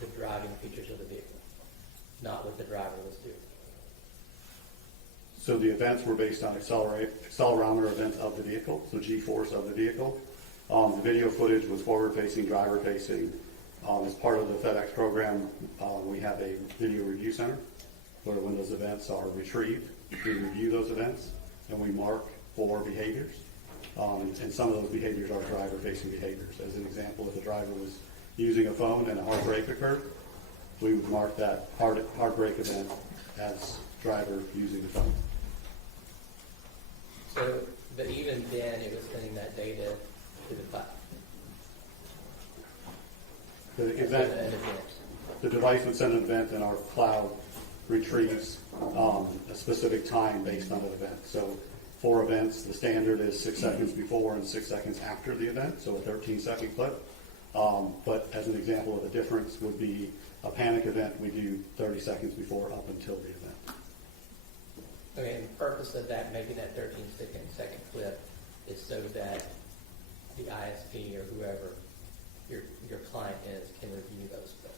the driving features of the vehicle, not what the driver was doing. So the events were based on accelerometer events of the vehicle, so G-force of the vehicle. The video footage was forward-facing, driver-facing. As part of the FedEx program, we have a video review center where when those events are retrieved, we review those events and we mark for behaviors. And some of those behaviors are driver-facing behaviors. As an example, if the driver was using a phone and a hard brake occurred, we would mark that hard brake event as driver using the phone. So, but even then, it was sending that data to the cloud. The As event, an event. the device would send an event and our cloud retrieves a specific time based on the event. So for events, the standard is 6 seconds before and 6 seconds after the event, so a 13-second clip. But as an example of a difference would be a panic event, we do 30 seconds before up until the event. Okay, and the purpose of that, making that 13-second clip, is so that the ISP or whoever your client is can review those clips.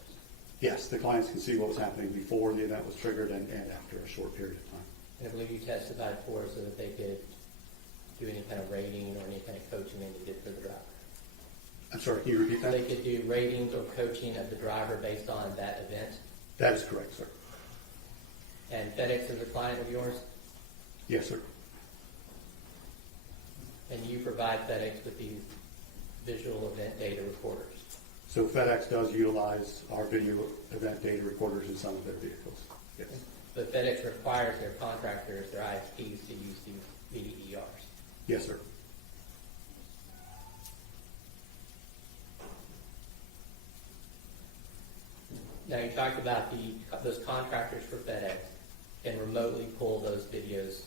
Yes, the clients can see what was happening before the event was triggered and after a short period of time. And I believe you testified for so that they could do any kind of rating or any kind of coaching they needed for the driver. I'm sorry, can you repeat So that? they could do ratings or coaching of the driver based on that event. That is correct, sir. And FedEx is a client of yours, Yes, sir. and you provide FedEx with these visual event data recorders. So FedEx does utilize our video event data recorders in some of their vehicles. Yes. But FedEx requires their contractors, their ISPs, to use these VDERs. Yes, sir. Now, you talked about those contractors for FedEx can remotely pull those videos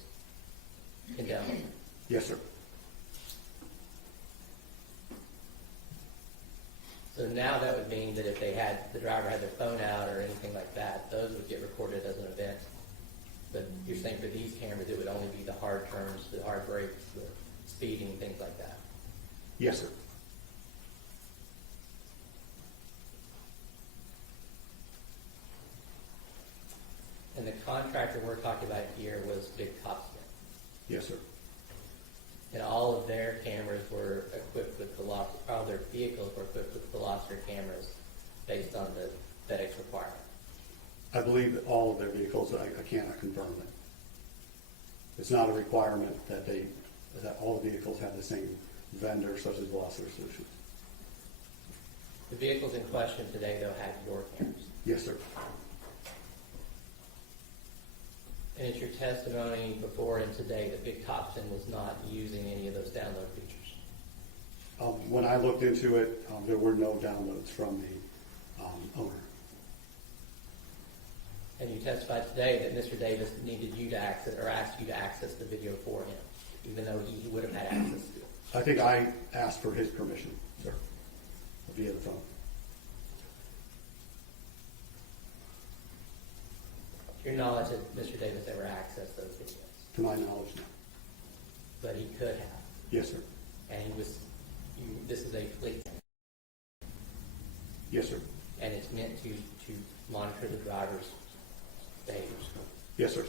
and download them. Yes, sir. So now that would mean that if the driver had their phone out or anything like that, those would get recorded as an event. But you're saying for these cameras, it would only be the hard turns, the hard brakes, the speeding, things like that. Yes, sir. And the contractor we're talking about here was Big Topsmith. Yes, sir. And all of their cameras were equipped with all their vehicles were equipped with Veloster cameras based on the FedEx requirement. I believe that all of their vehicles, I cannot confirm that. It's not a requirement that all vehicles have the same vendor such as Velocity Solutions. The vehicles in question today, though, had your cameras. Yes, sir. And it's your testimony before and today that Big Topson was not using any of those download features. When I looked into it, there were no downloads from the owner. And you testified today that Mr. Davis needed you to access or asked you to access the video for him, even though he would have had access to it. I think I asked for his permission, sir, via the phone. To your knowledge, that Mr. Davis ever accessed those videos, To my knowledge, no. but he could have. Yes, sir. And this is a fleet, Yes, sir. and it's meant to monitor the driver's behaviors. Yes, sir.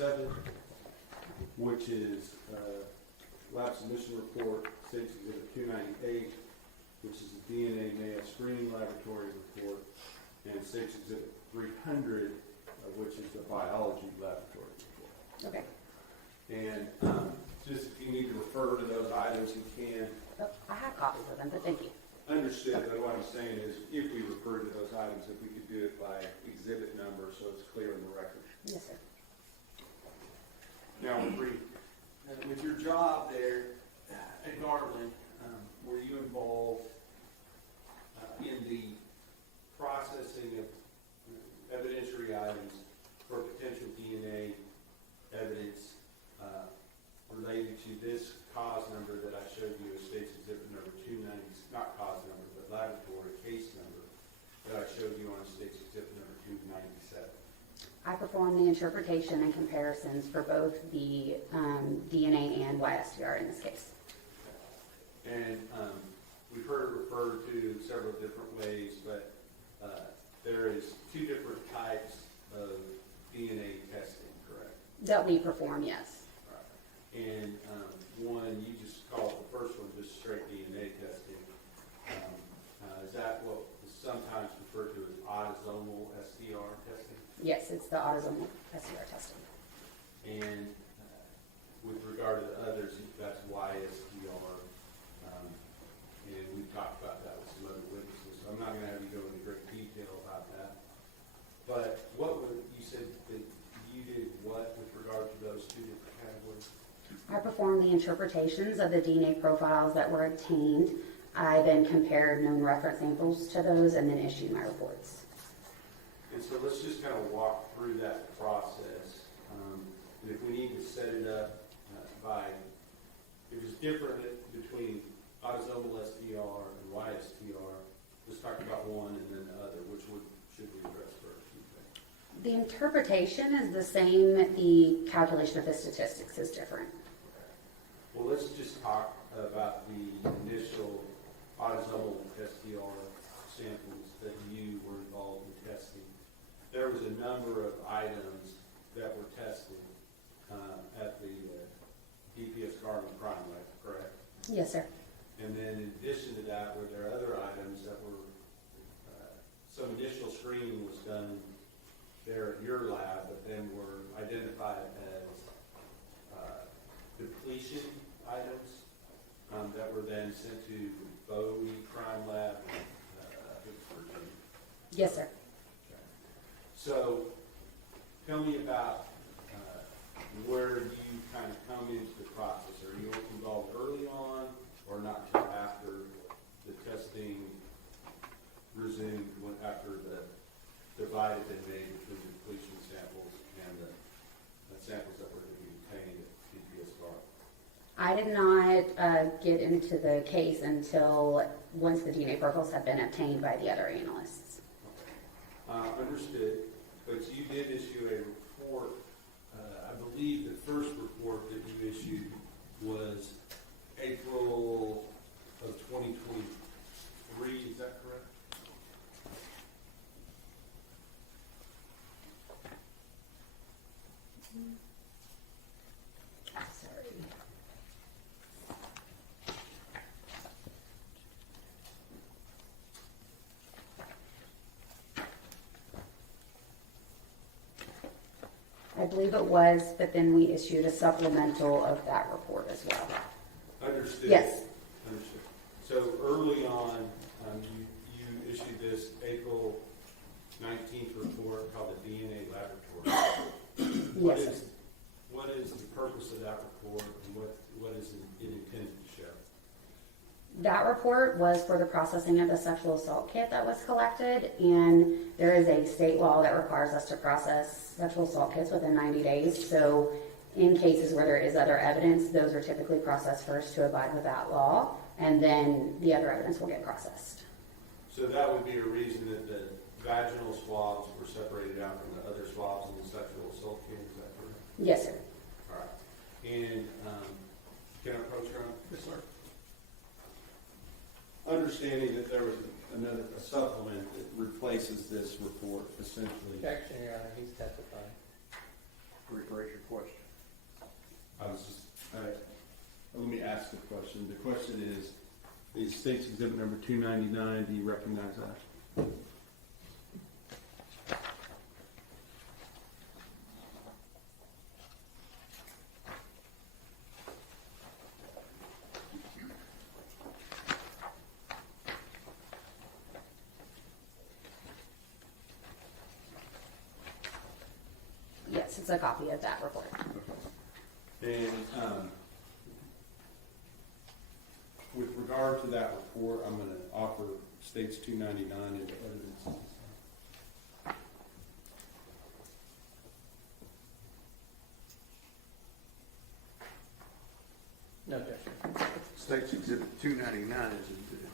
297, which is lab submission report, State's Exhibit 298, which is the DNA mass screening laboratory report, and State's Exhibit 300, which is the biology laboratory report. Okay. And just if you need to refer to those items, you can. Oh, I have copies of them, but thank you. Understood, but what I'm saying is, if we refer to those items, if we could do it by exhibit number, so it's clear in the record. Yes, sir. Now, with your job there at Garland, were you involved in the processing of evidentiary items for potential DNA evidence related to this cause number that I showed you as State's Exhibit number 290, not cause number, but laboratory case number that I showed you on State's Exhibit number 297? I performed the interpretation and comparisons for both the DNA and YSTR in this case. And we've heard it referred to several different ways, but there is two different types of DNA testing, correct? That we perform, yes. Right. And one, you just call it the first one just straight DNA testing. Is that what is sometimes referred to as autosomal STR testing? Yes, it's the autosomal STR testing. And with regard to the others, that's YSTR. And we've talked about that with some other witnesses. So I'm not going to have you go into great detail about that. But what would you said that you did what with regard to those two different categories? I performed the interpretations of the DNA profiles that were obtained. I then compared known reference samples to those and then issued my reports. And so let's just kind of walk through that process. And if we need to set it up by, if it's different between autosomal STR and YSTR, let's talk about one and then the other. Which one should we address first, you think? The interpretation is the same. The calculation of the statistics is different. Well, let's just talk about the initial autosomal STR samples that you were involved in testing. There was a number of items that were tested at the DPS Garland Crime Lab, correct? Yes, sir. And then in addition to that, were there other items that were, some initial screening was done there at your lab, but then were identified as depletion items that were then sent to Bowie Crime Lab in Virginia? Yes, sir. Okay. So tell me about where you kind of come into the process. Are you involved early on or not until after the testing resumed, after the divide had been made between the depletion samples and the samples that were to be obtained at DPS Garland? I did not get into the case until once the DNA profiles had been obtained by the other analysts. Understood, but you did issue a report. I believe the first report that you issued was April of 2023. Is that correct? Sorry. I believe it was, but then we issued a supplemental of that report as well. Understood. Yes. Understood. So early on, you issued this April 19th report called the DNA Laboratory. Yes, sir. What is the purpose of that report, and what is it intended to show? That report was for the processing of the sexual assault kit that was collected, and there is a state law that requires us to process sexual assault kits within 90 days. So in cases where there is other evidence, those are typically processed first to abide with that law, and then the other evidence will get processed. So that would be a reason that the vaginal swabs were separated out from the other swabs in the sexual assault kit, is that correct? Yes, sir. All right. And can I approach her? Yes, sir. Understanding that there was a supplement that replaces this report, essentially. Objection, Your Honor, he's testifying. Rephrase your question. I was just, let me ask the question. The question is State's Exhibit number 299, do you recognize that? Yes, it's a copy of that report. And with regard to that report, I'm going to offer States 299 into evidence. No objection. State's Exhibit 299 is exhibit.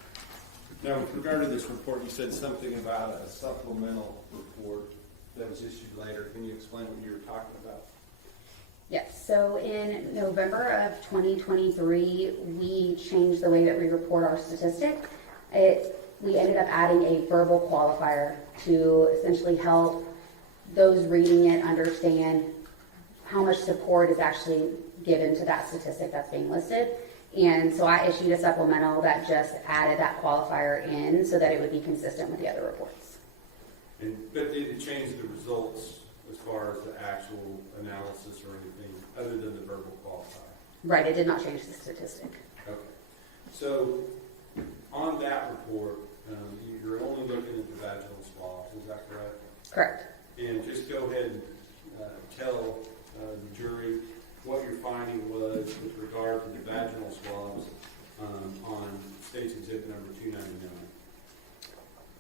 Now, with regard to this report, you said something about a supplemental report that was issued later. Can you explain what you were talking about? Yes, so in November of 2023, we changed the way that we report our statistic. We ended up adding a verbal qualifier to essentially help those reading it understand how much support is actually given to that statistic that's being listed. And so I issued a supplemental that just added that qualifier in so that it would be consistent with the other reports. But did it change the results as far as the actual analysis or anything other than the verbal qualifier? Right, it did not change the statistic. Okay. So on that report, you're only looking at the vaginal swabs, is that correct? Correct. And just go ahead and tell the jury what your finding was with regard to the vaginal swabs on State's Exhibit number 299.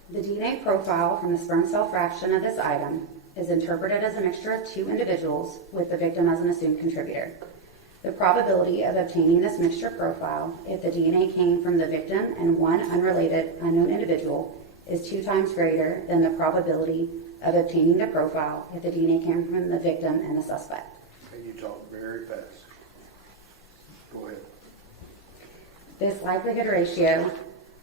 The DNA profile from the sperm cell fraction of this item is interpreted as a mixture of two individuals with the victim as an assumed contributor. The probability of obtaining this mixture profile if the DNA came from the victim and one unrelated unknown individual is 2 times greater than the probability of obtaining the profile if the DNA came from the victim and the suspect. And you talk very fast. Go ahead. This likelihood ratio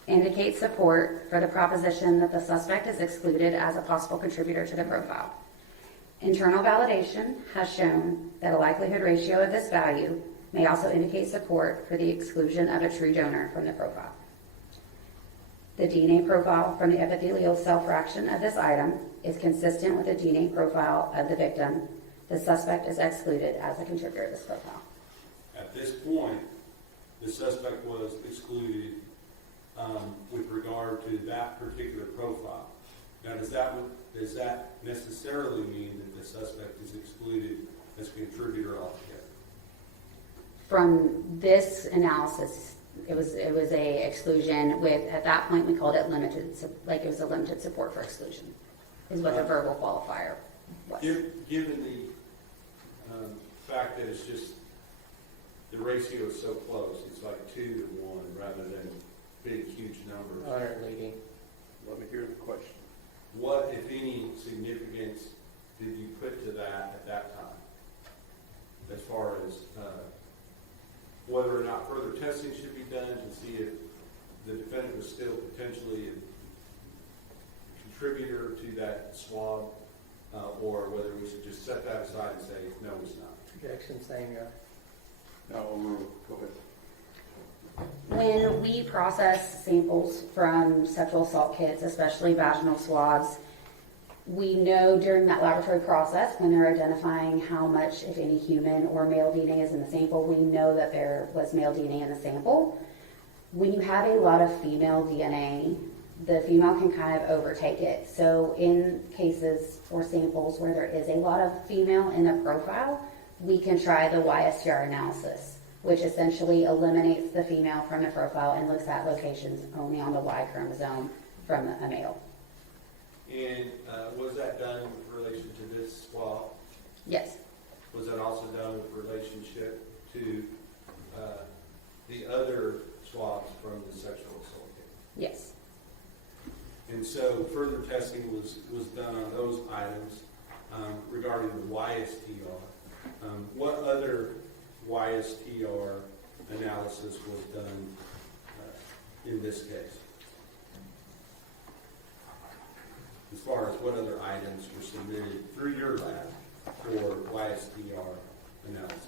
indicates support for the proposition that the suspect is excluded as a possible contributor to the profile. Internal validation has shown that a likelihood ratio of this value may also indicate support for the exclusion of a true donor from the profile. The DNA profile from the epithelial cell fraction of this item is consistent with the DNA profile of the victim. The suspect is excluded as a contributor to this profile. At this point, the suspect was excluded with regard to that particular profile. Now, does that necessarily mean that the suspect is excluded as a contributor altogether? From this analysis, it was a exclusion with, at that point we called it limited, like it was a limited support for exclusion, is what the verbal qualifier was. Given the fact that it's just, the ratio is so close, it's like 2 to 1 rather than big, huge numbers. Honor leading. Let me hear the question. What, if any, significance did you put to that at that time? As far as whether or not further testing should be done to see if the defendant was still potentially a contributor to that swab, or whether we should just set that aside and say, no, it's not. Objection, same, Your Honor. No, go ahead. When we process samples from sexual assault kits, especially vaginal swabs, we know during that laboratory process, when they're identifying how much, if any, human or male DNA is in the sample, we know that there was male DNA in the sample. When you have a lot of female DNA, the female can kind of overtake it. So in cases or samples where there is a lot of female in the profile, we can try the YSTR analysis, which essentially eliminates the female from the profile and looks at locations only on the Y chromosome from a male. And was that done with relation to this swab? Yes. Was that also done with relationship to the other swabs from the sexual assault kit? Yes. And so further testing was done on those items regarding the YSTR. What other YSTR analysis was done in this case? As far as what other items were submitted through your lab for YSTR analysis?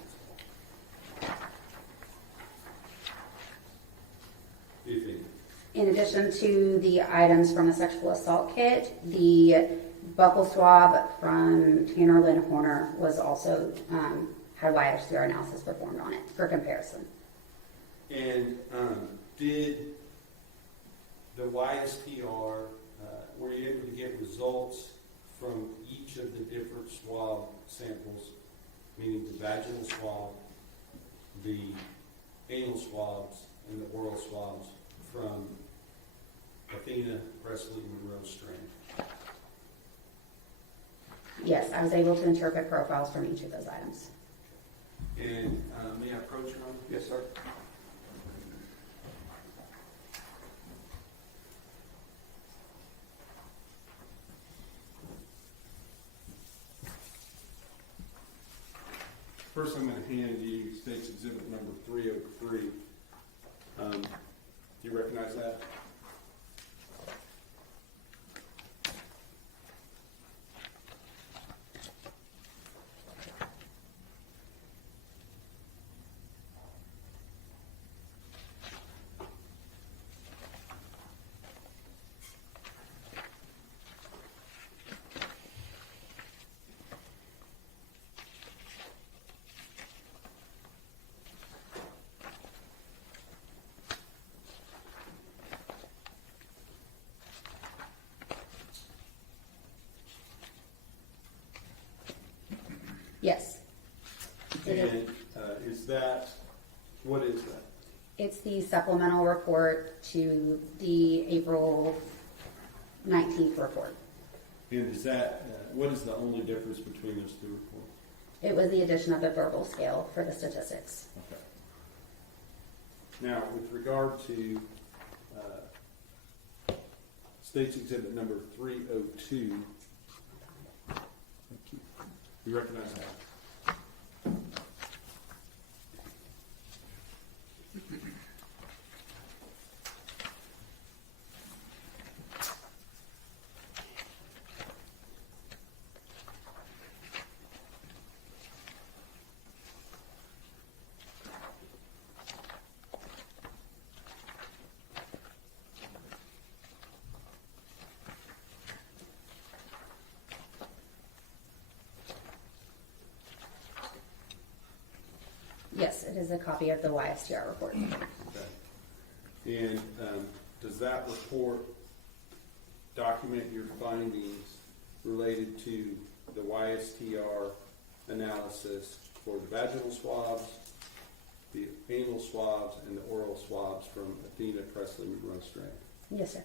Do you think? In addition to the items from the sexual assault kit, the buccal swab from Tanner Lynn Horner was also had YSTR analysis performed on it for comparison. And did the YSTR, were you able to get results from each of the different swab samples, meaning the vaginal swab, the anal swabs, and the oral swabs from Athena, Presley, Monroe Strand? Yes, I was able to interpret profiles from each of those items. And may I approach you on? Yes, sir. First, I'm going to hand you State's Exhibit number 303. Do you recognize that? Yes. It is. And is that, what is that? It's the supplemental report to the April 19th report. And is that, what is the only difference between those two reports? It was the addition of the verbal scale for the statistics. Okay. Now, with regard to State's Exhibit number 302, you recognize that? Yes, it is a copy of the YSTR report. Okay. And does that report document your findings related to the YSTR analysis for the vaginal swabs, the anal swabs, and the oral swabs from Athena, Presley, Monroe Strand? Yes, sir.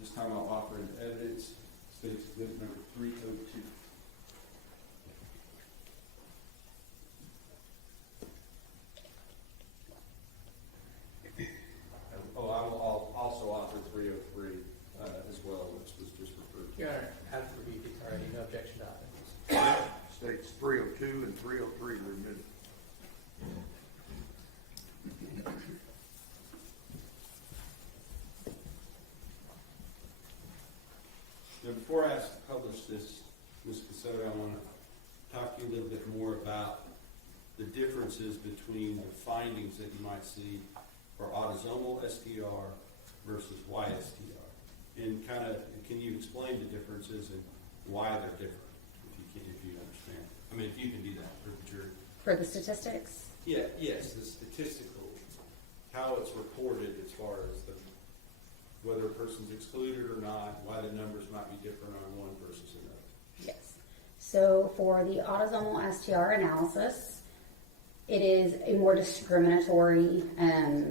This time I'll offer into evidence State's Exhibit number 302. Oh, I will also offer 303 as well, which was just referred to. Your Honor, after review these already, no objection to offer. States 302 and 303 were admitted. Now, before I ask to publish this, Ms. Casoto, I want to talk to you a little bit more about the differences between the findings that you might see for autosomal STR versus YSTR. And kind of, can you explain the differences and why they're different, if you understand? I mean, if you can do that for the jury. For the statistics? Yeah, yes, the statistical, how it's reported as far as the, whether a person's excluded or not, why the numbers might be different on one versus another. Yes. So for the autosomal STR analysis, it is a more discriminatory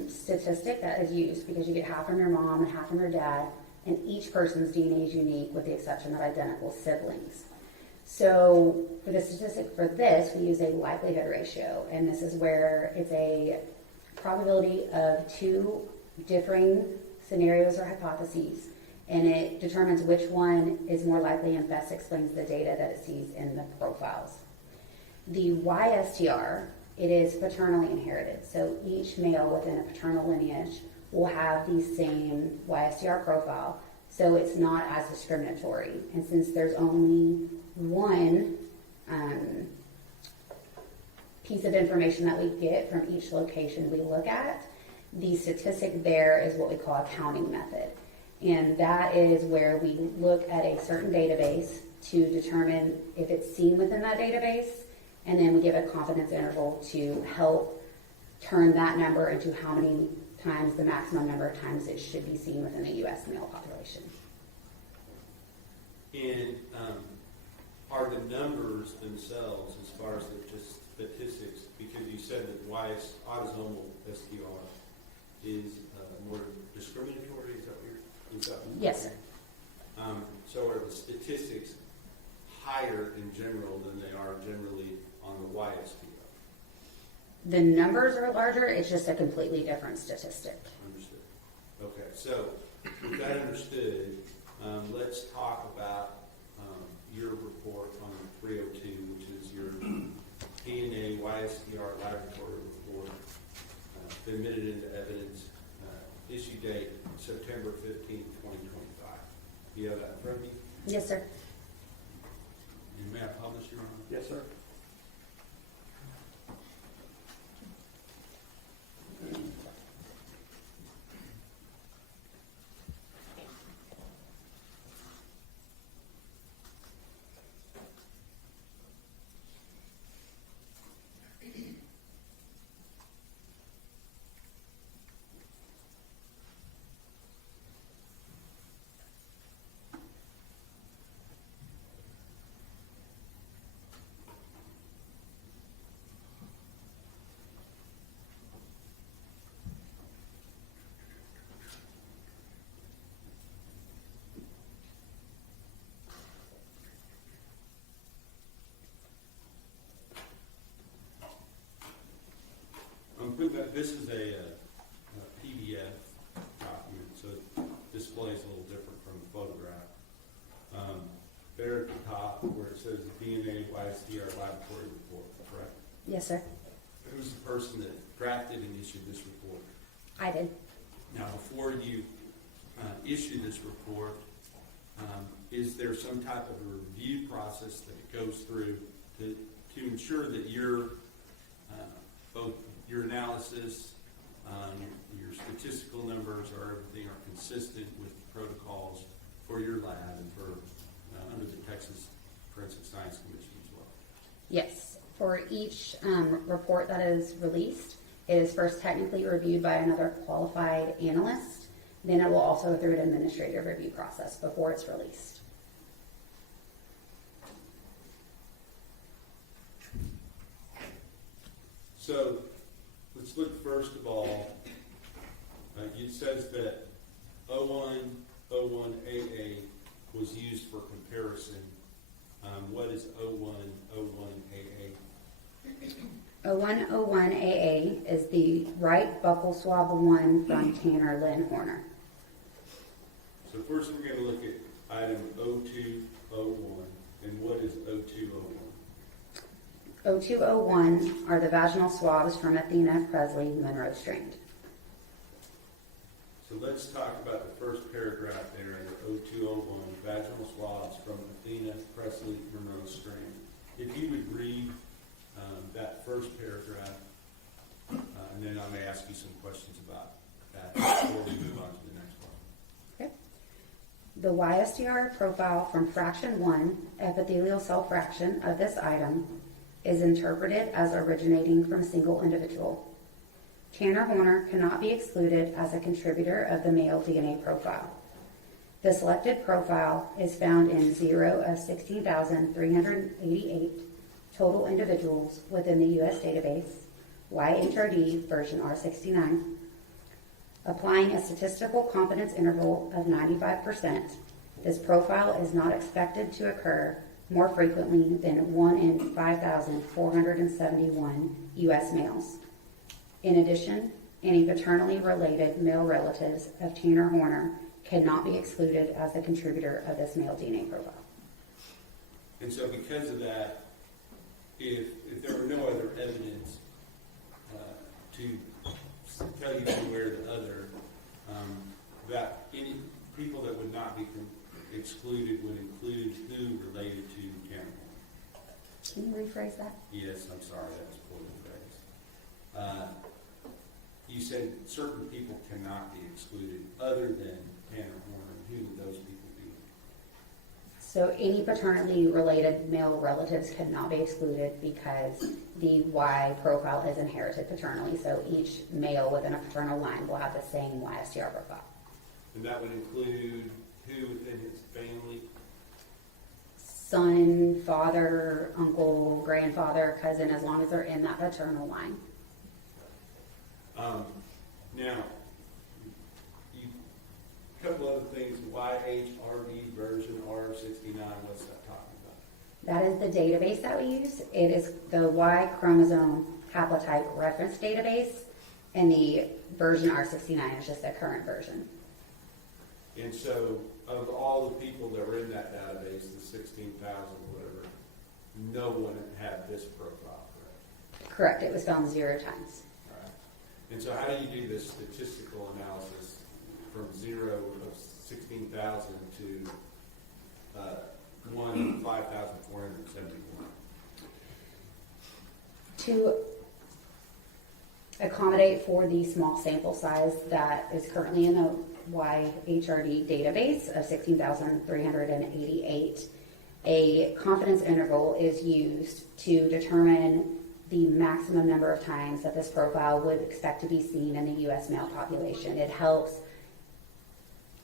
statistic that is used because you get half from your mom and half from your dad, and each person's DNA is unique with the exception of identical siblings. So for the statistic for this, we use a likelihood ratio, and this is where it's a probability of two differing scenarios or hypotheses, and it determines which one is more likely and best explains the data that it sees in the profiles. The YSTR, it is paternally inherited, so each male within a paternal lineage will have the same YSTR profile, so it's not as discriminatory. And since there's only one piece of information that we get from each location we look at. The statistic there is what we call a counting method. And that is where we look at a certain database to determine if it's seen within that database, and then we give a confidence interval to help turn that number into how many times, the maximum number of times it should be seen within the U.S. male population. And are the numbers themselves, as far as the statistics, because you said that autosomal STR is more discriminatory, is that what you're? Yes, sir. So are the statistics higher in general than they are generally on the YSTR? The numbers are larger, it's just a completely different statistic. Understood. Okay, so with that understood, let's talk about your report on 302, which is your DNA YSTR laboratory report, admitted into evidence, issue date September 15th, 2025. Do you have that in front of you? Yes, sir. And may I publish, Your Honor? Yes, sir. This is a PDF document, so it displays a little different from the photograph. There at the top where it says DNA YSTR laboratory report, correct? Yes, sir. Who's the person that drafted and issued this report? I did. Now, before you issue this report, is there some type of a review process that it goes through to ensure that both your analysis, your statistical numbers, or everything are consistent with the protocols for your lab and for under the Texas Forensic Science Commission as well? Yes. For each report that is released, it is first technically reviewed by another qualified analyst. Then it will also go through an administrative review process before it's released. So let's look first of all, it says that 0101AA was used for comparison. What is 0101AA? 0101AA is the right buccal swab 1 from Tanner Lynn Horner. So first we're going to look at item 0201, and what is 0201? 0201 are the vaginal swabs from Athena Monroe Strand. So let's talk about the first paragraph there, the 0201, vaginal swabs from Athena Monroe Strand. If you would read that first paragraph, and then I may ask you some questions about that before we move on to the next one. Okay. The YSTR profile from fraction 1, epithelial cell fraction, of this item is interpreted as originating from a single individual. Tanner Horner cannot be excluded as a contributor of the male DNA profile. The selected profile is found in 0 of 16,388 total individuals within the U.S. database, YHRD version R69. Applying a statistical confidence interval of 95%, this profile is not expected to occur more frequently than 1 in 5,471 U.S. males. In addition, any paternally related male relatives of Tanner Horner cannot be excluded as a contributor of this male DNA profile. And so because of that, if there were no other evidence to tell you one way or the other, that any people that would not be excluded would include who related to Tanner Horner? Can you rephrase that? Yes, I'm sorry, that was poorly phrased. You said certain people cannot be excluded other than Tanner Horner. Who would those people be? So any paternally related male relatives cannot be excluded because the Y profile is inherited paternally. So each male within a paternal line will have the same YSTR profile. And that would include who within his family? Son, father, uncle, grandfather, cousin, as long as they're in that paternal line. Now, a couple other things, YHRD version R69, what's that talking about? That is the database that we use. It is the Y chromosome haplotype reference database, and the version R69 is just the current version. And so, of all the people that were in that database, the 16,000 whatever, no one had this profile, correct? Correct. It was found 0 times. All right. And so how do you do this statistical analysis from 0 of 16,000 to 1 of 5,471? To accommodate for the small sample size that is currently in the YHRD database of 16,388, a confidence interval is used to determine the maximum number of times that this profile would expect to be seen in the U.S. male population. It helps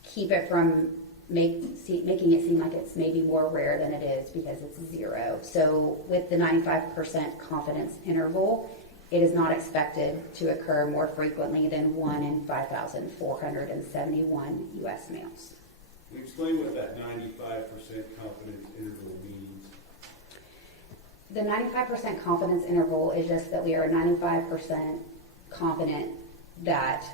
keep it from making it seem like it's maybe more rare than it is because it's 0. So with the 95% confidence interval, it is not expected to occur more frequently than 1 in 5,471 U.S. males. Explain what that 95% confidence interval means. The 95% confidence interval is just that we are 95% confident that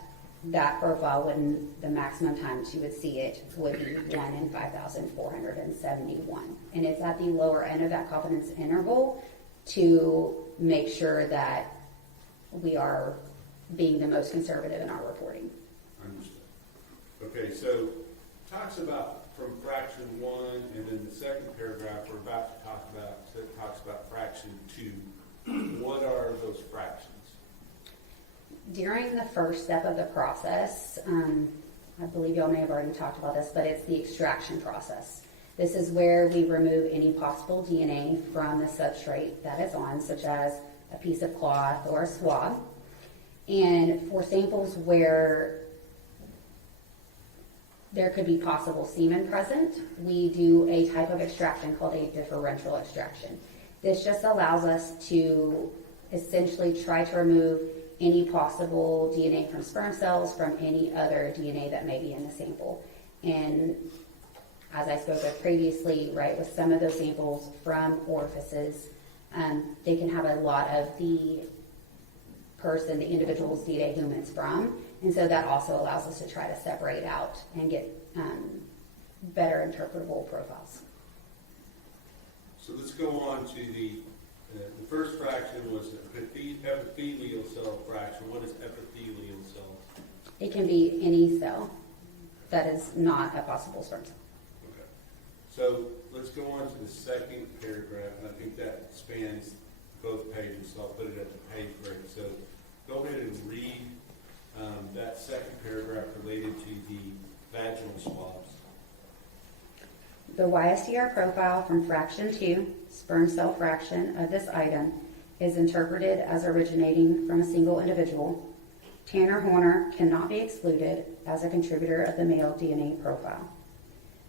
that profile wouldn't, the maximum times you would see it would be 1 in 5,471. And it's at the lower end of that confidence interval to make sure that we are being the most conservative in our reporting. Understood. Okay, so talks about from fraction 1, and then the second paragraph we're about to talk about, so it talks about fraction 2. What are those fractions? During the first step of the process, I believe y'all may have already talked about this, but it's the extraction process. This is where we remove any possible DNA from the substrate that it's on, such as a piece of cloth or a swab. And for samples where there could be possible semen present, we do a type of extraction called a differential extraction. This just allows us to essentially try to remove any possible DNA from sperm cells from any other DNA that may be in the sample. And as I spoke of previously, right, with some of those samples from orifices, they can have a lot of the individual's DNA whom it's from. And so that also allows us to try to separate out and get better interpretable profiles. So let's go on to the first fraction was epithelial cell fraction. What is epithelial cell? It can be any cell that is not a possible sperm cell. Okay. So let's go on to the second paragraph, and I think that spans both pages, so I'll put it at the page break. So go ahead and read that second paragraph related to the vaginal swabs. The YSTR profile from fraction 2, sperm cell fraction of this item, is interpreted as originating from a single individual. Tanner Horner cannot be excluded as a contributor of the male DNA profile.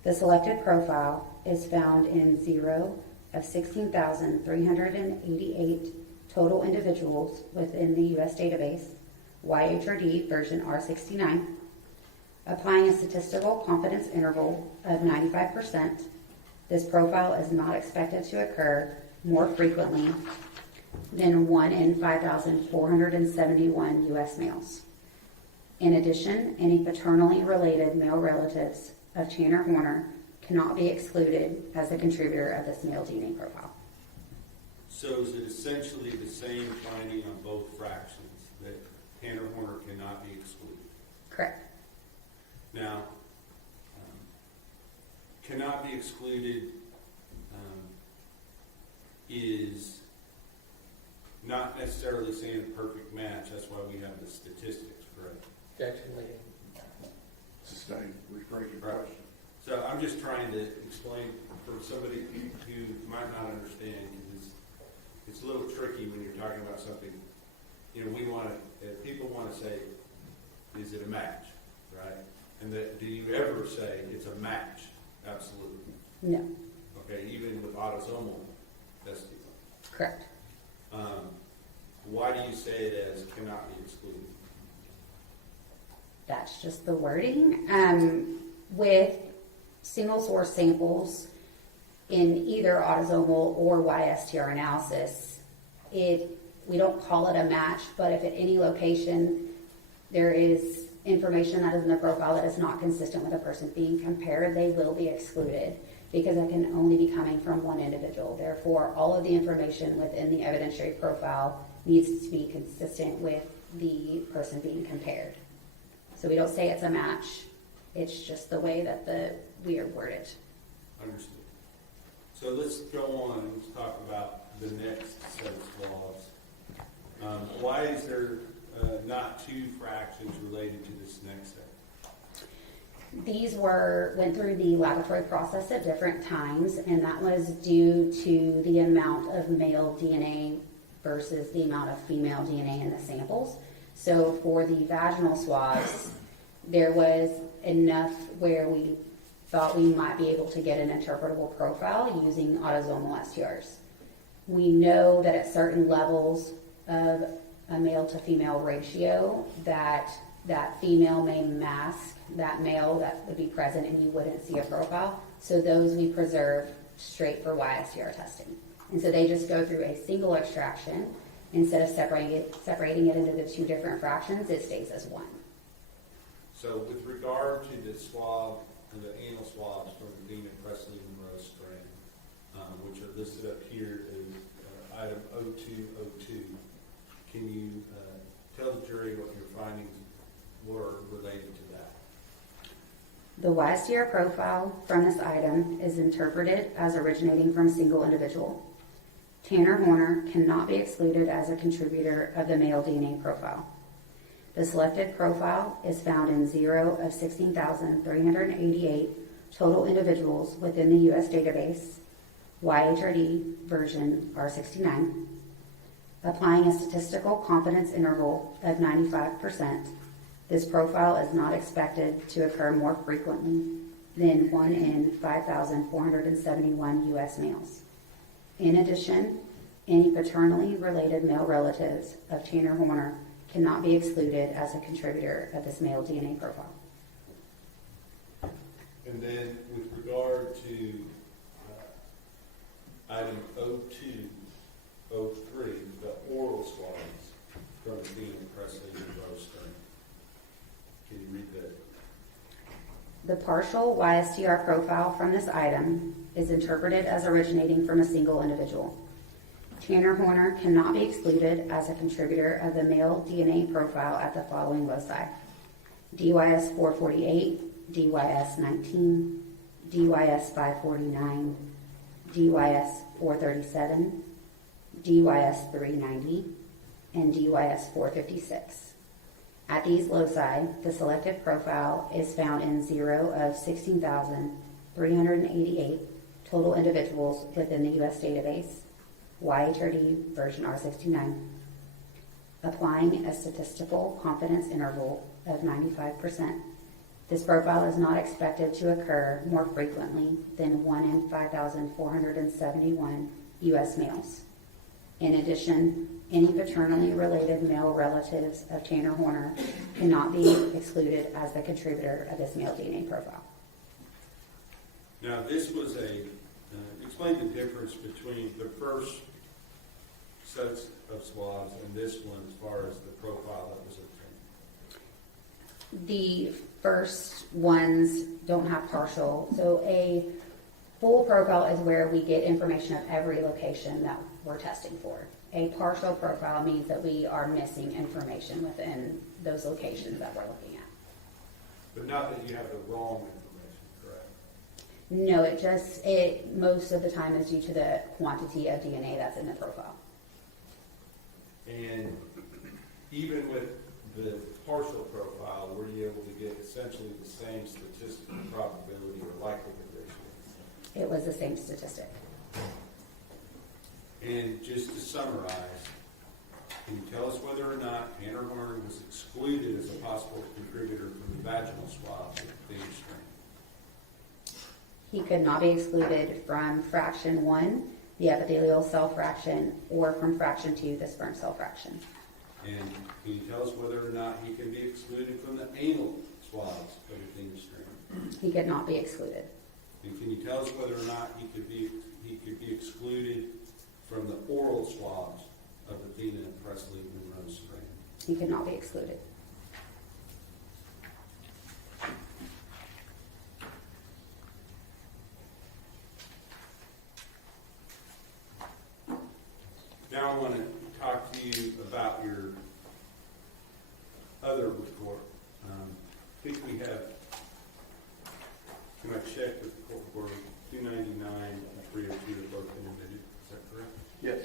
The selected profile is found in 0 of 16,388 total individuals within the U.S. database, YHRD version R69. Applying a statistical confidence interval of 95%, this profile is not expected to occur more frequently than 1 in 5,471 U.S. males. In addition, any paternally related male relatives of Tanner Horner cannot be excluded as a contributor of this male DNA profile. So is it essentially the same finding on both fractions, that Tanner Horner cannot be excluded? Correct. Now, cannot be excluded is not necessarily saying a perfect match. That's why we have the statistics, correct? Objection leading. Sustained, rephrase your Right. question. So I'm just trying to explain for somebody who might not understand, because it's a little tricky when you're talking about something. You know, we want to, people want to say, is it a match, right? And do you ever say it's a match? Absolutely. No, Okay, even with autosomal testing. correct. Why do you say it as cannot be excluded? That's just the wording. With single source samples in either autosomal or YSTR analysis, we don't call it a match, but if at any location there is information that is in the profile that is not consistent with a person being compared, they will be excluded because it can only be coming from one individual. Therefore, all of the information within the evidentiary profile needs to be consistent with the person being compared. So we don't say it's a match. It's just the way that we are worded. Understood. So let's go on and let's talk about the next set of flaws. Why is there not two fractions related to this next set? These went through the laboratory process at different times, and that was due to the amount of male DNA versus the amount of female DNA in the samples. So for the vaginal swabs, there was enough where we thought we might be able to get an interpretable profile using autosomal STRs. We know that at certain levels of a male to female ratio that female may mask that male that would be present and you wouldn't see a profile. So those we preserve straight for YSTR testing. And so they just go through a single extraction. Instead of separating it into the two different fractions, it stays as one. So with regard to the swab and the anal swabs from the Dean and Presley Monroe strand, which are listed up here as item 0202, can you tell the jury what your findings were related to that? The YSTR profile from this item is interpreted as originating from a single individual. Tanner Horner cannot be excluded as a contributor of the male DNA profile. The selected profile is found in 0 of 16,388 total individuals within the U.S. database, YHRD version R69. Applying a statistical confidence interval of 95%, this profile is not expected to occur more frequently than 1 in 5,471 U.S. males. In addition, any paternally related male relatives of Tanner Horner cannot be excluded as a contributor of this male DNA profile. And then with regard to item 0203, the oral swabs from the Dean and Presley Monroe strand. Can you read that? The partial YSTR profile from this item is interpreted as originating from a single individual. Tanner Horner cannot be excluded as a contributor of the male DNA profile at the following loci: DYS 448, DYS 19, DYS 549, DYS 437, DYS 390, and DYS 456. At these loci, the selected profile is found in 0 of 16,388 total individuals within the U.S. database, YHRD version R69. Applying a statistical confidence interval of 95%, this profile is not expected to occur more frequently than 1 in 5,471 U.S. males. In addition, any paternally related male relatives of Tanner Horner cannot be excluded as the contributor of this male DNA profile. Now, this was explain the difference between the first sets of swabs and this one as far as the profile that was obtained. The first ones don't have partial, so a full profile is where we get information of every location that we're testing for. A partial profile means that we are missing information within those locations that we're looking at. But not that you have the wrong information, correct? No, most of the time is due to the quantity of DNA that's in the profile. And even with the partial profile, were you able to get essentially the same statistical probability or likelihood ratio? It was the same statistic. And just to summarize, can you tell us whether or not Tanner Horn was excluded as a possible contributor from the vaginal swabs of Athena Strand? He could not be excluded from fraction 1, the epithelial cell fraction, or from fraction 2, the sperm cell fraction. And can you tell us whether or not he can be excluded from the anal swabs of Athena Strand? He could not be excluded. And can you tell us whether or not he could be excluded from the oral swabs of Athena and Presley Monroe Strand? He could not be excluded. Now I want to talk to you about your other report. I think we have, can I check with the court where 299 and 302 are both been admitted? Is that correct? Yes.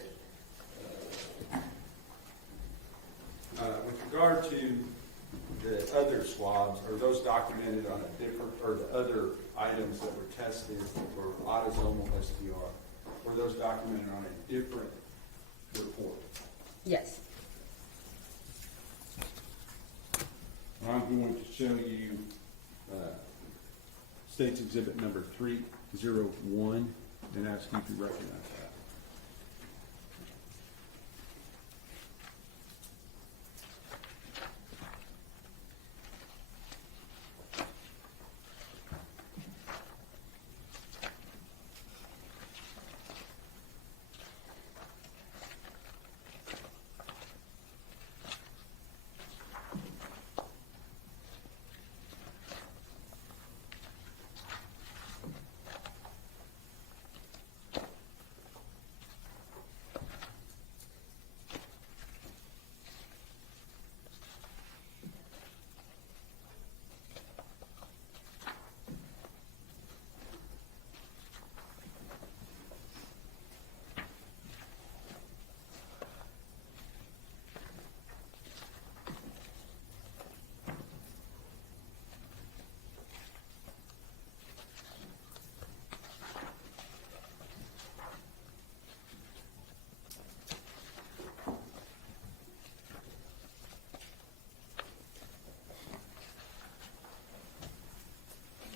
With regard to the other swabs, are those documented on a different, or the other items that were tested for autosomal STR, were those documented on a different report? Yes. I'm going to show you State's Exhibit number 301 and ask you to recognize that.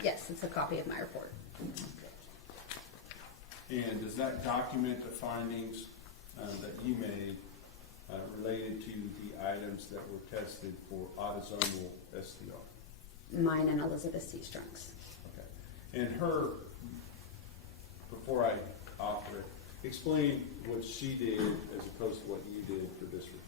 Yes, it's a copy of my report. And does that document the findings that you made related to the items that were tested for autosomal STR? Mine and Elizabeth C. Strunk's. Okay. And her, before I offer it, explain what she did as opposed to what you did for this report.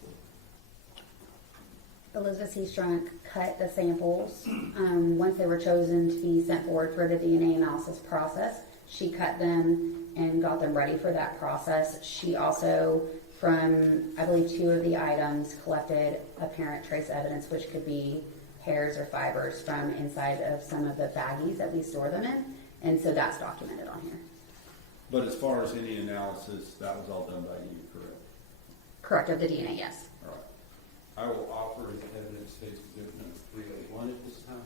Elizabeth C. Strunk cut the samples. Once they were chosen to be sent forward for the DNA analysis process, she cut them and got them ready for that process. She also, from I believe 2 of the items, collected apparent trace evidence, which could be hairs or fibers from inside of some of the baggies that we store them in. And so that's documented on here. But as far as any analysis, that was all done by you, correct? Correct, of the DNA, yes. All right. I will offer as evidence State's Exhibit number 301 at this time.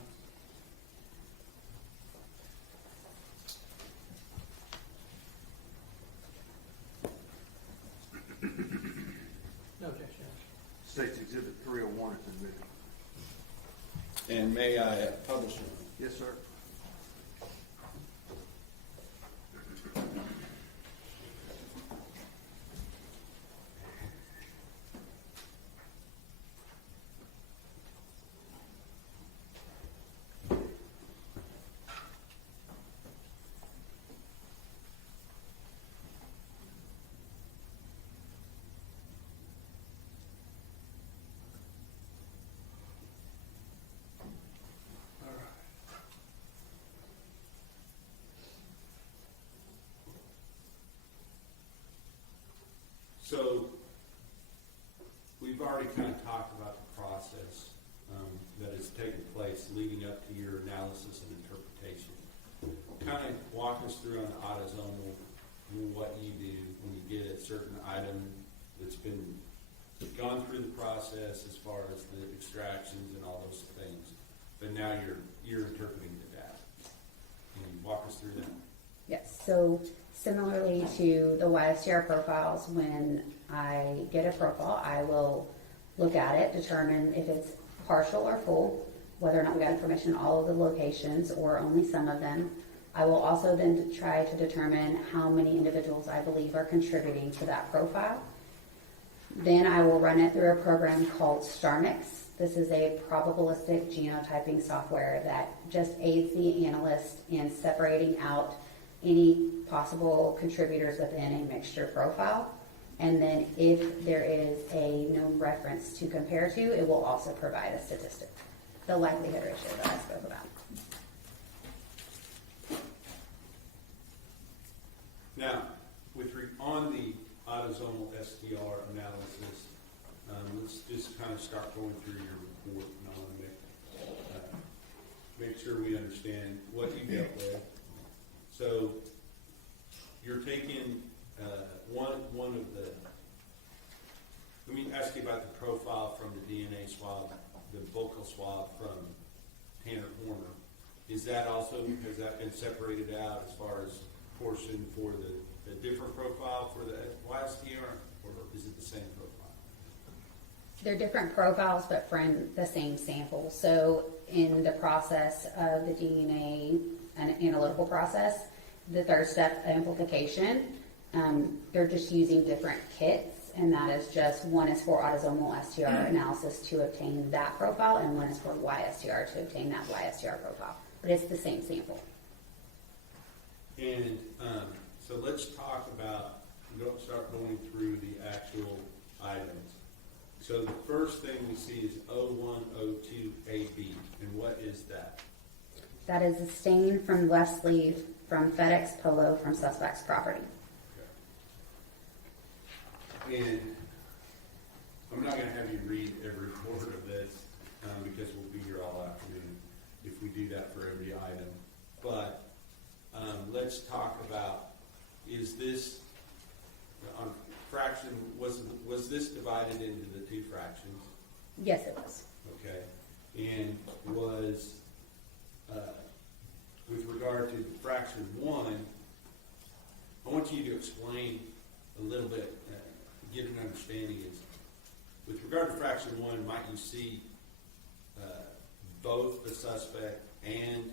No objection. State's Exhibit 301 is admitted. And may I publish it? Yes, sir. So we've already kind of talked about the process that has taken place leading up to your analysis and interpretation. kind of walk us through on the autosomal, what you do when you get a certain item that's been gone through the process as far as the extractions and all those things, but now you're interpreting the data. Can you walk us through that? Yes, so similarly to the YSTR profiles, when I get a profile, I will look at it, determine if it's partial or full, whether or not we got information on all of the locations or only some of them. I will also then try to determine how many individuals I believe are contributing to that profile. Then I will run it through a program called StarMix. This is a probabilistic genotyping software that just aids the analyst in separating out any possible contributors within a mixture profile. And then if there is a known reference to compare to, it will also provide a statistic, the likelihood ratio that I spoke about. Now, on the autosomal STR analysis, let's just kind of start going through your report, and I want to make sure we understand what you dealt with. So, you're taking one of the. Let me ask you about the profile from the DNA swab, the buccal swab from Tanner Horner. Has that been separated out as far as portion for the different profile for the YSTR, or is it the same profile? They're different profiles, but from the same sample. So in the process of the DNA and analytical process, the third step, amplification, they're just using different kits, and that is just one is for autosomal STR analysis to obtain that profile, and one is for YSTR to obtain that YSTR profile. But it's the same sample. And so let's talk about, start going through the actual items. So the first thing we see is 0102AB, and what is that? That is a stain from left sleeve from FedEx Polo from suspect's property. Okay. And I'm not going to have you read every word of this because we'll be here all afternoon if we do that for every item. But let's talk about, is this on fraction, was this divided into the two fractions? Yes, it was. Okay. And was, with regard to fraction 1, I want you to explain a little bit, get an understanding is, with regard to fraction 1, might you see both the suspect and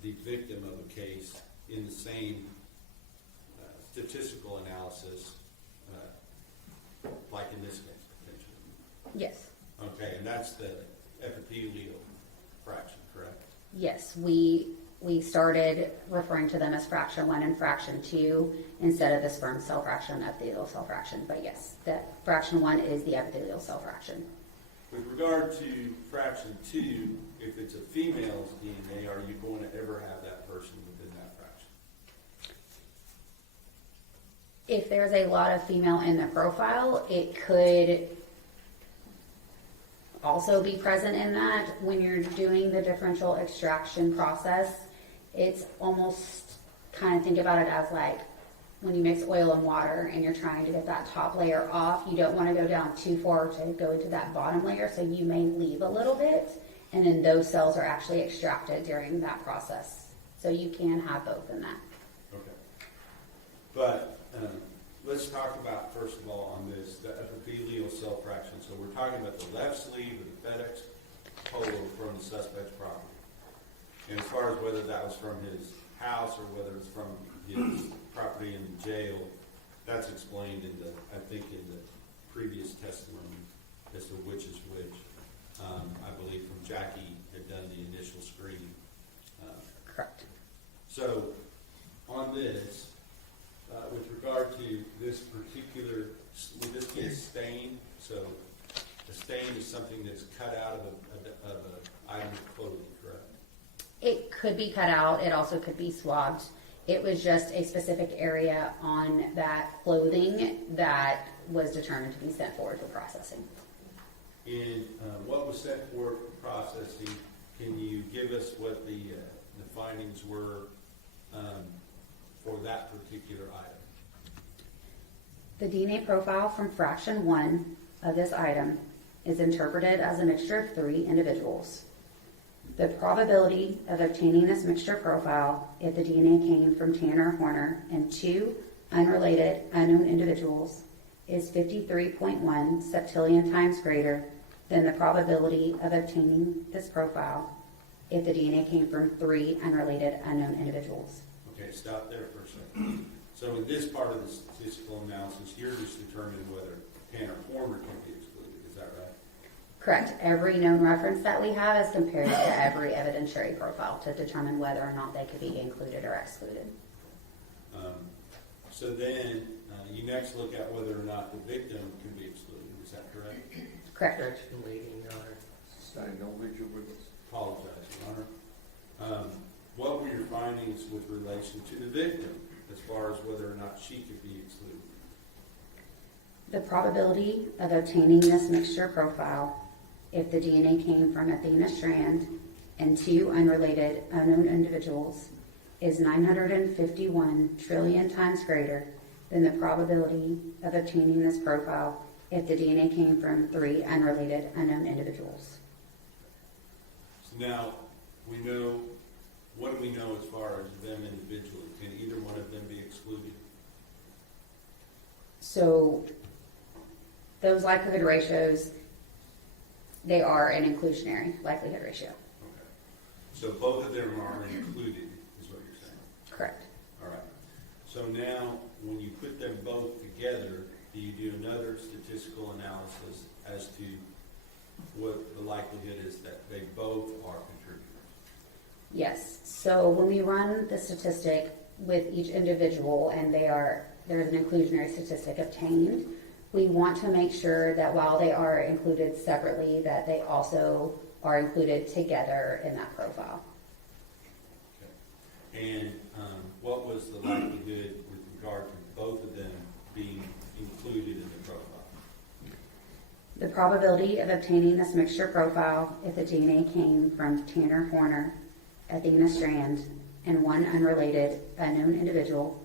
the victim of a case in the same statistical analysis, like in this case, potentially? Yes. Okay, and that's the epithelial fraction, correct? Yes, we started referring to them as fraction 1 and fraction 2 instead of the sperm cell fraction, epithelial cell fraction. But yes, that fraction 1 is the epithelial cell fraction. With regard to fraction 2, if it's a female's DNA, are you going to ever have that person within that fraction? If there's a lot of female in the profile, it could also be present in that. When you're doing the differential extraction process, it's almost kind of think about it as like when you mix oil and water and you're trying to get that top layer off, you don't want to go down too far to go into that bottom layer, so you may leave a little bit, and then those cells are actually extracted during that process. So you can have both in that. Okay. But let's talk about, first of all, on this, the epithelial cell fraction. So we're talking about the left sleeve of the FedEx Polo from the suspect's property. And as far as whether that was from his house or whether it's from his property in the jail, that's explained in the, I think, in the previous testimony as to which is which. I believe from Jackie had done the initial screening. Correct. So on this, with regard to this particular, would this be a stain? So a stain is something that's cut out of an item of clothing, correct? It could be cut out. It also could be swabbed. It was just a specific area on that clothing that was determined to be sent forward for processing. And what was sent forward for processing? Can you give us what the the findings were for that particular item. The DNA profile from fraction 1 of this item is interpreted as a mixture of 3 individuals. The probability of obtaining this mixture profile if the DNA came from Tanner Horner and 2 unrelated unknown individuals is 53.1 septillion times greater than the probability of obtaining this profile if the DNA came from 3 unrelated unknown individuals. Okay, stop there for a second. So in this part of the statistical analysis, you're just determining whether Tanner Horner can be excluded, is that right? Correct. Every known reference that we have is compared to every evidentiary profile to determine whether or not they could be included or excluded. So then you next look at whether or not the victim can be excluded, is that correct? Correct. Correction leading, Your Honor. Stay no visual witness. Apologize, Your Honor. What were your findings with relation to the victim as far as whether or not she could be excluded? The probability of obtaining this mixture profile if the DNA came from Athena Strand and 2 unrelated unknown individuals is 951 trillion times greater than the probability of obtaining this profile if the DNA came from 3 unrelated unknown individuals. So now we know, what do we know as far as them individually? Can either one of them be excluded? So those likelihood ratios, they are an inclusionary likelihood ratio. Okay. So both of them are included, is what you're saying? Correct. All right. So now, when you put them both together, do you do another statistical analysis as to what the likelihood is that they both are contributors? Yes. So when we run the statistic with each individual and there's an inclusionary statistic obtained, we want to make sure that while they are included separately, that they also are included together in that profile. Okay. And what was the likelihood with regard to both of them being included in the profile? The probability of obtaining this mixture profile if the DNA came from Tanner Horner, Athena Strand, and 1 unrelated unknown individual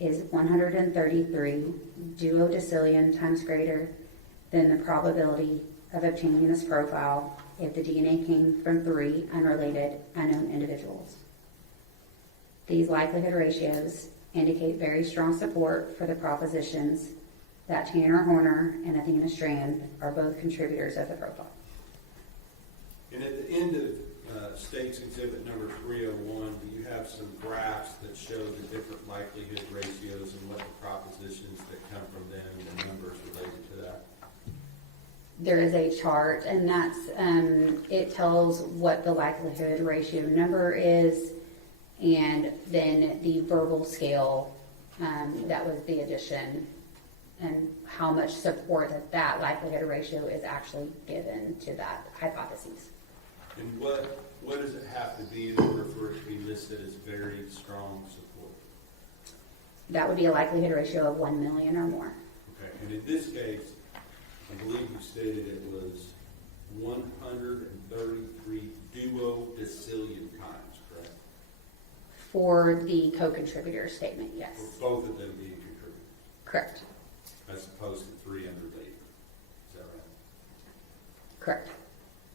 is 133 duodecillion times greater than the probability of obtaining this profile if the DNA came from 3 unrelated unknown individuals. These likelihood ratios indicate very strong support for the propositions that Tanner Horner and Athena Strand are both contributors of the profile. And at the end of State's Exhibit number 301, do you have some graphs that show the different likelihood ratios and what the propositions that come from them and the numbers related to that? There is a chart, and that's it tells what the likelihood ratio number is, and then the verbal scale, that was the addition, and how much support that likelihood ratio is actually given to that hypothesis. And what does it have to be in order for it to be listed as very strong support? That would be a likelihood ratio of 1 million or more. Okay, and in this case, I believe you stated it was 133 duodecillion times, correct? For the co-contributor statement, yes. For both of them being contributors, Correct. as opposed to 3 unrelated. Is that right? Correct.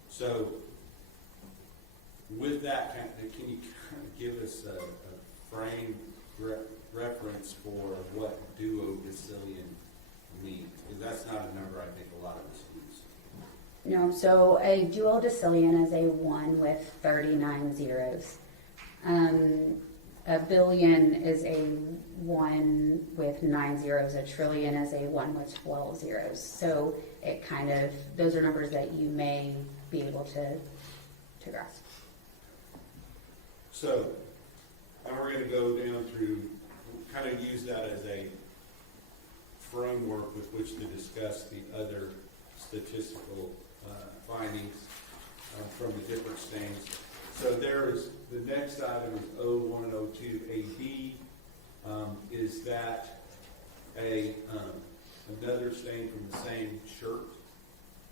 So, with that, can you kind of give us a frame reference for what duodecillion means? Because that's not a number I think a lot of us use. No, so a duodecillion is a 1 with 39 zeros. A billion is a 1 with 9 zeros. A trillion is a 1 with 12 zeros. So it kind of, those are numbers that you may be able to grasp. So, now we're going to go down through, kind of use that as a framework with which to discuss the other statistical findings from the different stains. So there is, the next item is O1 and O2 AD. Is that another stain from the same shirt?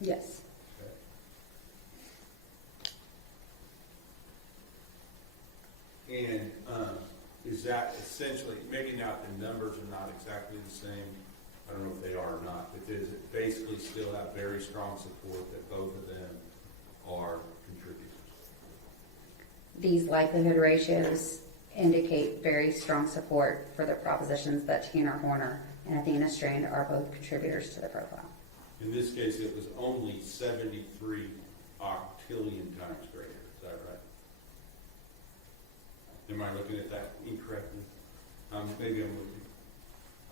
Yes. Okay. is that essentially, maybe not, the numbers are not exactly the same, I don't know if they are or not, but does it basically still have very strong support that both of them are contributors? These likelihood ratios indicate very strong support for the propositions that Tanner Horner and Athena Strand are both contributors to the profile. In this case, it was only 73 octillion times greater, is that right? Am I looking at that incorrectly? Maybe I'm looking,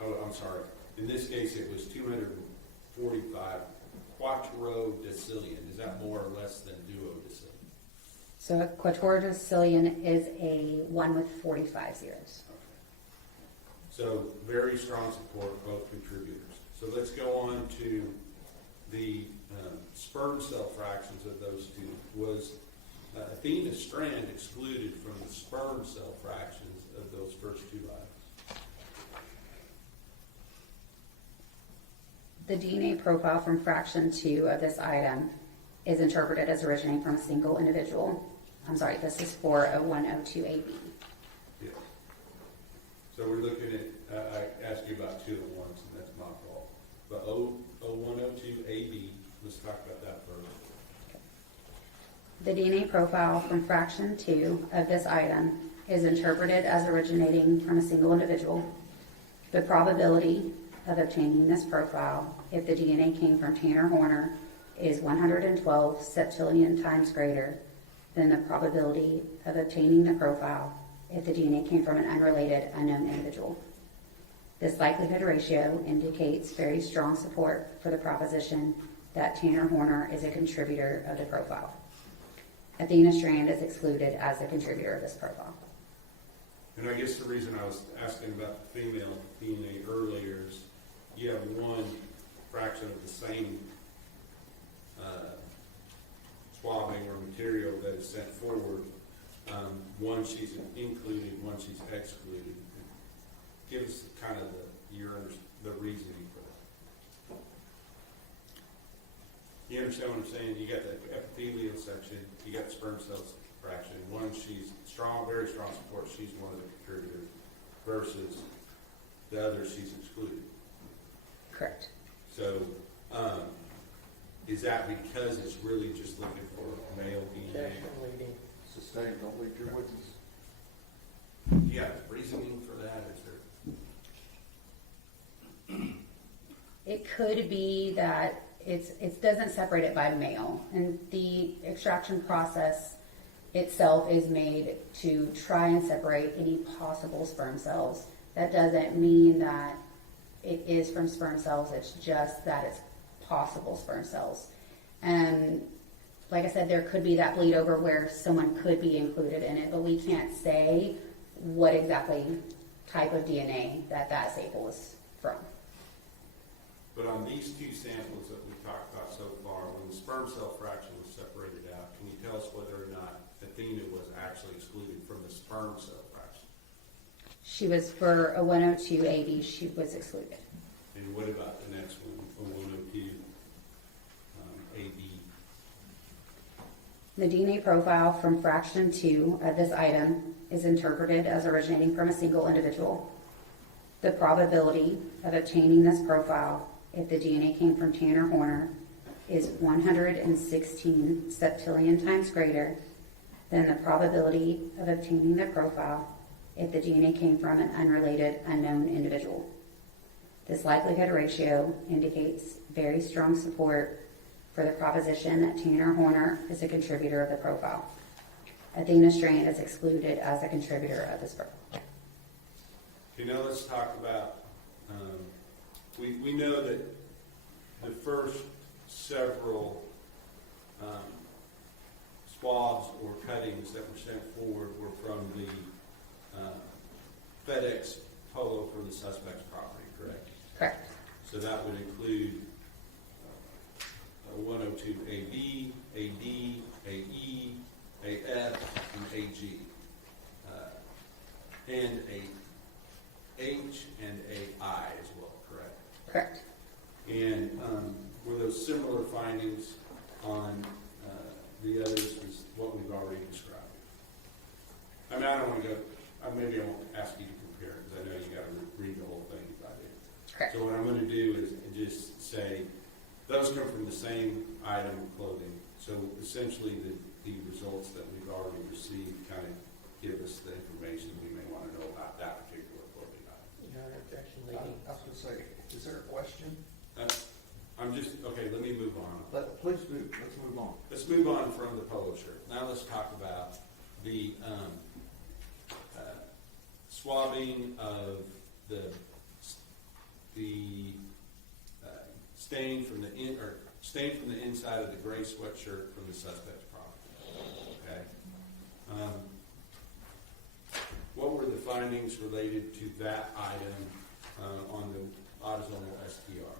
oh, I'm sorry. In this case, it was 245 quattrodecillion. Is that more or less than duodecillion? So a quattrodecillion is a 1 with 45 zeros. Okay. So very strong support, both contributors. So let's go on to the sperm cell fractions of those two. Was Athena Strand excluded from the sperm cell fractions of those first two items? The DNA profile from fraction 2 of this item is interpreted as originating from a single individual. I'm sorry, this is for a 102AB. Yes. So we're looking at, I asked you about two at once, and that's my fault. But 0102AB, let's talk about that first. The DNA profile from fraction 2 of this item is interpreted as originating from a single individual. The probability of obtaining this profile, if the DNA came from Tanner Horner, is 112 septillion times greater than the probability of obtaining the profile if the DNA came from an unrelated, unknown individual. This likelihood ratio indicates very strong support for the proposition that Tanner Horner is a contributor of the profile. Athena Strand is excluded as a contributor of this profile. And I guess the reason I was asking about the female DNA earlier is you have one fraction of the same swabbing or material that is sent forward. One she's included, one she's excluded. Give us kind of the reasoning for that. You understand what I'm saying? You got the epithelial section, you got the sperm cells fraction. One she's strong, very strong support. She's one of the contributors versus the other she's excluded. Correct. So, is that because it's really just looking for male DNA? Objection leading. Sustained, don't leave your witness. Yeah, reasoning for that is there? It could be that it doesn't separate it by male, and the extraction process itself is made to try and separate any possible sperm cells. That doesn't mean that it is from sperm cells, it's just that it's possible sperm cells. And like I said, there could be that bleed over where someone could be included in it, but we can't say what exactly type of DNA that sample is from. But on these two samples that we've talked about so far, when the sperm cell fraction was separated out, can you tell us whether or not Athena was actually excluded from the sperm cell fraction? She was for a 102AB, she was excluded. And what about the next one, a 102 AB? The DNA profile from fraction 2 of this item is interpreted as originating from a single individual. The probability of obtaining this profile if the DNA came from Tanner Horner is 116 septillion times greater than the probability of obtaining the profile if the DNA came from an unrelated, unknown individual. This likelihood ratio indicates very strong support for the proposition that Tanner Horner is a contributor of the profile. Athena Strand is excluded as a contributor of this profile. Okay, now let's talk about, we know that the first several swabs or cuttings that were sent forward were from the FedEx polo from the suspect's property, correct? Correct. So that would include 102AB, AD, AE, AF, and AG, and a H and AI as well, correct? Correct. And were those similar findings on the others as what we've already described? I mean, I don't want to go, maybe I won't ask you to compare it, because I know you gotta read the whole thing if I did. Correct. So what I'm gonna do is just say, those come from the same item of clothing. So essentially, the results that we've already received kind of give us the information we may want to know about that particular clothing item. Your Honor, objection I leading. was gonna say, is there a question? Let me move on. Let's move on. Let's move on from the polo shirt. Now let's talk about the swabbing of the stain from the inside of the gray sweatshirt from the suspect's property. Okay. What were the findings related to that item on the autosomal STR?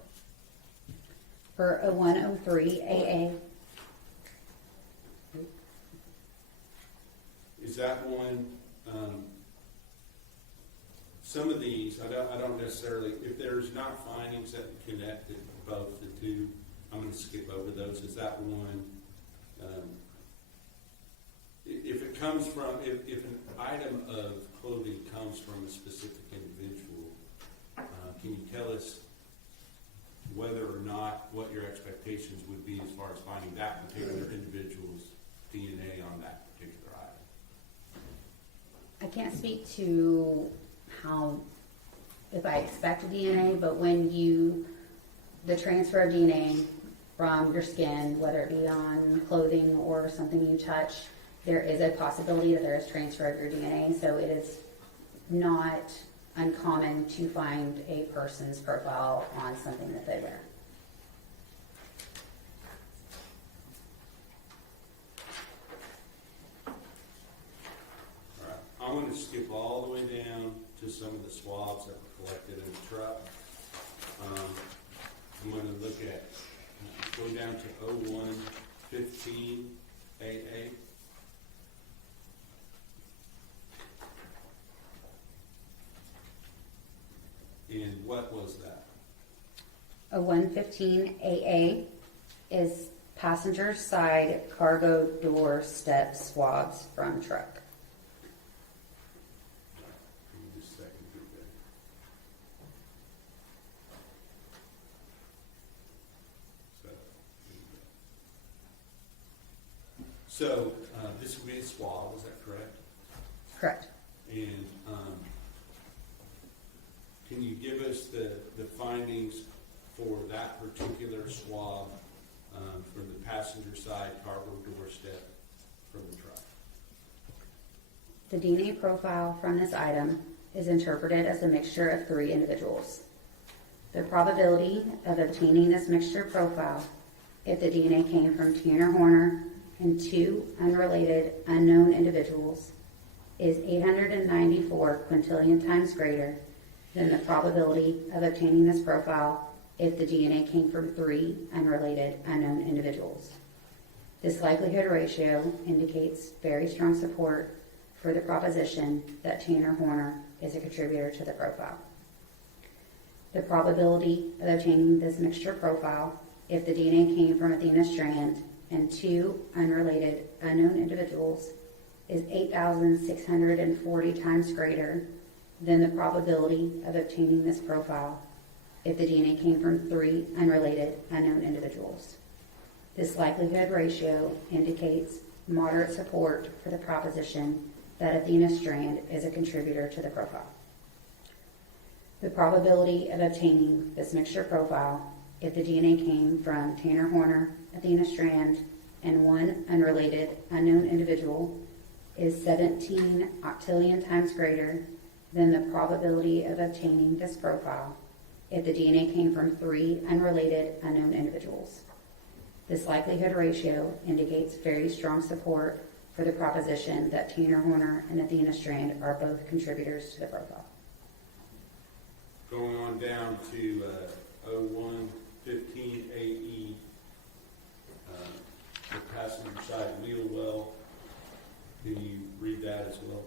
For 0103 AA, Is that one, some of these, I don't necessarily, if there's not findings that connect both the two, I'm going to skip over those. Is that one, if it comes from, if an item of clothing comes from a specific individual, can you tell us whether or not what your expectations would be as far as finding that particular individual's DNA on that particular item? I can't speak to how, if I expect DNA, but when the transfer of DNA from your skin, whether it be on clothing or something you touch, there is a possibility that there is transfer of your DNA, so it is not uncommon to find a person's profile on something that they wear. All right, I'm going to skip all the way down to some of the swabs that were collected in the truck. I'm going to look at, go down to 0115 AA. And what was that? 0115 AA is passenger side cargo door step swabs from truck. Give me just a second to get there. So this would be a swab, is that correct? Correct. And can you give us the findings for that particular swab from the passenger side cargo door step from the truck? The DNA profile from this item is interpreted as a mixture of 3 individuals. The probability of obtaining this mixture profile, if the DNA came from Tanner Horner and 2 unrelated unknown individuals, is 894 quintillion times greater than the probability of obtaining this profile if the DNA came from 3 unrelated unknown individuals. This likelihood ratio indicates very strong support for the proposition that Tanner Horner is a contributor to the profile. The probability of obtaining this mixture profile if the DNA came from Athena Strand and 2 unrelated unknown individuals is 8,640 times greater than the probability of obtaining this profile if the DNA came from 3 unrelated unknown individuals. This likelihood ratio indicates moderate support for the proposition that Athena Strand is a contributor to the profile. The probability of obtaining this mixture profile if the DNA came from Tanner Horner, Athena Strand, and 1 unrelated unknown individual is 17 octillion times greater than the probability of obtaining this profile if the DNA came from 3 unrelated unknown individuals. This likelihood ratio indicates very strong support for the proposition that Tanner Horner and Athena Strand are both contributors to the profile. Going on down to 0115 AE, the passenger side wheel well. Can you read that as well?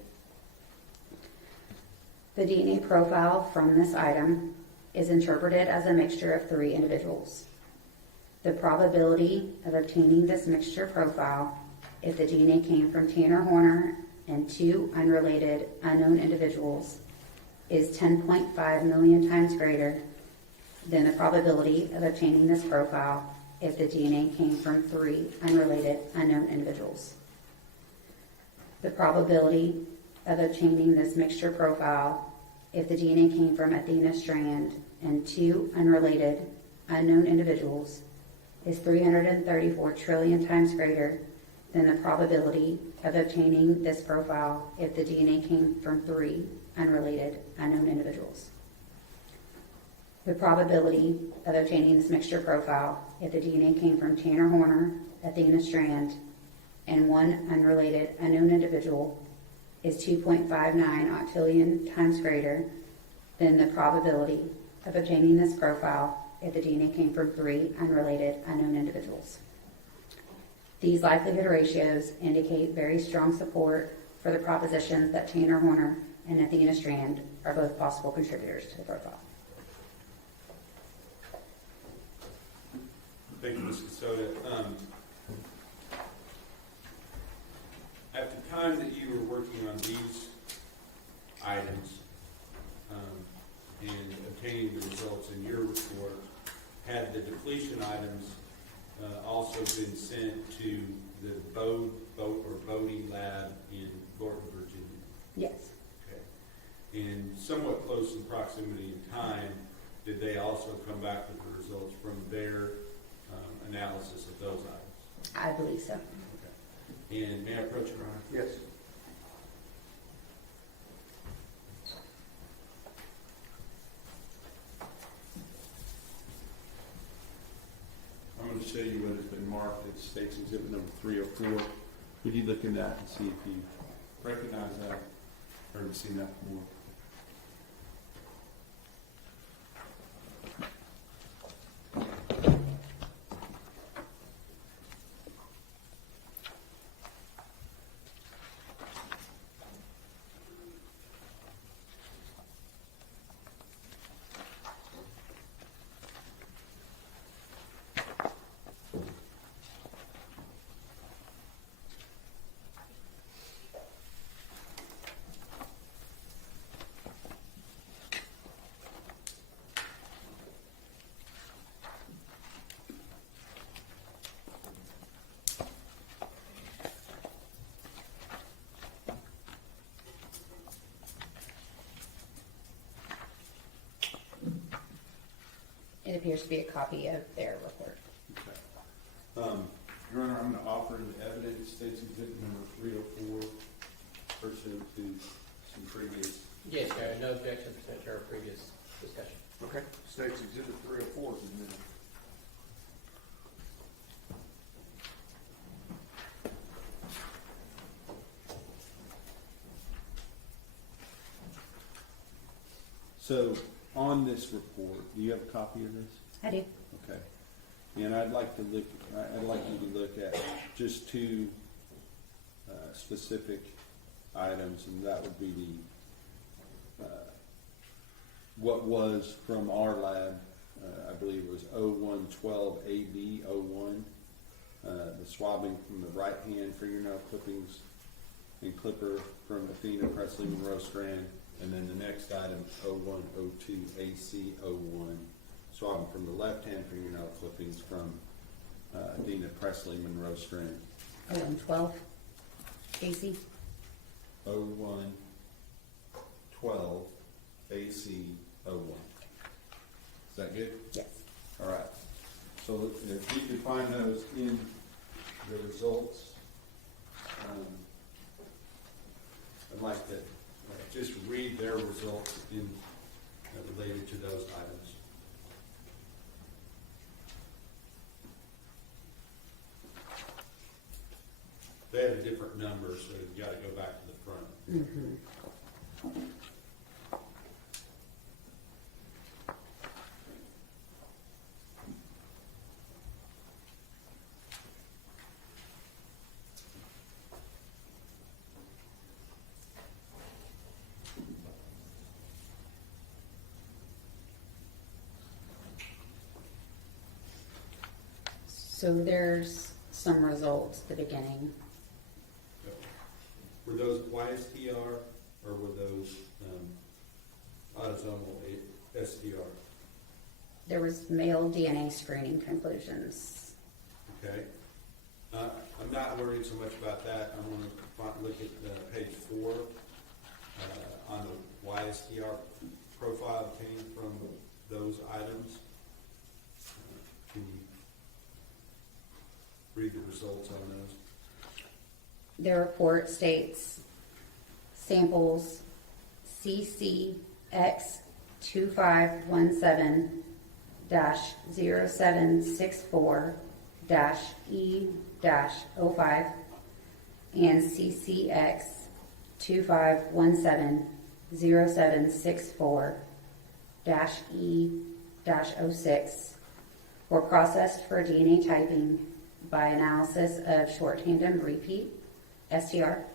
The DNA profile from this item is interpreted as a mixture of 3 individuals. The probability of obtaining this mixture profile if the DNA came from Tanner Horner and 2 unrelated unknown individuals is 10.5 million times greater than the probability of obtaining this profile if the DNA came from 3 unrelated unknown individuals. The probability of obtaining this mixture profile if the DNA came from Athena Strand and 2 unrelated unknown individuals is 334 trillion times greater than the probability of obtaining this profile if the DNA came from 3 unrelated unknown individuals. The probability of obtaining this mixture profile if the DNA came from Tanner Horner, Athena Strand, and 1 unrelated unknown individual is 2.59 octillion times greater than the probability of obtaining this profile if the DNA came from 3 unrelated unknown individuals. These likelihood ratios indicate very strong support for the proposition that Tanner Horner and Athena Strand are both possible contributors to the profile. Thank you, Ms. Casoda. At the time that you were working on these items and obtaining the results in your report, had the depletion items also been sent to the boating lab in Gorton, Virginia? Yes. Okay. And somewhat close in proximity in time, did they also come back with the results from their analysis of those items? I believe so. Okay. And may I approach Your Honor? Yes. I'm going to show you what has been marked as State's Exhibit number 304. Would you look in that and see if you recognize that or have seen that before? It appears to be a copy of their report. Okay. Your Honor, I'm going to offer the evidence, State's Exhibit number 304, pursuant to some previous. Yes, Chair, no objection to our previous discussion. Okay. State's Exhibit 304 is admitted. So, on this report, do you have a copy of this? I do. Okay. And I'd like you to look at just 2 specific items, and that would be the what was from our lab. I believe it was 0112AB01. The swabbing from the right hand fingernail clippings and clipper from Athena Presley Monroe Strand. And then the next item, 0102AC01, swabbing from the left-hand fingernail clippings from Athena Presley Monroe Strand. 12 AC. 0112AC01. Is that good? Yes. All right. So if you can find those in the results, I'd like to just read their results in related to those items. They have a different number, so you've got to go back to the front. Mm-hmm. So there's some results at the beginning. Were those YSTR or were those autosomal STR? There was male DNA screening conclusions. Okay. I'm not worried so much about that. I want to look at page 4 on the YSTR profile obtained from those items. Can you read the results on those? Their report states samples CCX2517-0764-E-05 and CCX2517-0764-E-06 were processed for DNA typing by analysis of short tandem repeat STR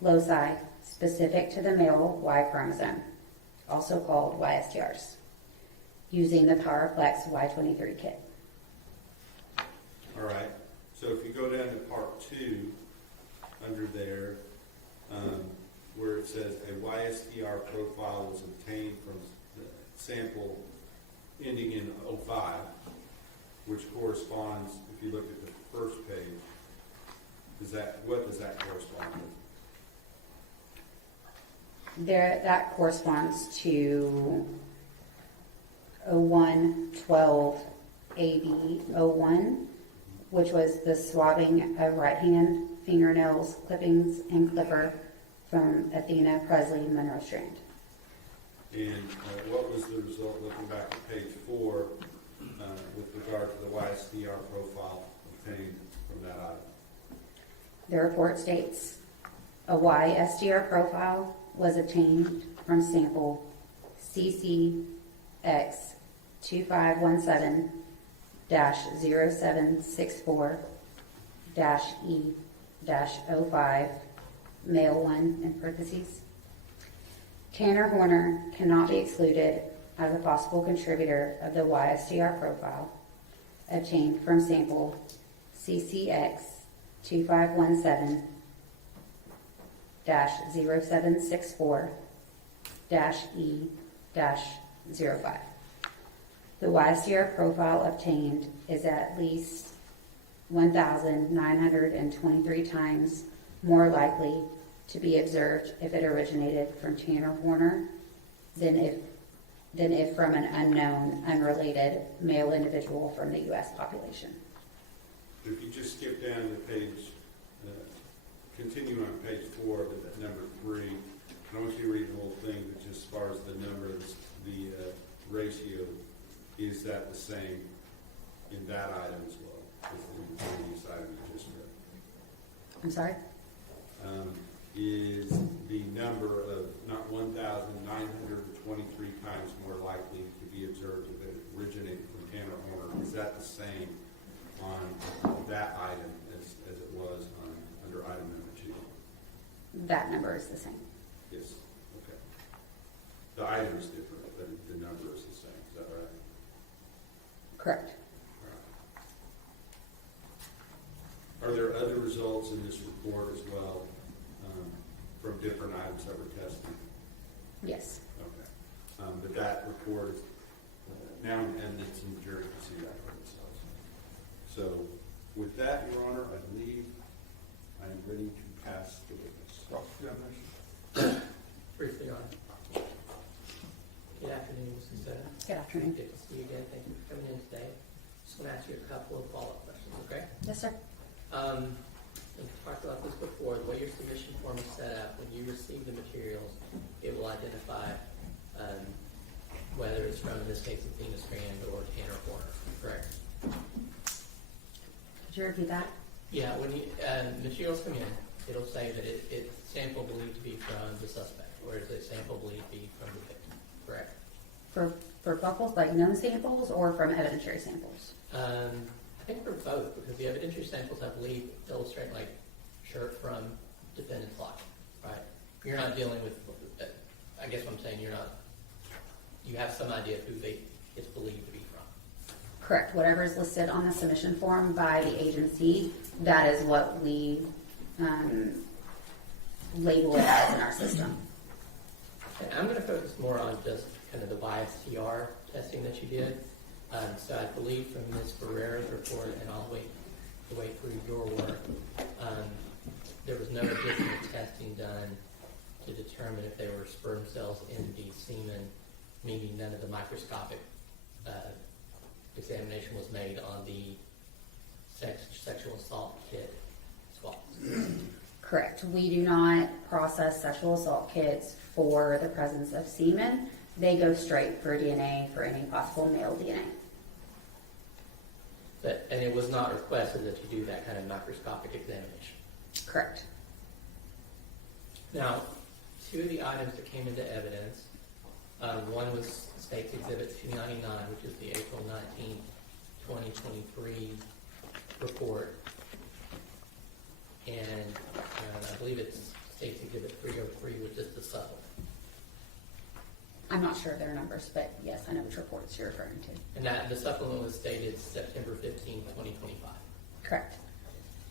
loci specific to the male Y chromosome, also called YSTRs, using the PowerPlex Y23 kit. All right. So if you go down to part 2, under there, where it says a YSTR profile was obtained from the sample ending in 05, which corresponds, if you look at the first page, what does that correspond with? That corresponds to 0112AB01, which was the swabbing of right hand, fingernails, clippings, and clipper from Athena Strand. And what was the result, looking back at page 4, with regard to the YSTR profile obtained from that item? The report states a YSTR profile was obtained from sample CCX2517-0764-E-05, male 1 in parentheses. Tanner Horner cannot be excluded as a possible contributor of the YSTR profile obtained from sample CCX2517-0764-E-05. The YSTR profile obtained is at least 1,923 times more likely to be observed if it originated from Tanner Horner than if from an unknown, unrelated male individual from the U.S. population. If you just skip down to page, continue on page 4, but that number 3, I don't want you to read the whole thing, but just as far as the numbers, the ratio, is that the same in that item as well, as the previous item you just read? I'm sorry? Is the number of not 1,923 times more likely to be observed if it originated from Tanner Horner, is that the same on that item as it was under item number 2? That number is the same. Yes, okay. The item is different, but the number is the same, is that right? Correct. All right. Are there other results in this report as well from different items that were tested? Yes. Okay. But that report is now in evidence and the jury can see that for themselves. So with that, Your Honor, I believe I am ready to pass the witness. Briefly, Your Honor. Good afternoon, Ms. Casetta. Good afternoon. Good to see you again. Thank you for coming in today. Just want to ask you a couple of follow-up questions, okay? Yes, sir. We've talked about this before. The way your submission form is set up, when you receive the materials, it will identify whether it's from, in this case, Athena Strand or Tanner Horner, correct? Could you repeat that? Yeah, when you, materials come in, it'll say that it's sample believed to be from the suspect, or is it sample believed to be from the victim, correct? For both, like known samples or from evidentiary samples? I think for both, because the evidentiary samples, I believe, illustrate like shirt from defendant's locker, right? You're not dealing with, I guess what I'm saying, you have some idea of who it's believed to be from. Correct. Whatever is listed on the submission form by the agency, that is what we label it as in our system. And I'm going to focus more on just kind of the bias TR testing that you did. So I believe from Ms. Ferrera's report and all the way through your work, there was no additional testing done to determine if there were sperm cells in the semen, meaning none of the microscopic examination was made on the sexual assault kit swabs. Correct. We do not process sexual assault kits for the presence of semen. They go straight for DNA for any possible male DNA. And it was not requested that you do that kind of microscopic examination. Correct. Now, two of the items that came into evidence, one was State's Exhibit 299, which is the April 19, 2023 report, and I believe it's State's Exhibit 303, which is the supplement. I'm not sure of their numbers, but yes, I know which reports you're referring to. And that the supplement was dated September 15, 2025. Correct.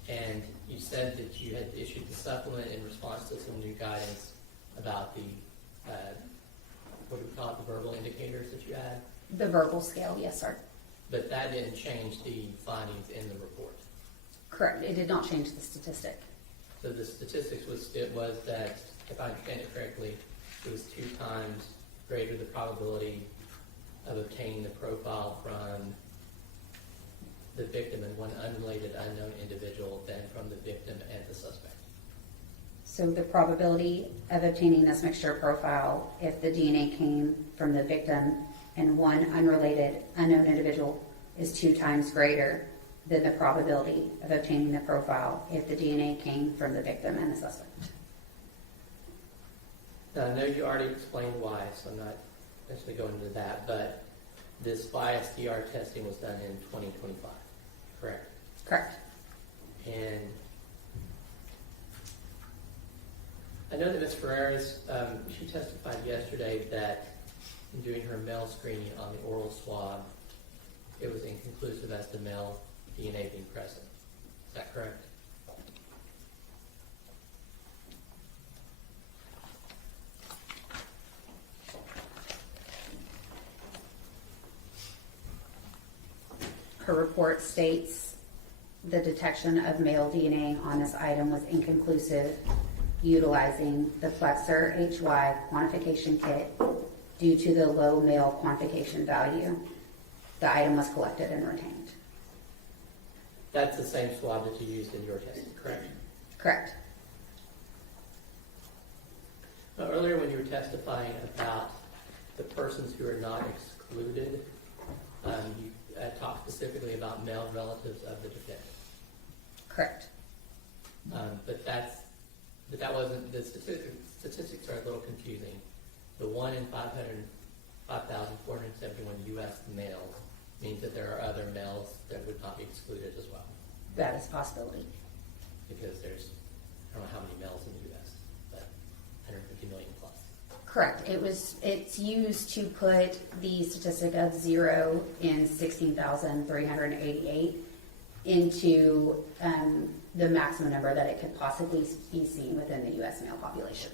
And you said that you had issued the supplement in response to some new guidance about the, what do we call it, the verbal indicators that you had? The verbal scale, yes, sir. But that didn't change the findings in the report. Correct. It did not change the statistic. So the statistics was that, if I understand it correctly, it was 2 times greater the probability of obtaining the profile from the victim and one unrelated unknown individual than from the victim and the suspect. So the probability of obtaining this mixture profile if the DNA came from the victim and one unrelated unknown individual is 2 times greater than the probability of obtaining the profile if the DNA came from the victim and the suspect. Now, I know you already explained why, so I'm not necessarily going into that, but this bias DR testing was done in 2025, correct? Correct. And I know that Ms. Ferreras, she testified yesterday that in doing her male screening on the oral swab, it was inconclusive as to male DNA being present. Is that correct? Her report states the detection of male DNA on this item was inconclusive utilizing the Flexer HY quantification kit due to the low male quantification value. The item was collected and retained. That's the same swab that you used in your testing, correct? Correct. Now, earlier when you were testifying about the persons who are not excluded, you talked specifically about male relatives of the defendant. Correct. But that wasn't, the statistics are a little confusing. The 1 in 5,471 U.S. males means that there are other males that would not be excluded as well. That is a possibility. Because there's, I don't know how many males in the U.S., but 150 million plus. Correct. It's used to put the statistic of 0 in 16,388 into the maximum number that it could possibly be seen within the U.S. male population.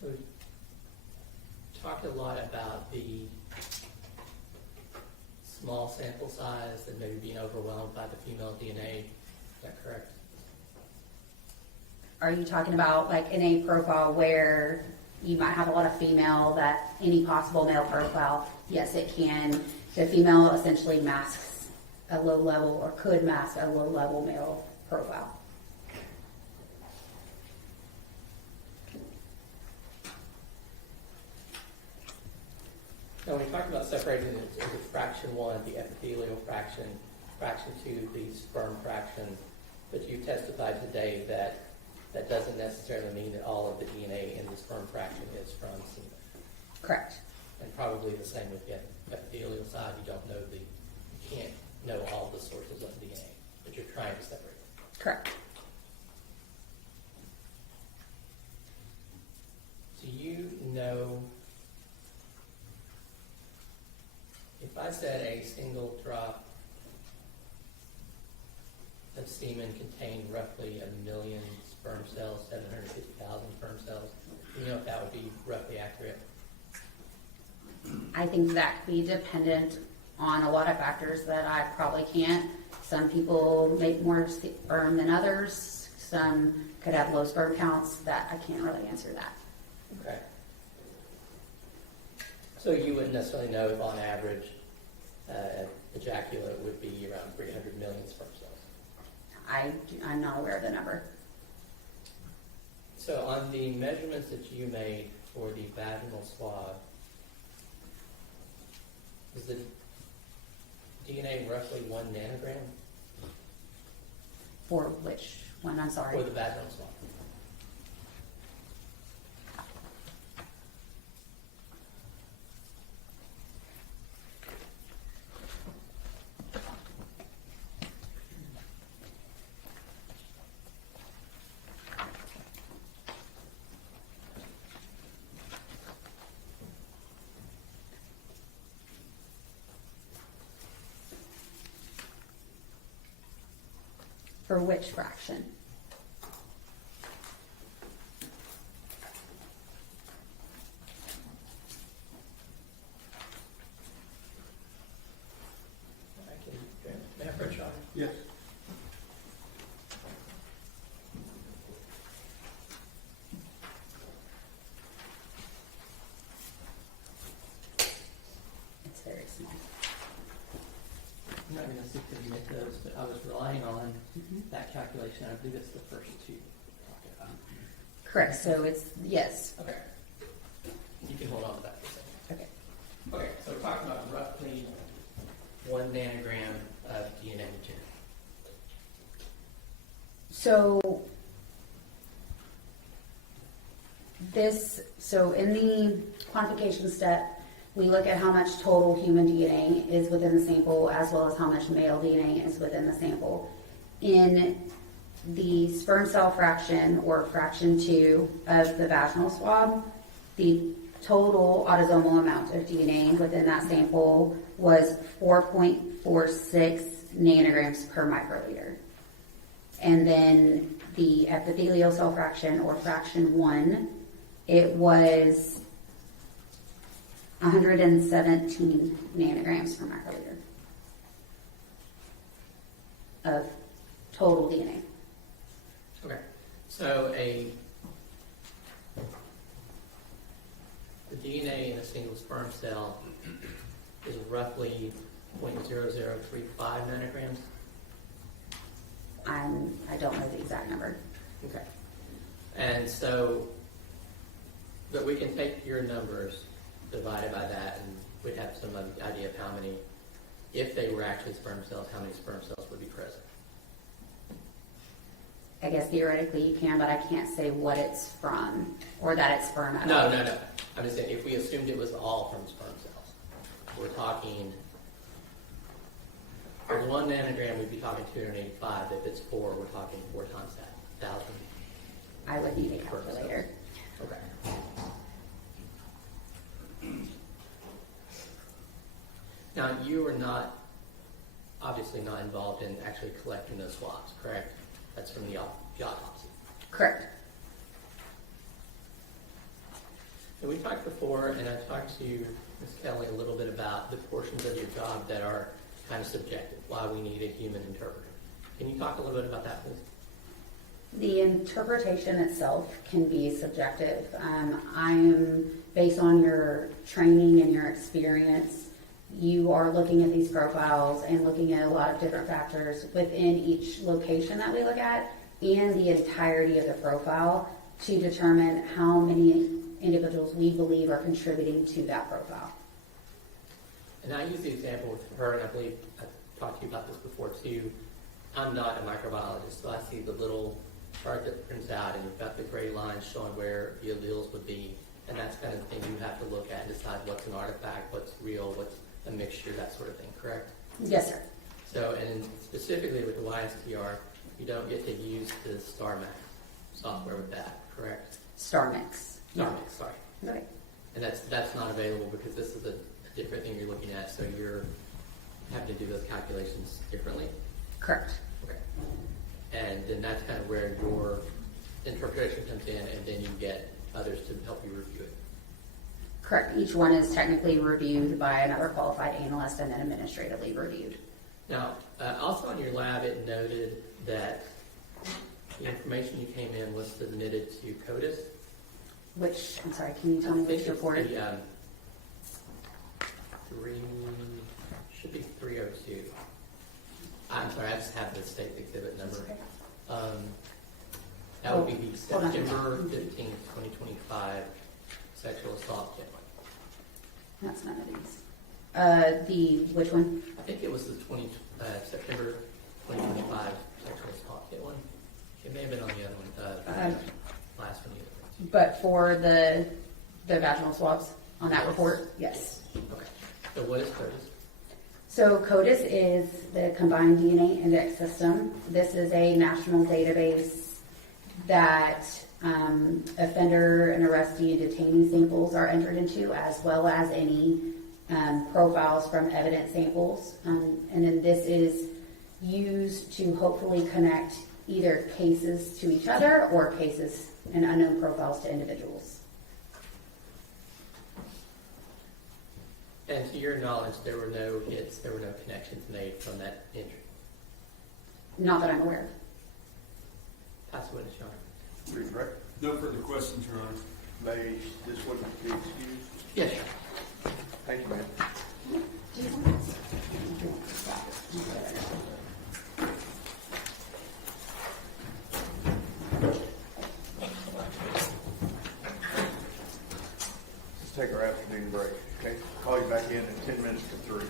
So we talked a lot about the small sample size and maybe being overwhelmed by the female DNA. Is that correct? Are you talking about like in a profile where you might have a lot of female that any possible male profile? Yes, it can. The female essentially masks a low level or could mask a low level male profile. Now, when we talked about separating it into fraction 1, the epithelial fraction, fraction 2, the sperm fraction, but you testified today that that doesn't necessarily mean that all of the DNA in the sperm fraction is from semen. Correct. And probably the same with the epithelial side. You can't know all the sources of DNA, but you're trying to separate them. Correct. Do you know, if I said a single drop semen contained roughly 1 million sperm cells, 750,000 sperm cells. Do you know if that would be roughly accurate? I think that could be dependent on a lot of factors that I probably can't. Some people make more sperm than others. Some could have low sperm counts. That I can't really answer that. Okay. So you wouldn't necessarily know if on average ejaculate would be around 300 million sperm cells. I'm not aware of the number. So on the measurements that you made for the vaginal swab, is the DNA roughly 1 nanogram For which one? I'm sorry. for the vaginal swab? For which fraction? May I approach on? Yes. It's very small. I'm not going to seek to admit those, but I was relying on that calculation. I believe it's the first two. Correct. So it's yes. Okay. You can hold on to that for a second. Okay. Okay, so we're talking about roughly 1 nanogram of DNA material. So in the quantification step, we look at how much total human DNA is within the sample as well as how much male DNA is within the sample. In the sperm cell fraction, or fraction 2 of the vaginal swab, the total autosomal amount of DNA within that sample was 4.46 nanograms per microliter. And then the epithelial cell fraction, or fraction 1, it was 117 nanograms per microliter of total DNA. Okay, so the DNA in a single sperm cell is roughly 0.0035 nanograms. I don't know the exact number. Okay. And so, but we can take your numbers divided by that, and we'd have some idea of how many, if they were actually sperm cells, how many sperm cells would be present. I guess theoretically you can, but I can't say what it's from or that it's sperm at all. No. I'm just saying, if we assumed it was all from sperm cells, we're talking, for 1 nanogram, we'd be talking 285. If it's 4, we're talking 4 times that, 1,000. I would need a calculator. Okay. Now, you are obviously not involved in actually collecting those swabs, correct? That's from the autopsy. Correct. And we talked before, and I talked to Ms. Kelly a little bit about the portions of your job that are kind of subjective, why we need a human interpreter. Can you talk a little bit about that, please? The interpretation itself can be subjective. I'm based on your training and your experience. You are looking at these profiles and looking at a lot of different factors within each location that we look at and the entirety of the profile to determine how many individuals we believe are contributing to that profile. And I use the example with her, and I believe I've talked to you about this before too. I'm not a microbiologist, so I see the little chart that prints out, and you've got the gray lines showing where the alleles would be, and that's kind of the thing you have to look at and decide what's an artifact, what's real, what's a mixture, that sort of thing, correct? Yes, sir. So, and specifically with the YSTR, you don't get to use the StarMax software with that, correct? StarMix. StarMix, sorry. Okay. And that's not available because this is a different thing you're looking at, so you're having to do those calculations differently. Correct. Okay. then that's kind of where your interpretation comes in, and then you get others to help you review it. Correct. Each one is technically reviewed by another qualified analyst and then administratively reviewed. Now, also on your lab, it noted that the information you came in was submitted to CODIS. Which, I'm sorry, can you tell me which report? Should be 302. I'm sorry, I just have the state exhibit number. That would be the Hold on. September 15th, 2025 sexual assault kit one. That's none of these. Which one? I think it was the September 2025 sexual assault kit one. It may have been on the other one, last one. But for the vaginal swabs on that report? Yes. Okay. So what is CODIS? So CODIS is the Combined DNA Index System. This is a national database that offender and arrestee and detainee samples are entered into, as well as any profiles from evidence samples. And then this is used to hopefully connect either cases to each other or cases and unknown profiles to individuals. And to your knowledge, there were no hits, there were no connections made from that entry. Not that I'm aware of. Pass the witness, Your Honor. Please, Rick. No further questions, Your Honor. May this witness be excused? Yes, Your Honor. Thank you, ma'am. Let's take our afternoon break, okay? Call you back in 10 minutes to 3.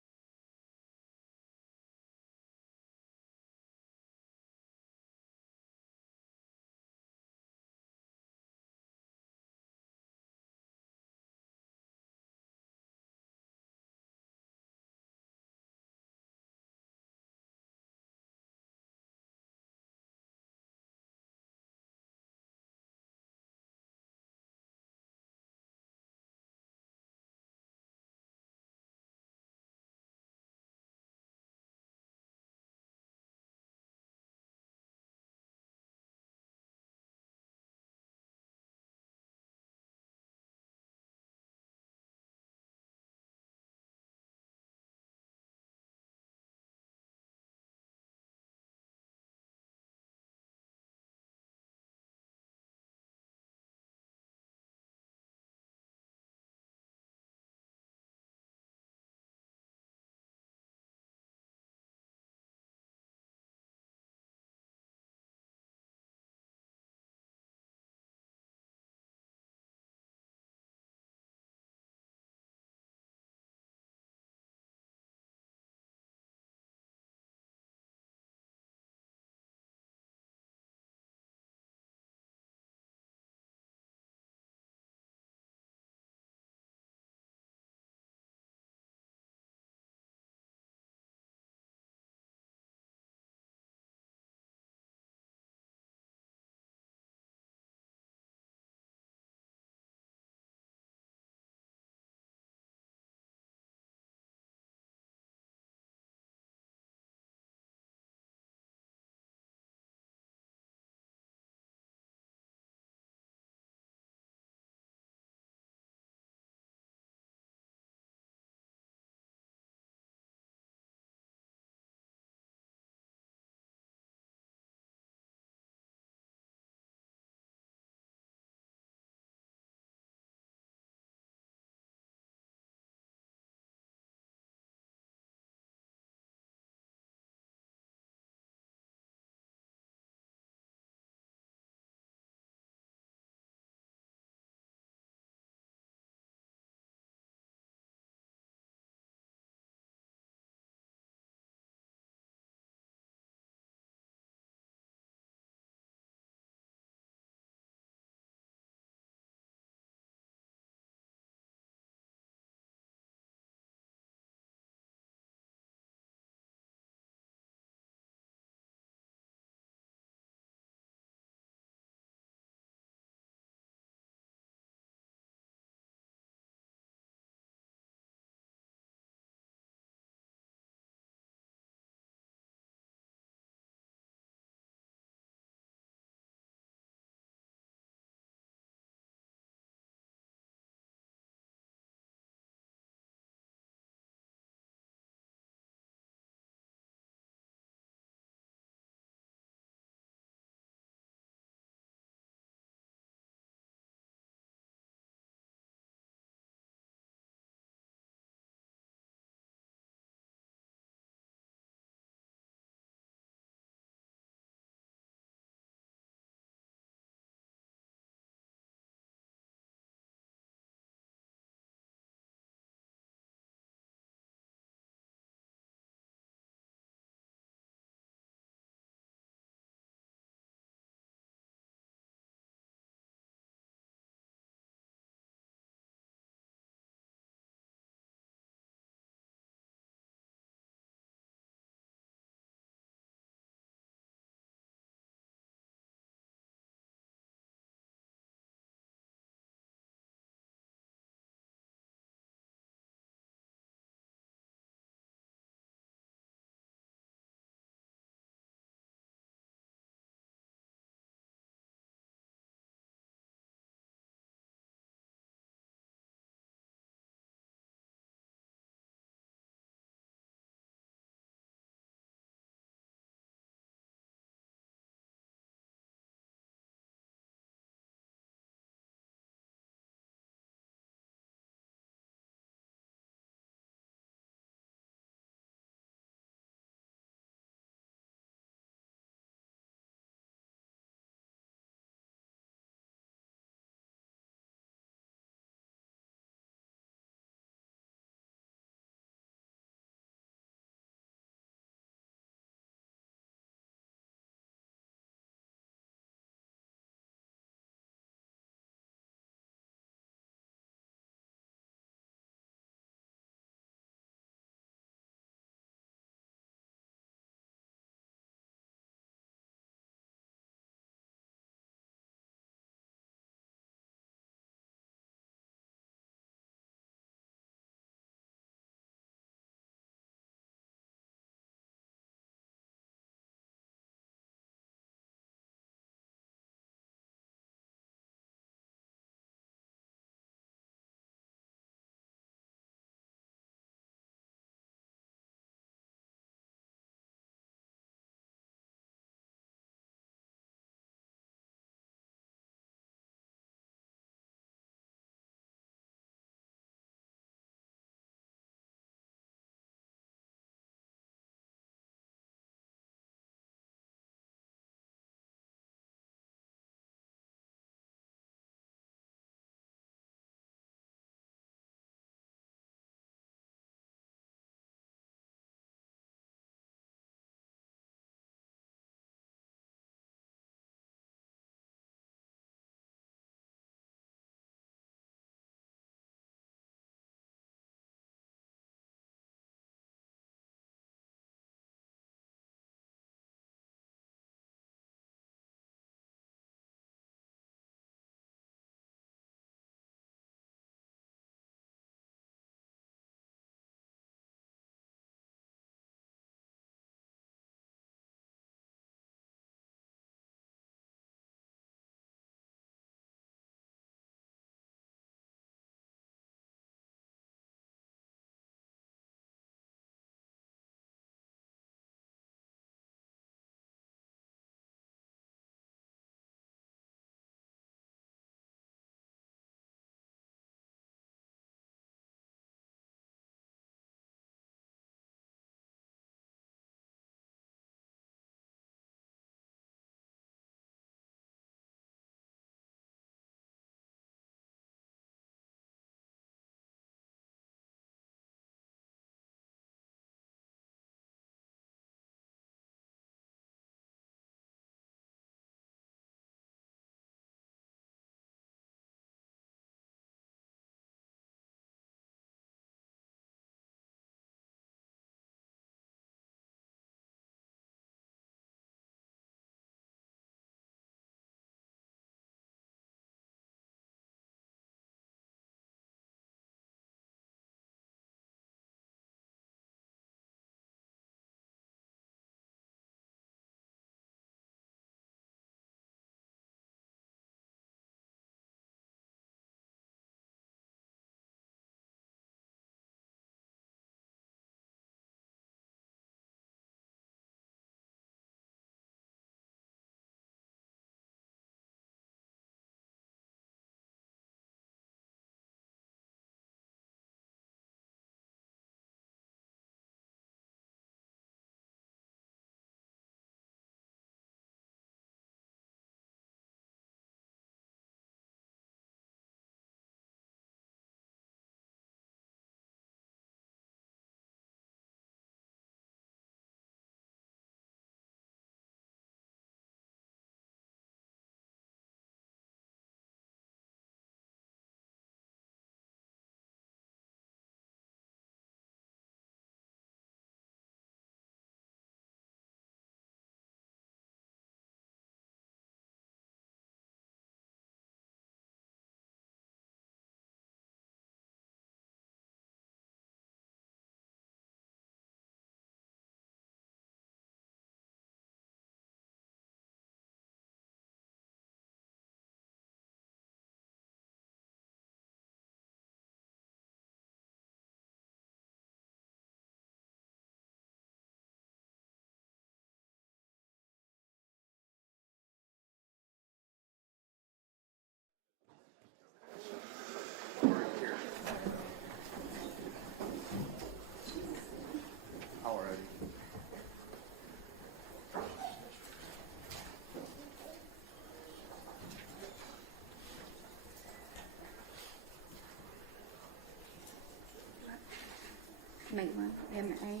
Maitland, Maitlyn,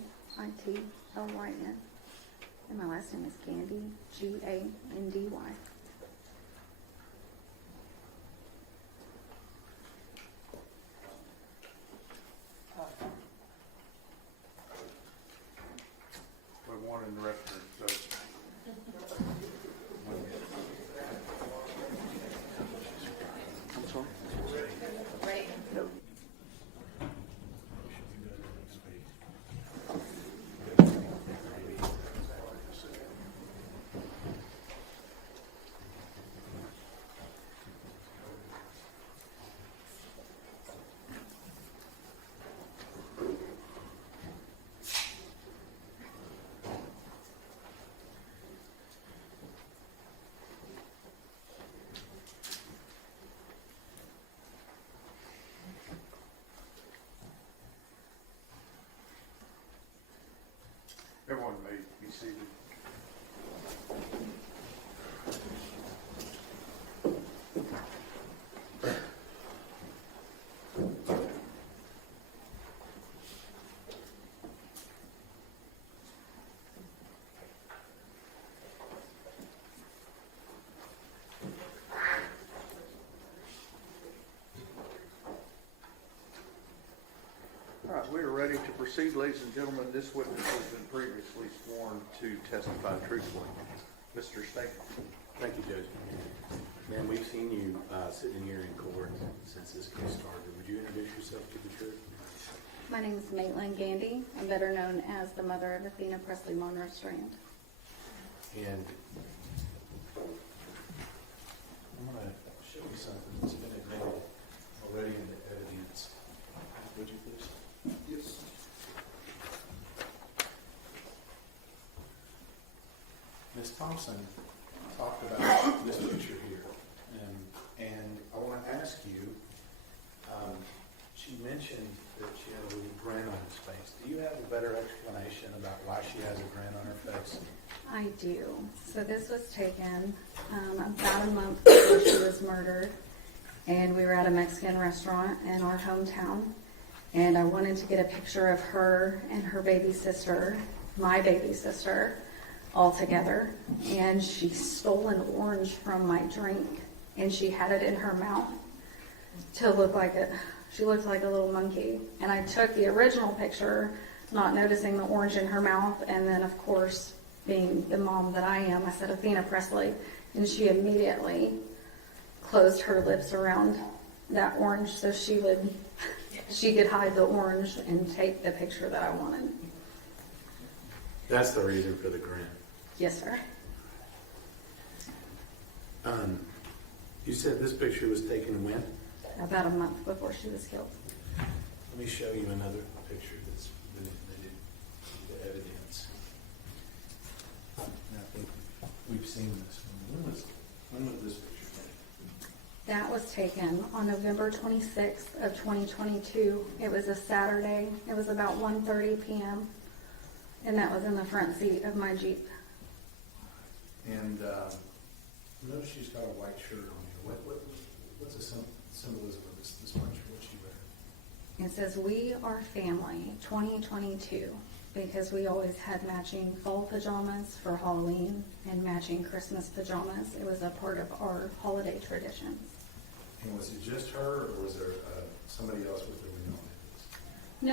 and my last name is Gandy, Gandy. We want in the record, so. I'm sorry? Everyone may be seated. All right, we are ready to proceed, ladies and gentlemen. This witness has been previously sworn to testify truthfully. Mr. Stanton. Thank you, Judge. Ma'am, we've seen you sitting here in court since this case started. Would you introduce yourself to the jury? My name is Maitland Gandy. I'm better known as the mother of Athena Strand. And I'm going to show you something that's been admitted already in the evidence. Would you please? Yes. Ms. Thompson talked about this picture here, and I want to ask you, she mentioned that she had a little grin on his face. Do you have a better explanation about why she has a grin on her face? I do. So this was taken about a month before she was murdered, and we were at a Mexican restaurant in our hometown, and I wanted to get a picture of her and her baby sister, my baby sister, all together, and she stole an orange from my drink, and she had it in her mouth to look like it. She looked like a little monkey, and I took the original picture, not noticing the orange in her mouth, and then, of course, being the mom that I am, I said, Athena Presley, and she immediately closed her lips around that orange so she could hide the orange and take the picture that I wanted. That's the reason for the grin. Yes, sir. You said this picture was taken when? About a month before she was killed. Let me show you another picture that's been admitted to the evidence. And I think we've seen this one. When was this picture taken? That was taken on November 26th of 2022. It was a Saturday. It was about 1:30 p.m. And that was in the front seat of my Jeep. And notice she's got a white shirt on here. What's the symbolism of this white shirt? What's she wearing? It says, "We are family 2022," because we always had matching fall pajamas for Halloween and matching Christmas pajamas. It was a part of our holiday traditions. And was it just her, or was there somebody else with her we know?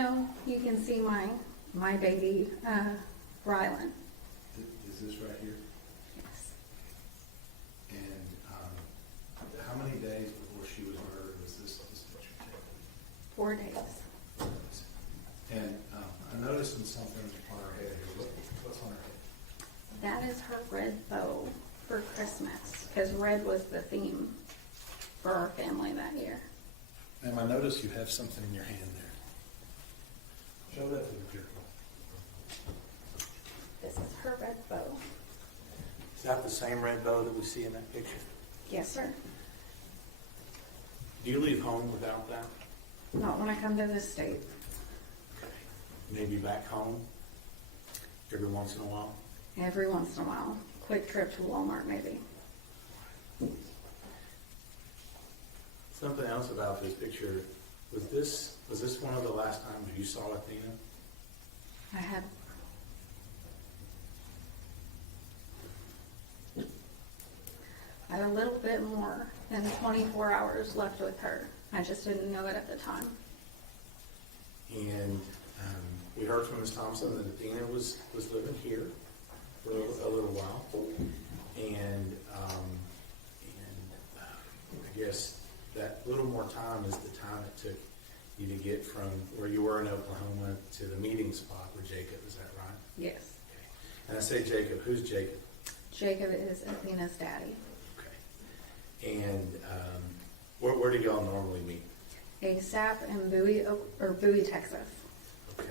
No, you can see my baby, Rylan. Is this right here? Yes. And how many days before she was murdered was this picture taken? 4 days. And I noticed something on her head here. What's on her head? That is her red bow for Christmas, because red was the theme for our family that year. Ma'am, I notice you have something in your hand there. Show that to the jury. This is her red bow. Is that the same red bow that we see in that picture? Yes, sir. Do you leave home without that? Not when I come to this state. Okay. Maybe back home every once in a while? Every once in a while. Quick trip to Walmart, maybe. Something else about this picture. Was this one of the last times you saw Athena? I had a little bit more than 24 hours left with her. I just didn't know it at the time. And we heard from Ms. Thompson that Athena was living here for a little while. And I guess that little more time is the time it took you to get from where you were in Oklahoma to the meeting spot with Jacob. Is that right? Yes. Okay. And I say Jacob. Who's Jacob? Jacob is Athena's daddy. Okay. And where do y'all normally meet? ASAP in Bowie, Texas. Okay.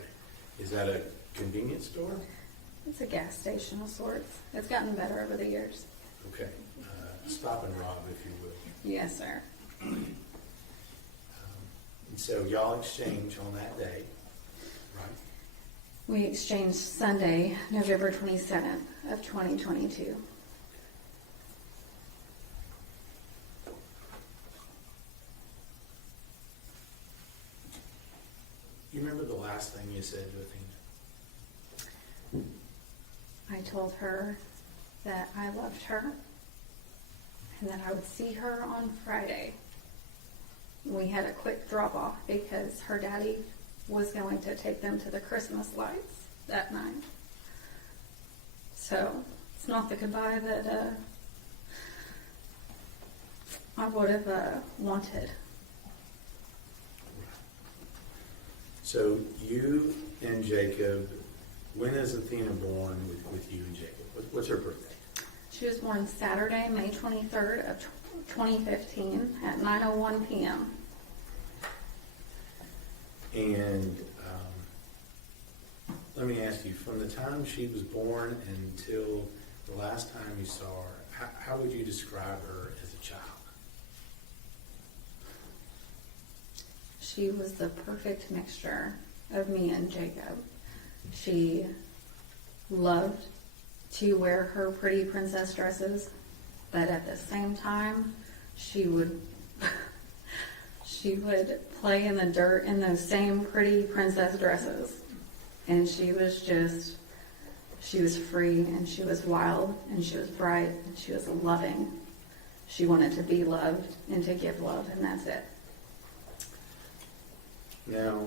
Is that a convenience store? It's a gas station of sorts. It's gotten better over the years. Okay. Stop and rob, if you will. Yes, sir. And so y'all exchange on that day, right? We exchanged Sunday, November 27th of 2022. You remember the last thing you said to Athena? I told her that I loved her and that I would see her on Friday. We had a quick drop off because her daddy was going to take them to the Christmas lights that night. So it's not the goodbye that I would have wanted. So you and Jacob, when is Athena born with you and Jacob? What's her birthday? She was born Saturday, May 23rd of 2015 at 9:01 p.m. And let me ask you, from the time she was born until the last time you saw her, how would you describe her as a child? She was the perfect mixture of me and Jacob. She loved to wear her pretty princess dresses, but at the same time, she would play in the dirt in those same pretty princess dresses. And she was free, and she was wild, and she was bright, and she was loving. She wanted to be loved and to give love, and that's it. Now,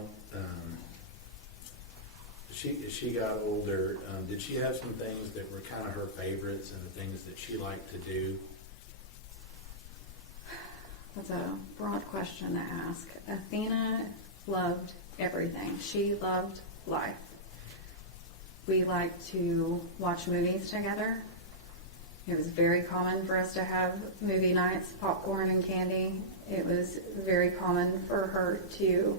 as she got older, did she have some things that were kind of her favorites and the things that she liked to do? That's a broad question to ask. Athena loved everything. She loved life. We liked to watch movies together. It was very common for us to have movie nights, popcorn and candy. It was very common for her to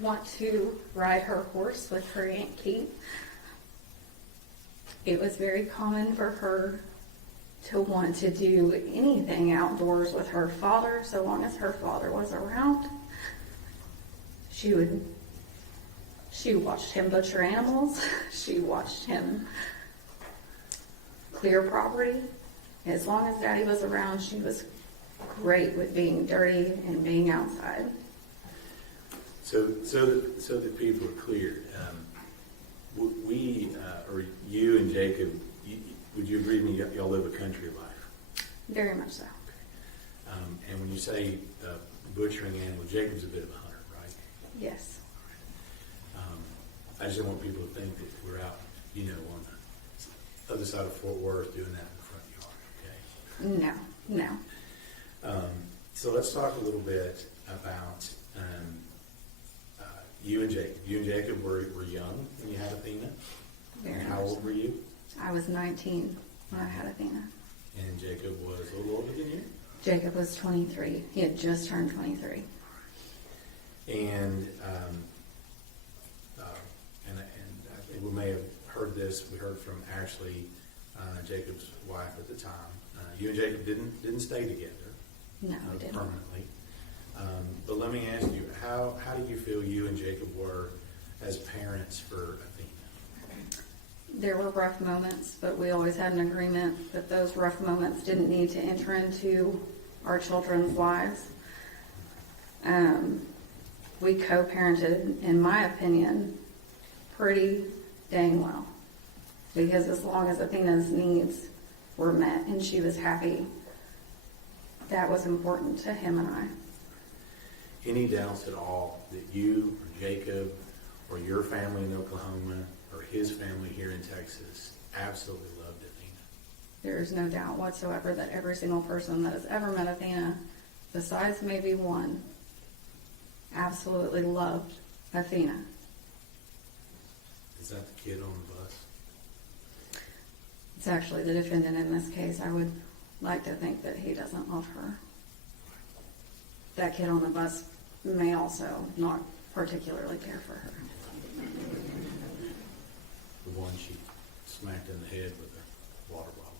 want to ride her horse with her Aunt Kate. It was very common for her to want to do anything outdoors with her father, so long as her father was around. She watched him butcher animals. She watched him clear property. As long as Daddy was around, she was great with being dirty and being outside. So that people are clear, or you and Jacob, would you agree with me? Y'all live a country life. Very much so. Okay. And when you say butchering animals, Jacob's a bit of a hunter, right? Yes. I just don't want people to think that we're out, on the other side of Fort Worth doing that in the front yard, okay? No. So let's talk a little bit about you and Jacob. You and Jacob were young when you had Athena. Very How much old were you? I was 19 when I had Athena. And Jacob was a little older than you? Jacob was 23. He had just turned 23. And I think we may have heard this. We heard from Ashley, Jacob's wife at the time. You and Jacob didn't stay together. No, we didn't. Permanently. But let me ask you, how do you feel you and Jacob were as parents for Athena? There were rough moments, but we always had an agreement that those rough moments didn't need to enter into our children's lives. we co-parented, in my opinion, pretty dang well. Because as long as Athena's needs were met and she was happy, that was important to him and I. Any doubts at all that you or Jacob or your family in Oklahoma or his family here in Texas absolutely loved Athena? There is no doubt whatsoever that every single person that has ever met Athena, besides maybe one, absolutely loved Athena. Is that the kid on the bus? It's actually the defendant in this case. I would like to think that he doesn't love her. That kid on the bus may also not particularly care for her. The one she smacked in the head with a water bottle.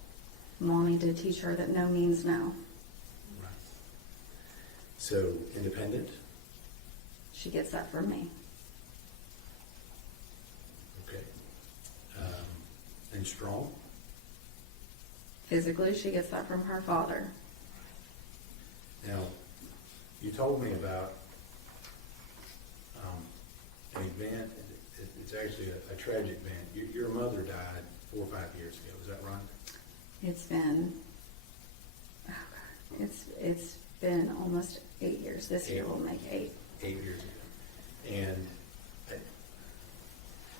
Mommy did teach her that no means no. Right. So, independent? She gets that from me. Okay. And strong? Physically, she gets that from her father. Now, you told me about an event. It's actually a tragic event. Your mother died 4 or 5 years ago. Is that right? It's been, oh God, it's been almost 8 years. This year will make 8. 8 years ago. And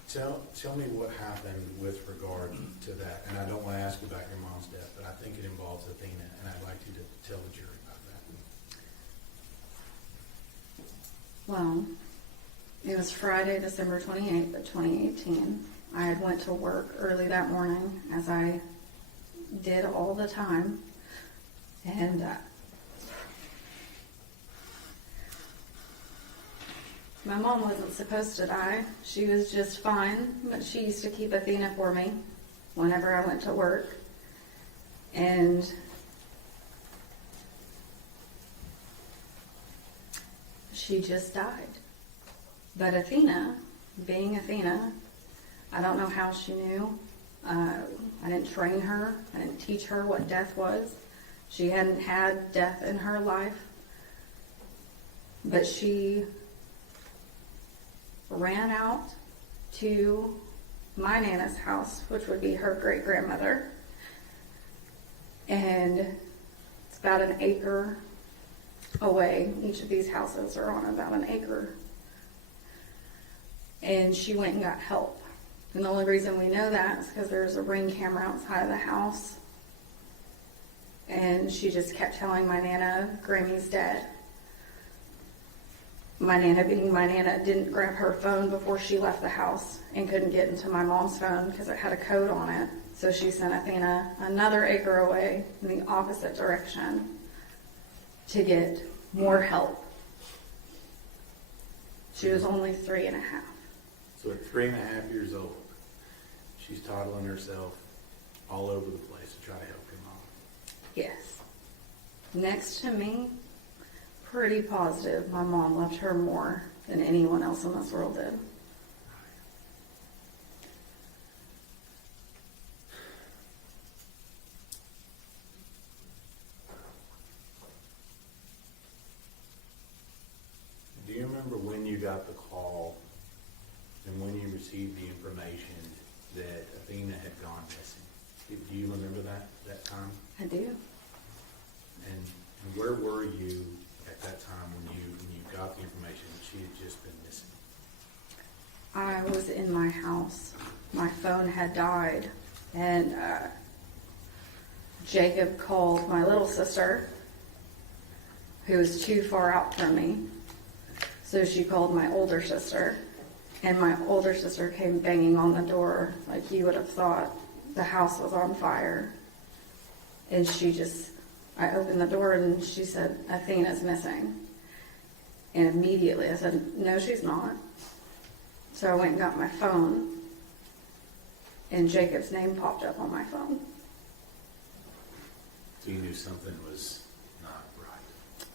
tell me what happened with regard to that. And I don't want to ask you about your mom's death, but I think it involves Athena, and I'd like you to tell the jury about that. Well, it was Friday, December 28th of 2018. I had went to work early that morning, as I did all the time. And my mom wasn't supposed to die. She was just fine, but she used to keep Athena for me whenever I went to work. And she just died. But Athena, being Athena, I don't know how she knew. I didn't train her. I didn't teach her what death was. She hadn't had death in her life. But she ran out to my Nana's house, which would be her great-grandmother. And it's about an acre away. Each of these houses are on about an acre. And she went and got help. And the only reason we know that is because there's a Ring camera outside of the house. And she just kept telling my Nana, Grammy's dead. My Nana, being my Nana, didn't grab her phone before she left the house and couldn't get into my mom's phone because it had a code on it. So she sent Athena another acre away in the opposite direction to get more help. She was only 3.5. So at 3.5 years old, she's toddling herself all over the place to try to help your mom. Yes. Next to me, pretty positive my mom loved her more than anyone else in this world did. Do you remember when you got the call and when you received the information that Athena had gone missing? Do you remember that time? I do. And where were you at that time when you got the information that she had just been missing? I was in my house. My phone had died, and Jacob called my little sister, who was too far out from me. So she called my older sister, and my older sister came banging on the door like you would have thought the house was on fire. And I opened the door and she said, Athena's missing. And immediately I said, no, she's not. So I went and got my phone, and Jacob's name popped up on my phone. So you knew something was not right.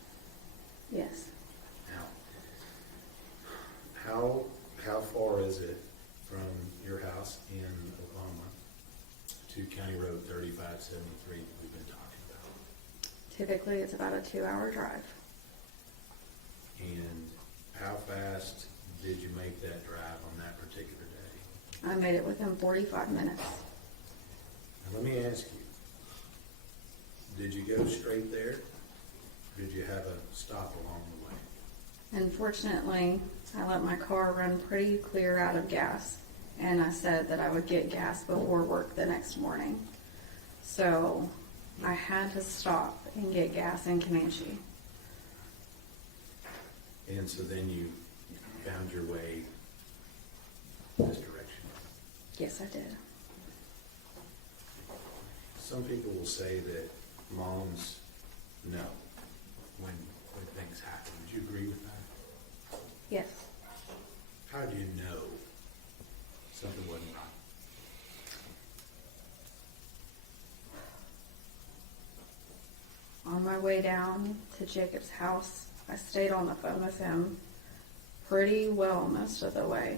Yes. Now, how far is it from your house in Oklahoma to County Road 3573 that we've been talking about? Typically it's about a 2-hour drive. And how fast did you make that drive on that particular day? I made it within 45 minutes. Now, let me ask you, did you go straight there? Did you have a stop along the way? Unfortunately, I let my car run pretty clear out of gas, and I said that I would get gas before work the next morning. So I had to stop and get gas in Comanche. And so then you found your way this direction. Yes, I did. Some people will say that moms know when things happen. Would you agree with that? Yes. How do you know something wasn't right? On my way down to Jacob's house, I stayed on the phone with him pretty well most of the way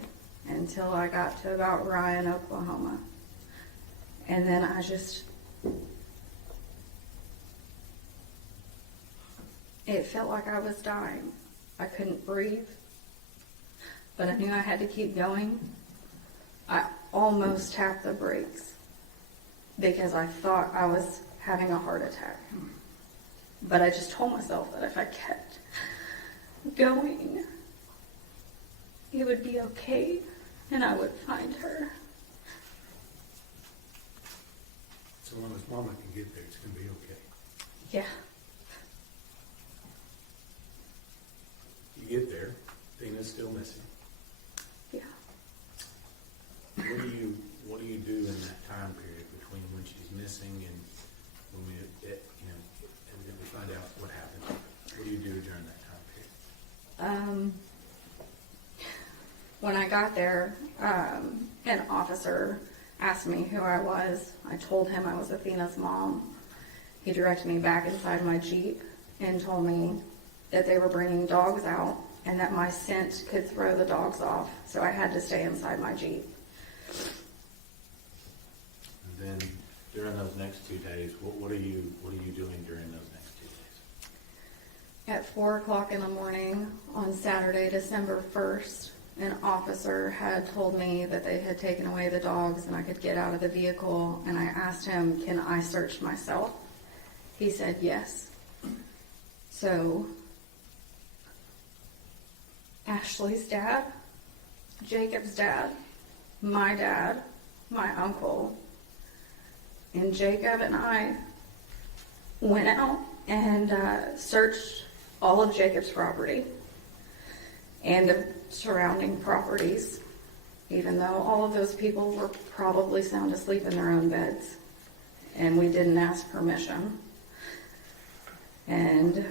until I got to about Ryan, Oklahoma. And then it felt like I was dying. I couldn't breathe, but I knew I had to keep going. I almost tapped the brakes because I thought I was having a heart attack. But I just told myself that if I kept going, it would be okay and I would find her. So long as Mama can get there, it's going to be okay. Yeah. You get there, Athena's still missing. Yeah. What do you do in that time period between when she's missing and when and then we find out what happened? What do you do during that time period? When I got there, an officer asked me who I was. I told him I was Athena's mom. He directed me back inside my Jeep and told me that they were bringing dogs out and that my scent could throw the dogs off, so I had to stay inside my Jeep. And then during those next 2 days, what are you doing during those next 2 days? At 4 o'clock in the morning on Saturday, December 1st, an officer had told me that they had taken away the dogs and I could get out of the vehicle, and I asked him, can I search myself? He said yes. So Ashley's dad, Jacob's dad, my uncle, and Jacob and I went out and searched all of Jacob's property and the surrounding properties, even though all of those people were probably sound asleep in their own beds, and we didn't ask permission. And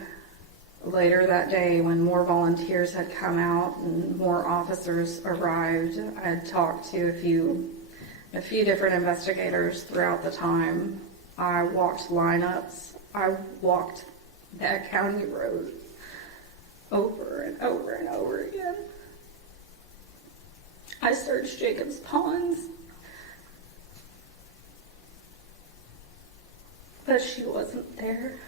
later that day, when more volunteers had come out and more officers arrived, I had talked to a few different investigators throughout the time. I walked lineups. I walked that county road over and over and over again. I searched Jacob's ponds, but she wasn't there.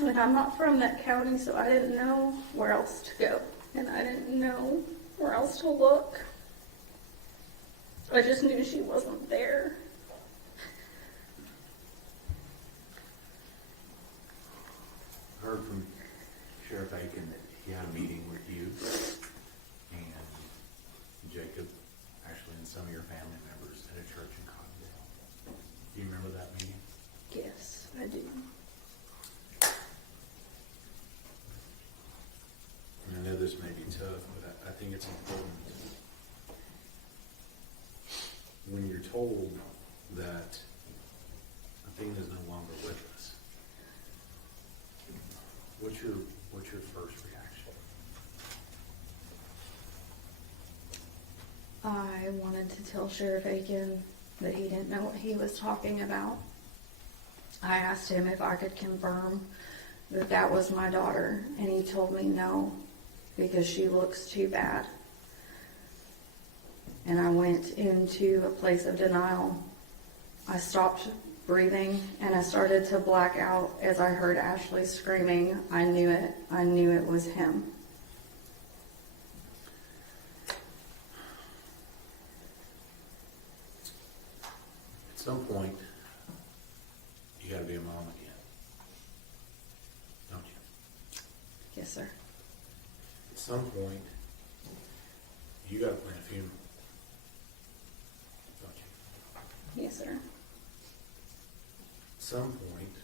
And I'm not from that county, so I didn't know where else to go. And I didn't know where else to look. I just knew she wasn't there. I heard from Sheriff Aiken that he had a meeting with you and Jacob, actually, and some of your family members at a church in Cottonville. Do you remember that meeting? Yes, I do. And I know this may be tough, but I think it's important. When you're told that Athena's no longer with us, what's your first reaction? I wanted to tell Sheriff Aiken that he didn't know what he was talking about. I asked him if I could confirm that that was my daughter, and he told me no, because she looks too bad. And I went into a place of denial. I stopped breathing, and I started to black out as I heard Ashley screaming. I knew it was him. At some point, you gotta be a mom again. Don't you? Yes, sir. At some point, you gotta plan a funeral. Don't you? Yes, sir. At some point,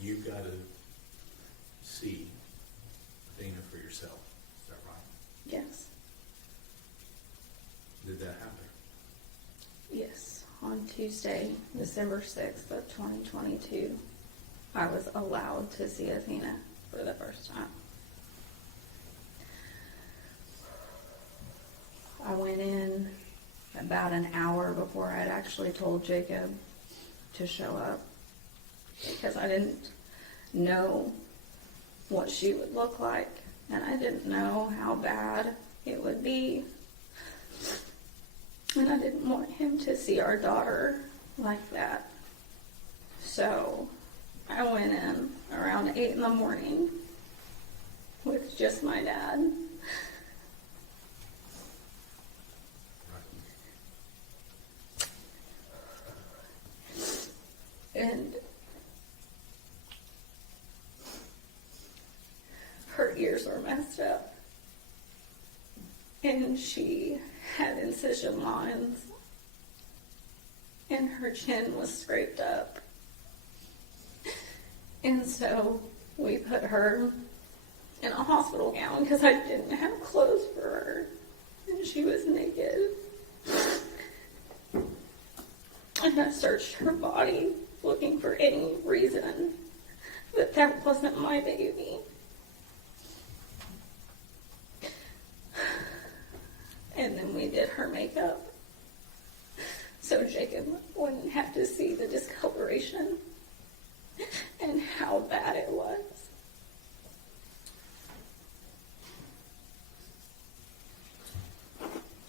you've gotta see Athena for yourself. Is that right? Yes. Did that happen? Yes. On Tuesday, December 6th of 2022, I was allowed to see Athena for the first time. I went in about an hour before I'd actually told Jacob to show up because I didn't know what she would look like, and I didn't know how bad it would be. And I didn't want him to see our daughter like that. So I went in around 8 in the morning with just my dad. And her ears were messed up. And she had incision lines. And her chin was scraped up. And so we put her in a hospital gown because I didn't have clothes for her. And she was naked. And I searched her body looking for any reason that that wasn't my baby. And then we did her makeup so Jacob wouldn't have to see the discoloration and how bad it was.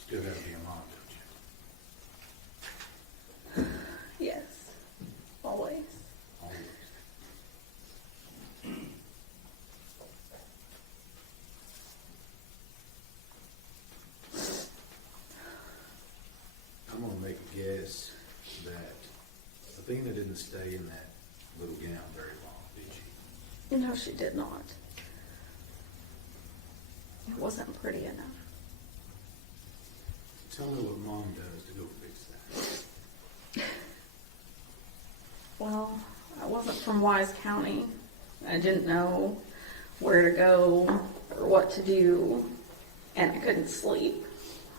Still gotta be a mom, don't you? Yes, always. Always. I'm gonna make a guess that Athena didn't stay in that little gown very long, did she? No, she did not. It wasn't pretty enough. Tell me what mom does to go fix that. Well, I wasn't from Wise County. I didn't know where to go or what to do, and I couldn't sleep.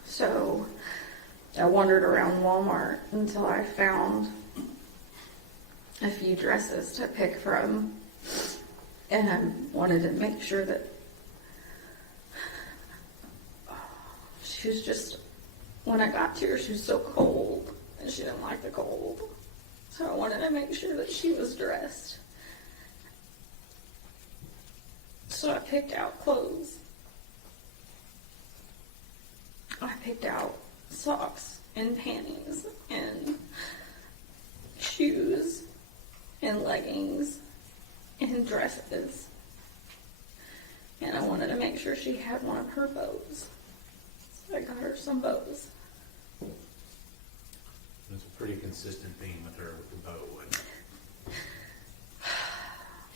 So I wandered around Walmart until I found a few dresses to pick from, and I wanted to make sure that she was just, when I got to her, she was so cold, and she didn't like the cold. So I wanted to make sure that she was dressed. So I picked out clothes. I picked out socks and panties and shoes and leggings and dresses. And I wanted to make sure she had one of her bows. So I got her some bows. It's a pretty consistent theme with her with the bow, wasn't it?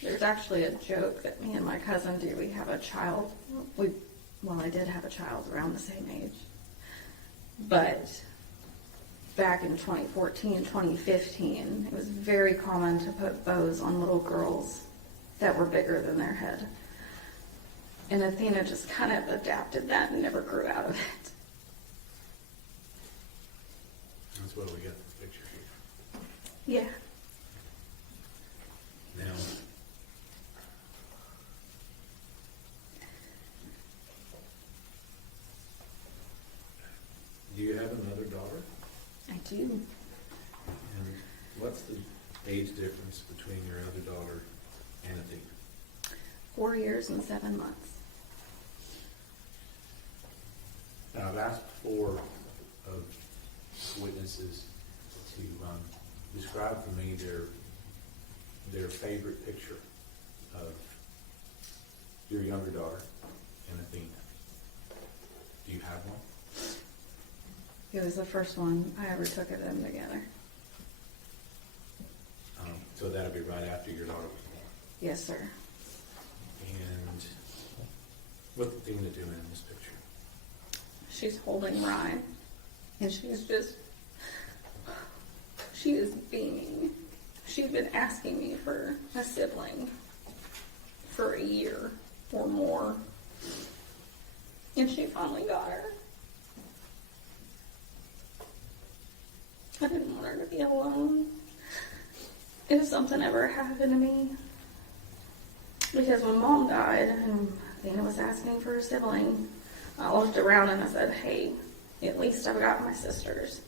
There's actually a joke that me and my cousin do. We have a child. I did have a child around the same age. But back in 2014, 2015, it was very common to put bows on little girls that were bigger than their head. And Athena just kind of adapted that and never grew out of it. That's what we got this picture here. Yeah. Now, do you have another daughter? I do. And what's the age difference between your other daughter and Athena? 4 years and 7 months. Now, I've asked before of witnesses to describe for me their favorite picture of your younger daughter and Athena. Do you have one? It was the first one I ever took of them together. So that'll be right after your daughter was born. Yes, sir. And what's Athena doing in this picture? She's holding Ryan, and she is beaming. She'd been asking me for a sibling for a year or more, and she finally got her. I didn't want her to be alone if something ever happened to me. Because when Mom died and Athena was asking for a sibling, I looked around and I said, hey, at least I've got my sisters.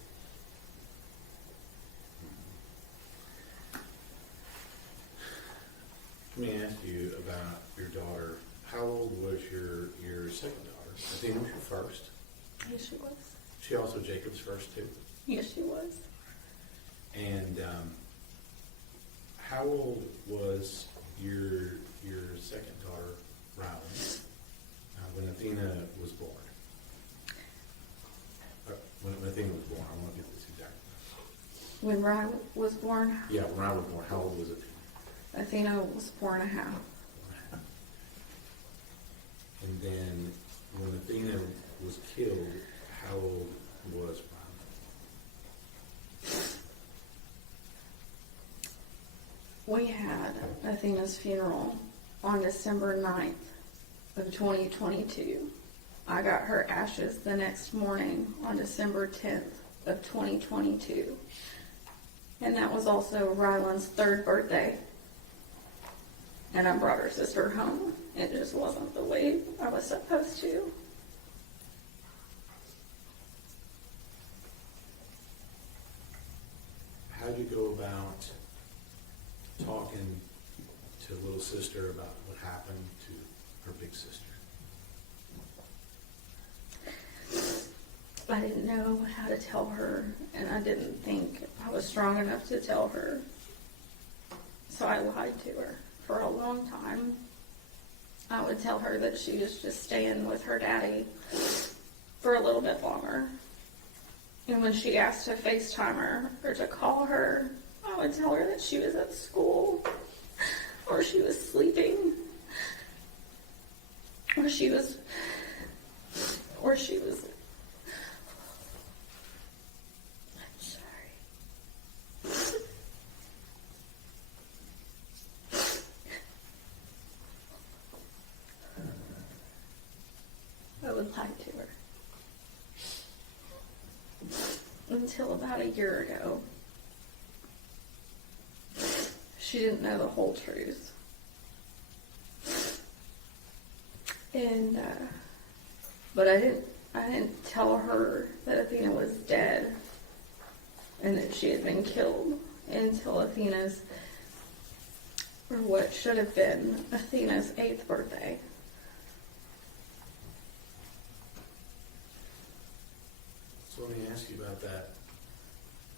Let me ask you about your daughter. How old was your second daughter? Athena was your first. Yes, she was. She also Jacob's first too. Yes, she was. And how old was your second daughter, Riley, when Athena was born? When Athena was born, I want to get this exact. When Ryan was born, Yeah, when Riley was born, how old was Athena? Athena was 4.5. And then when Athena was killed, how old was Riley? We had Athena's funeral on December 9th of 2022. I got her ashes the next morning on December 10th of 2022. And that was also Ryland's 3rd birthday. And I brought her sister home. It just wasn't the way I was supposed to. How'd you go about talking to little sister about what happened to her big sister? I didn't know how to tell her, and I didn't think I was strong enough to tell her. So I lied to her for a long time. I would tell her that she was just staying with her daddy for a little bit longer. And when she asked to FaceTime her or to call her, I would tell her that she was at school, or she was sleeping, or she was I'm sorry. I would lie to her. Until about a year ago, she didn't know the whole truth. And, but I didn't tell her that Athena was dead and that she had been killed until Athena's, or what should have been Athena's 8th birthday. So let me ask you about that.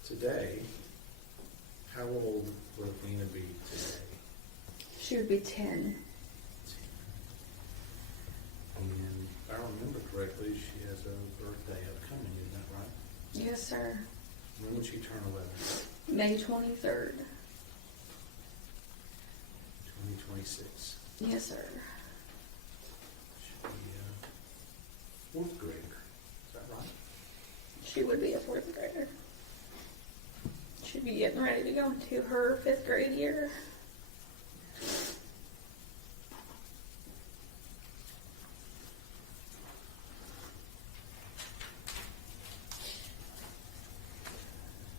Today, how old will Athena be today? She would be 10. And if I remember correctly, she has a birthday upcoming, isn't that right? Yes, sir. When would she turn 11? May 23rd. 2026. Yes, sir. She'll be a 4th grader. Is that right? She would be a 4th grader. She'd be getting ready to go into her 5th grade year.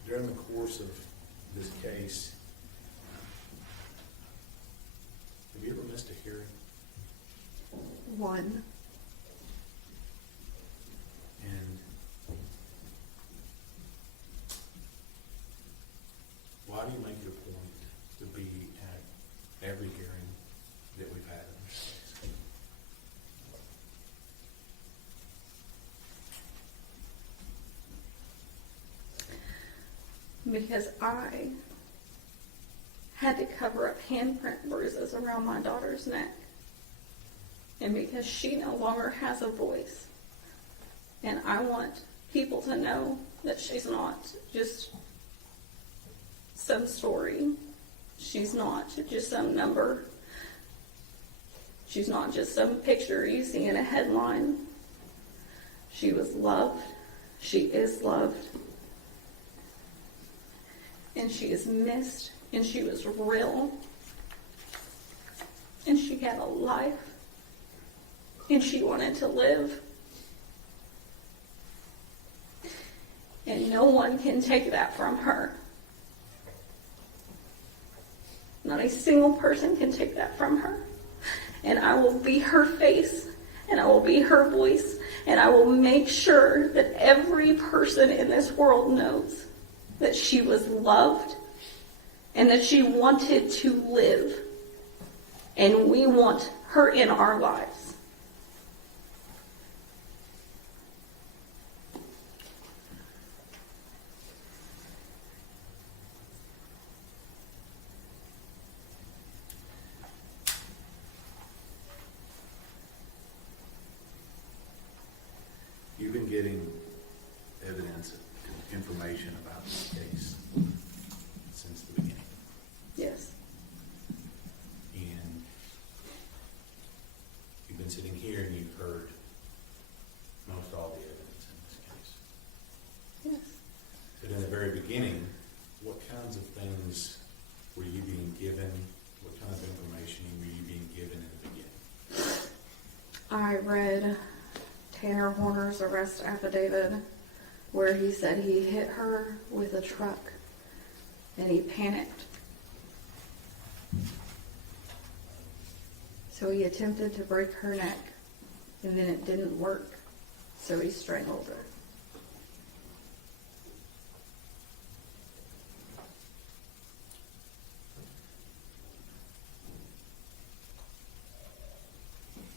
During the course of this case, have you ever missed a hearing? 1. And why do you make it a point to be at every hearing that we've had in this case? because I had to cover up handprint bruises around my daughter's neck. And because she no longer has a voice. And I want people to know that she's not just some story. She's not just some number. She's not just some picture you see in a headline. She was loved. She is loved. And she is missed. And she was real. And she had a life. And she wanted to live. And no one can take that from her. Not a single person can take that from her. And I will be her face, and I will be her voice, and I will make sure that every person in this world knows that she was loved and that she wanted to live. And we want her in our lives. You've been getting evidence, information about this case since the beginning. Yes. And you've been sitting here and you've heard most all the evidence in this case. Yes. But in the very beginning, what kinds of things were you being given? What kind of information were you being given in the beginning? I read Tanner Horner's arrest affidavit where he said he hit her with a truck and he panicked. So he attempted to break her neck and then it didn't work. So he strangled her.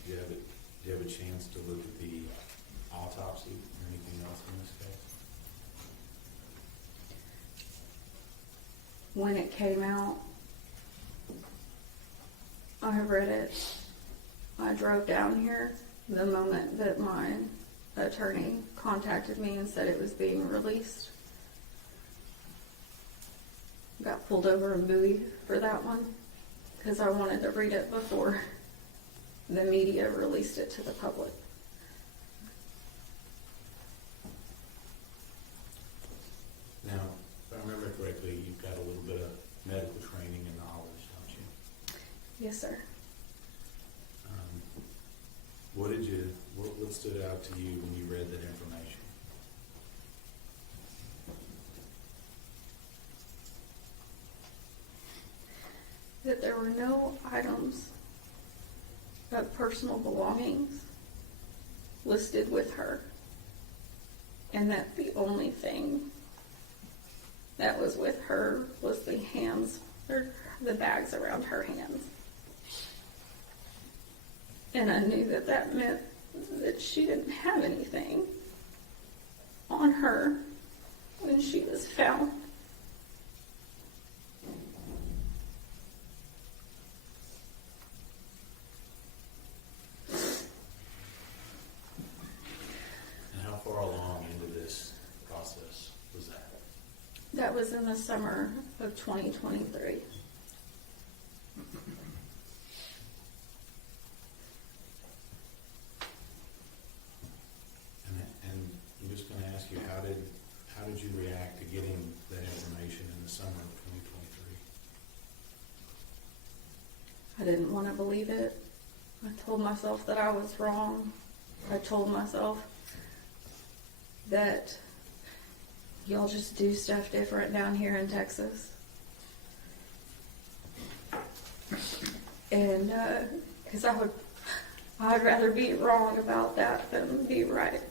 Do you have a chance to look at the autopsy or anything else in this case? When it came out, I read it. I drove down here the moment that my attorney contacted me and said it was being released. Got pulled over in Bowie for that one because I wanted to read it before the media released it to the public. Now, if I remember correctly, you've got a little bit of medical training and knowledge, don't you? Yes, sir. What stood out to you when you read that information? That there were no items of personal belongings listed with her, and that the only thing that was with her was the hands, or the bags around her hands. And I knew that that meant that she didn't have anything on her when she was found. And how far along into this process was that? That was in the summer of 2023. And I'm just going to ask you, how did you react to getting that information in the summer of 2023? I didn't want to believe it. I told myself that I was wrong. I told myself that y'all just do stuff different down here in Texas. And because I'd rather be wrong about that than be right.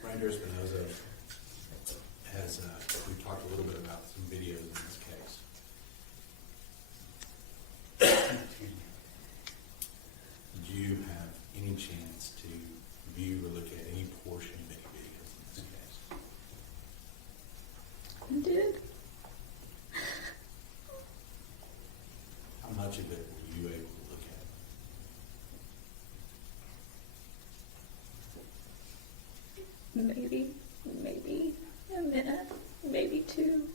Brian Espinoza has, we've talked a little bit about some videos in this case. Excuse me. Did you have any chance to view or look at any portion of any videos in this case? I did. How much of it were you able to look at? Maybe a minute, maybe two.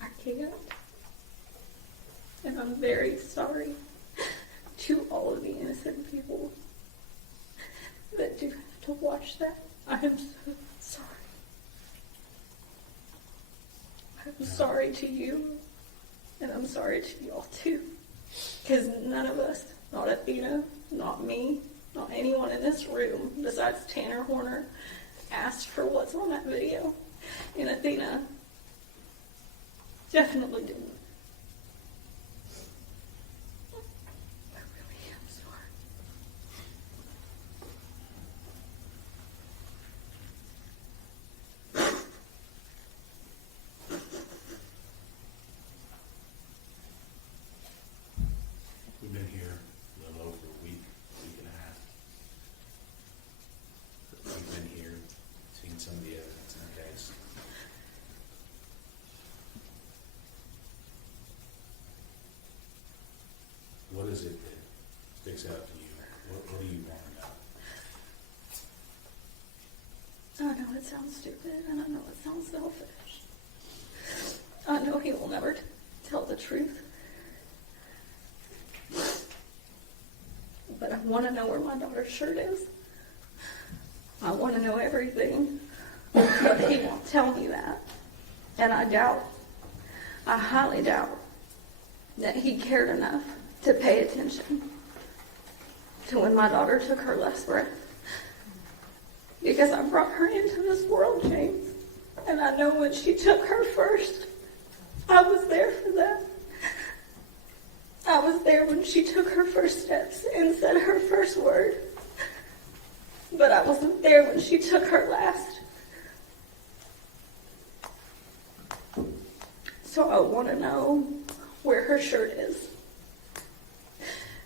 I can't. And I'm very sorry to all of the innocent people that do have to watch that. I am so sorry. I'm sorry to you, and I'm sorry to y'all too. Because none of us, not Athena, not me, not anyone in this room, besides Tanner Horner, asked for what's on that video. And Athena definitely didn't. I really am sorry. We've been here a little over a week and a half. We've been here, seen some of the evidence in the case. What is it that sticks out to you? What do you want to know? I know it sounds stupid, and I know it sounds selfish. I know he will never tell the truth. But I want to know where my daughter's shirt is. I want to know everything. But he won't tell me that. And I highly doubt, that he cared enough to pay attention to when my daughter took her last breath. Because I brought her into this world, James. And I know when she took her first, I was there for that. I was there when she took her first steps and said her first word. But I wasn't there when she took her last. So I want to know where her shirt is.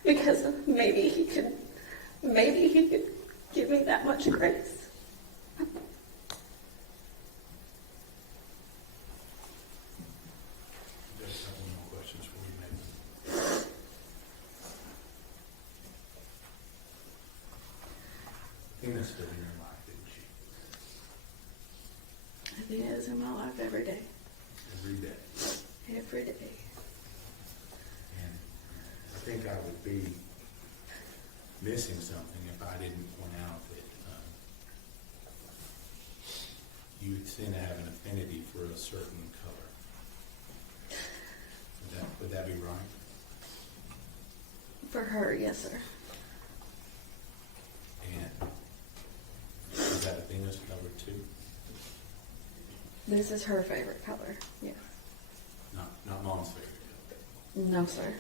Because maybe he could give me that much grace. Just a couple more questions for you, maybe. Athena stood in your life, didn't she? Athena is in my life every day. Every day. Every day. And I think I would be missing something if I didn't point out that you seem to have an affinity for a certain color. Would that be right? For her, yes, sir. And is that Athena's color too? This is her favorite color. Yes. Not Mom's favorite color. No, sir.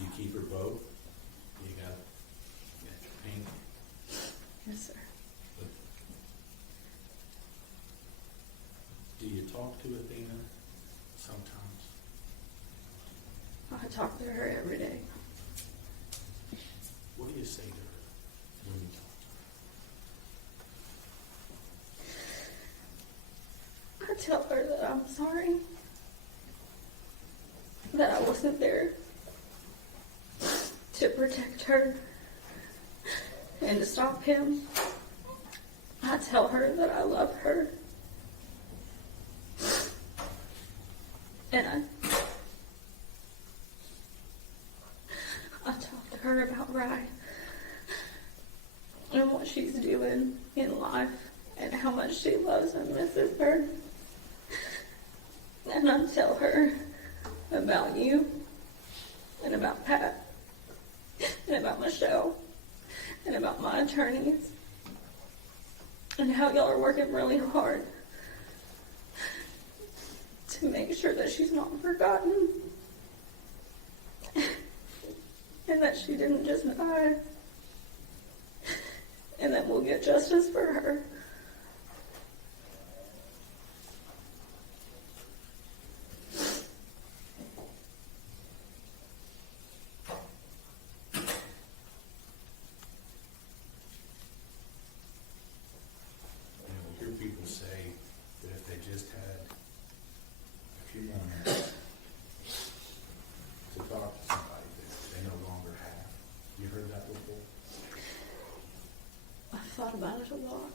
You keep her both? You got your pink? Yes, sir. But do you talk to Athena sometimes? I talk to her every day. What do you say to her when you talk to her? I tell her that I'm sorry. That I wasn't there to protect her and to stop him. I tell her that I love her. And I talk to her about Rye and what she's doing in life and how much she loves and misses her. And I tell her about you and about Pat and about Michelle and about my attorneys and how y'all are working really hard to make sure that she's not forgotten and that she didn't just die and that we'll get justice for her. to loss.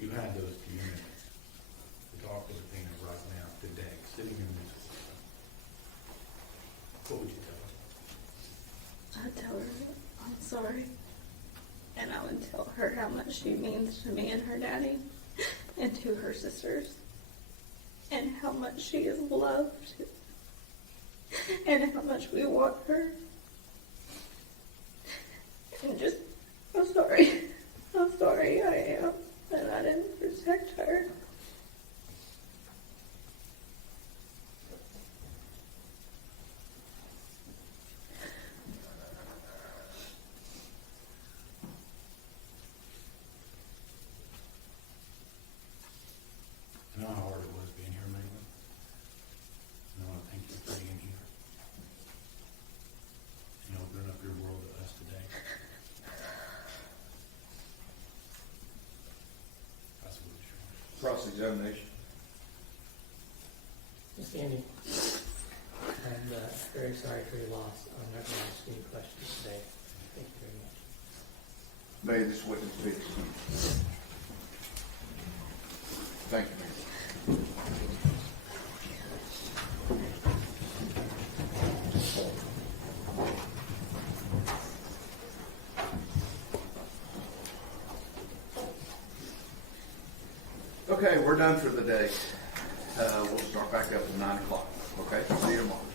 You had those few minutes to talk with Athena right now, today, sitting in this. What would you tell her? I'd tell her I'm sorry. And I would tell her how much she means to me and her daddy and to her sisters. And how much she is loved. And how much we want her. And just, I'm sorry. I'm sorry, I am. And I didn't protect her. I know how hard it was being here, Megan. And I want to thank you for being here. And opening up your world to us today. That's what it's your. Cross-examination. Ms. Andy, I'm very sorry for your loss. I'm not going to ask any questions today. Thank you very much. May this witness be excused. Thank you, ma'am. Okay, we're done for the day. We'll start back up at 9 o'clock. Okay, see you tomorrow.